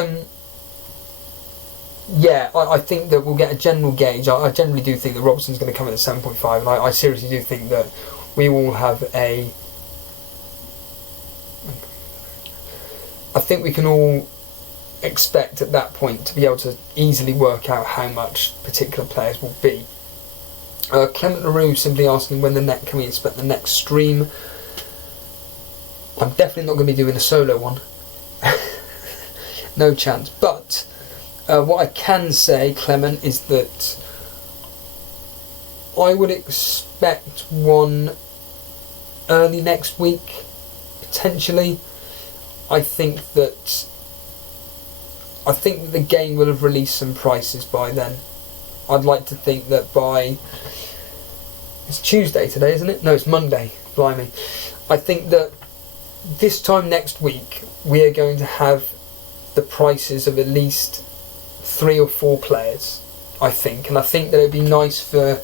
yeah, I think that we'll get a general gauge. I generally do think that Robertson's going to come in at 7.5, and I seriously do think that we will have I think we can all expect at that point to be able to easily work out how much particular players will be. Clement LaRue simply asking when can we expect the next stream. I'm definitely not going to be doing a solo one. No chance. But what I can say, Clement, is that I would expect one early next week, potentially. I think that the game will have released some prices by then. I'd like to think that it's Tuesday today, isn't it? No, it's Monday. Blimey. I think that this time next week we are going to have the prices of at least 3 or 4 players, I think. And I think that it would be nice for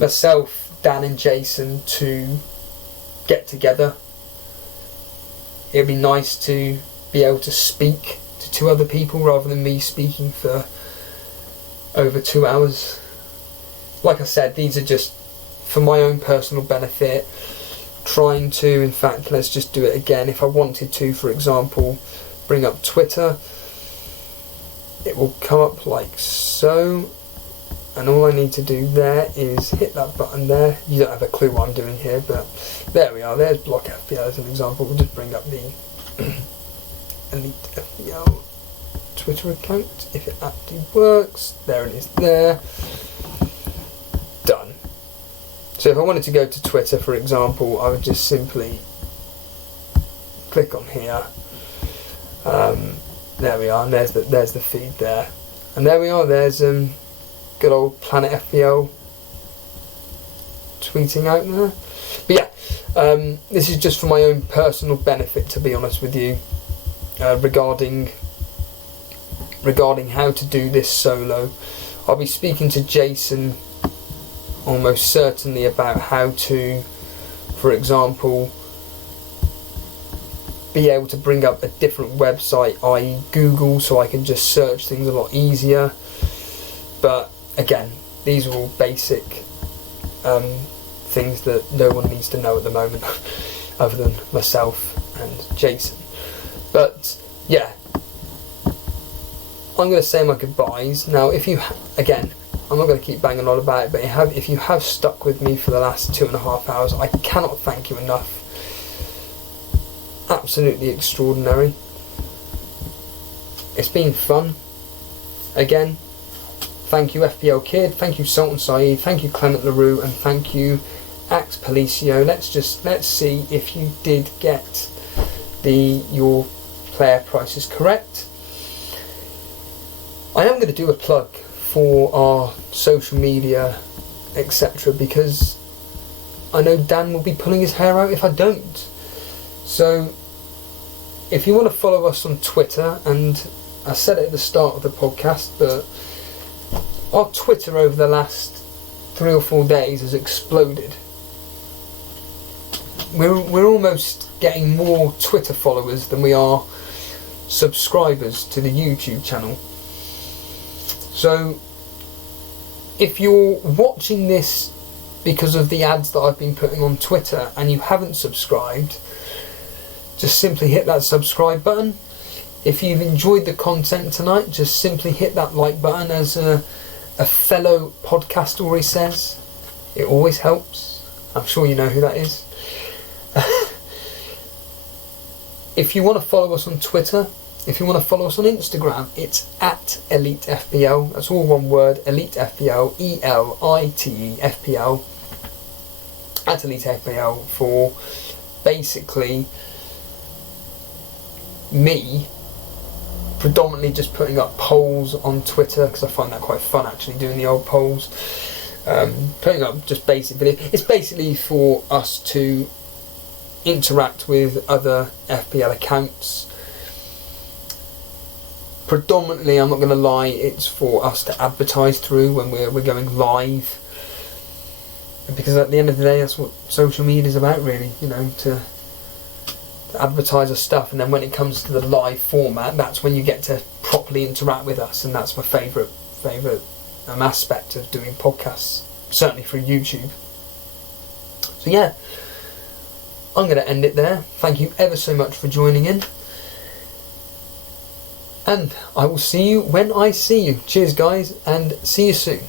myself, Dan and Jason to get together. It would be nice to be able to speak to 2 other people rather than me speaking for over 2 hours. Like I said, these are just for my own personal benefit, trying to, in fact, let's just do it again. If I wanted to, for example, bring up Twitter, it will come up like so, and all I need to do there is hit that button there. You don't have a clue what I'm doing here, but there we are. There's Block FPL as an example. We'll just bring up the Elite FPL Twitter account if it actually works. There it is there. Done. So if I wanted to go to Twitter, for example, I would just simply click on here. There we are, and there's the feed there. And there we are, there's good old Planet FPL tweeting out there. But yeah, this is just for my own personal benefit, to be honest with you, regarding how to do this solo. I'll be speaking to Jason almost certainly about how to, for example, be able to bring up a different website, i.e. Google, so I can just search things a lot easier. But again, these are all basic things that no one needs to know at the moment other than myself and Jason. But yeah, I'm going to say my goodbyes. Now, if you, again, I'm not going to keep banging on about it, but if you have stuck with me for the last 2.5 hours, I cannot thank you enough. Absolutely extraordinary. It's been fun. Again, thank you FPL Kid, thank you Sultan Saeed, thank you Clement LaRue, and thank you Axe Policio. Let's see if you did get your player prices correct. I am going to do a plug for our social media, etc., because I know Dan will be pulling his hair out if I don't. So if you want to follow us on Twitter, and I said it at the start of the podcast, but our Twitter over the last 3 or 4 days has exploded. We're almost getting more Twitter followers than we are subscribers to the YouTube channel. So if you're watching this because of the ads that I've been putting on Twitter and you haven't subscribed, just simply hit that subscribe button. If you've enjoyed the content tonight, just simply hit that like button. As a fellow podcaster always says, it always helps. I'm sure you know who that is. If you want to follow us on Twitter, if you want to follow us on Instagram, it's at EliteFPL. That's all one word, EliteFPL, ELITE-FPL, at EliteFPL, for basically me predominantly just putting up polls on Twitter, because I find that quite fun actually, doing the old polls. Putting up just basic video. It's basically for us to interact with other FPL accounts. Predominantly, I'm not going to lie, it's for us to advertise through when we're going live, because at the end of the day, that's what social media is about, really. You know, to advertise our stuff, and then when it comes to the live format, that's when you get to properly interact with us, and that's my favourite aspect of doing podcasts, certainly through YouTube. So yeah, I'm going to end it there. Thank you ever so much for joining in, and I will see you when I see you. Cheers guys, and see you soon.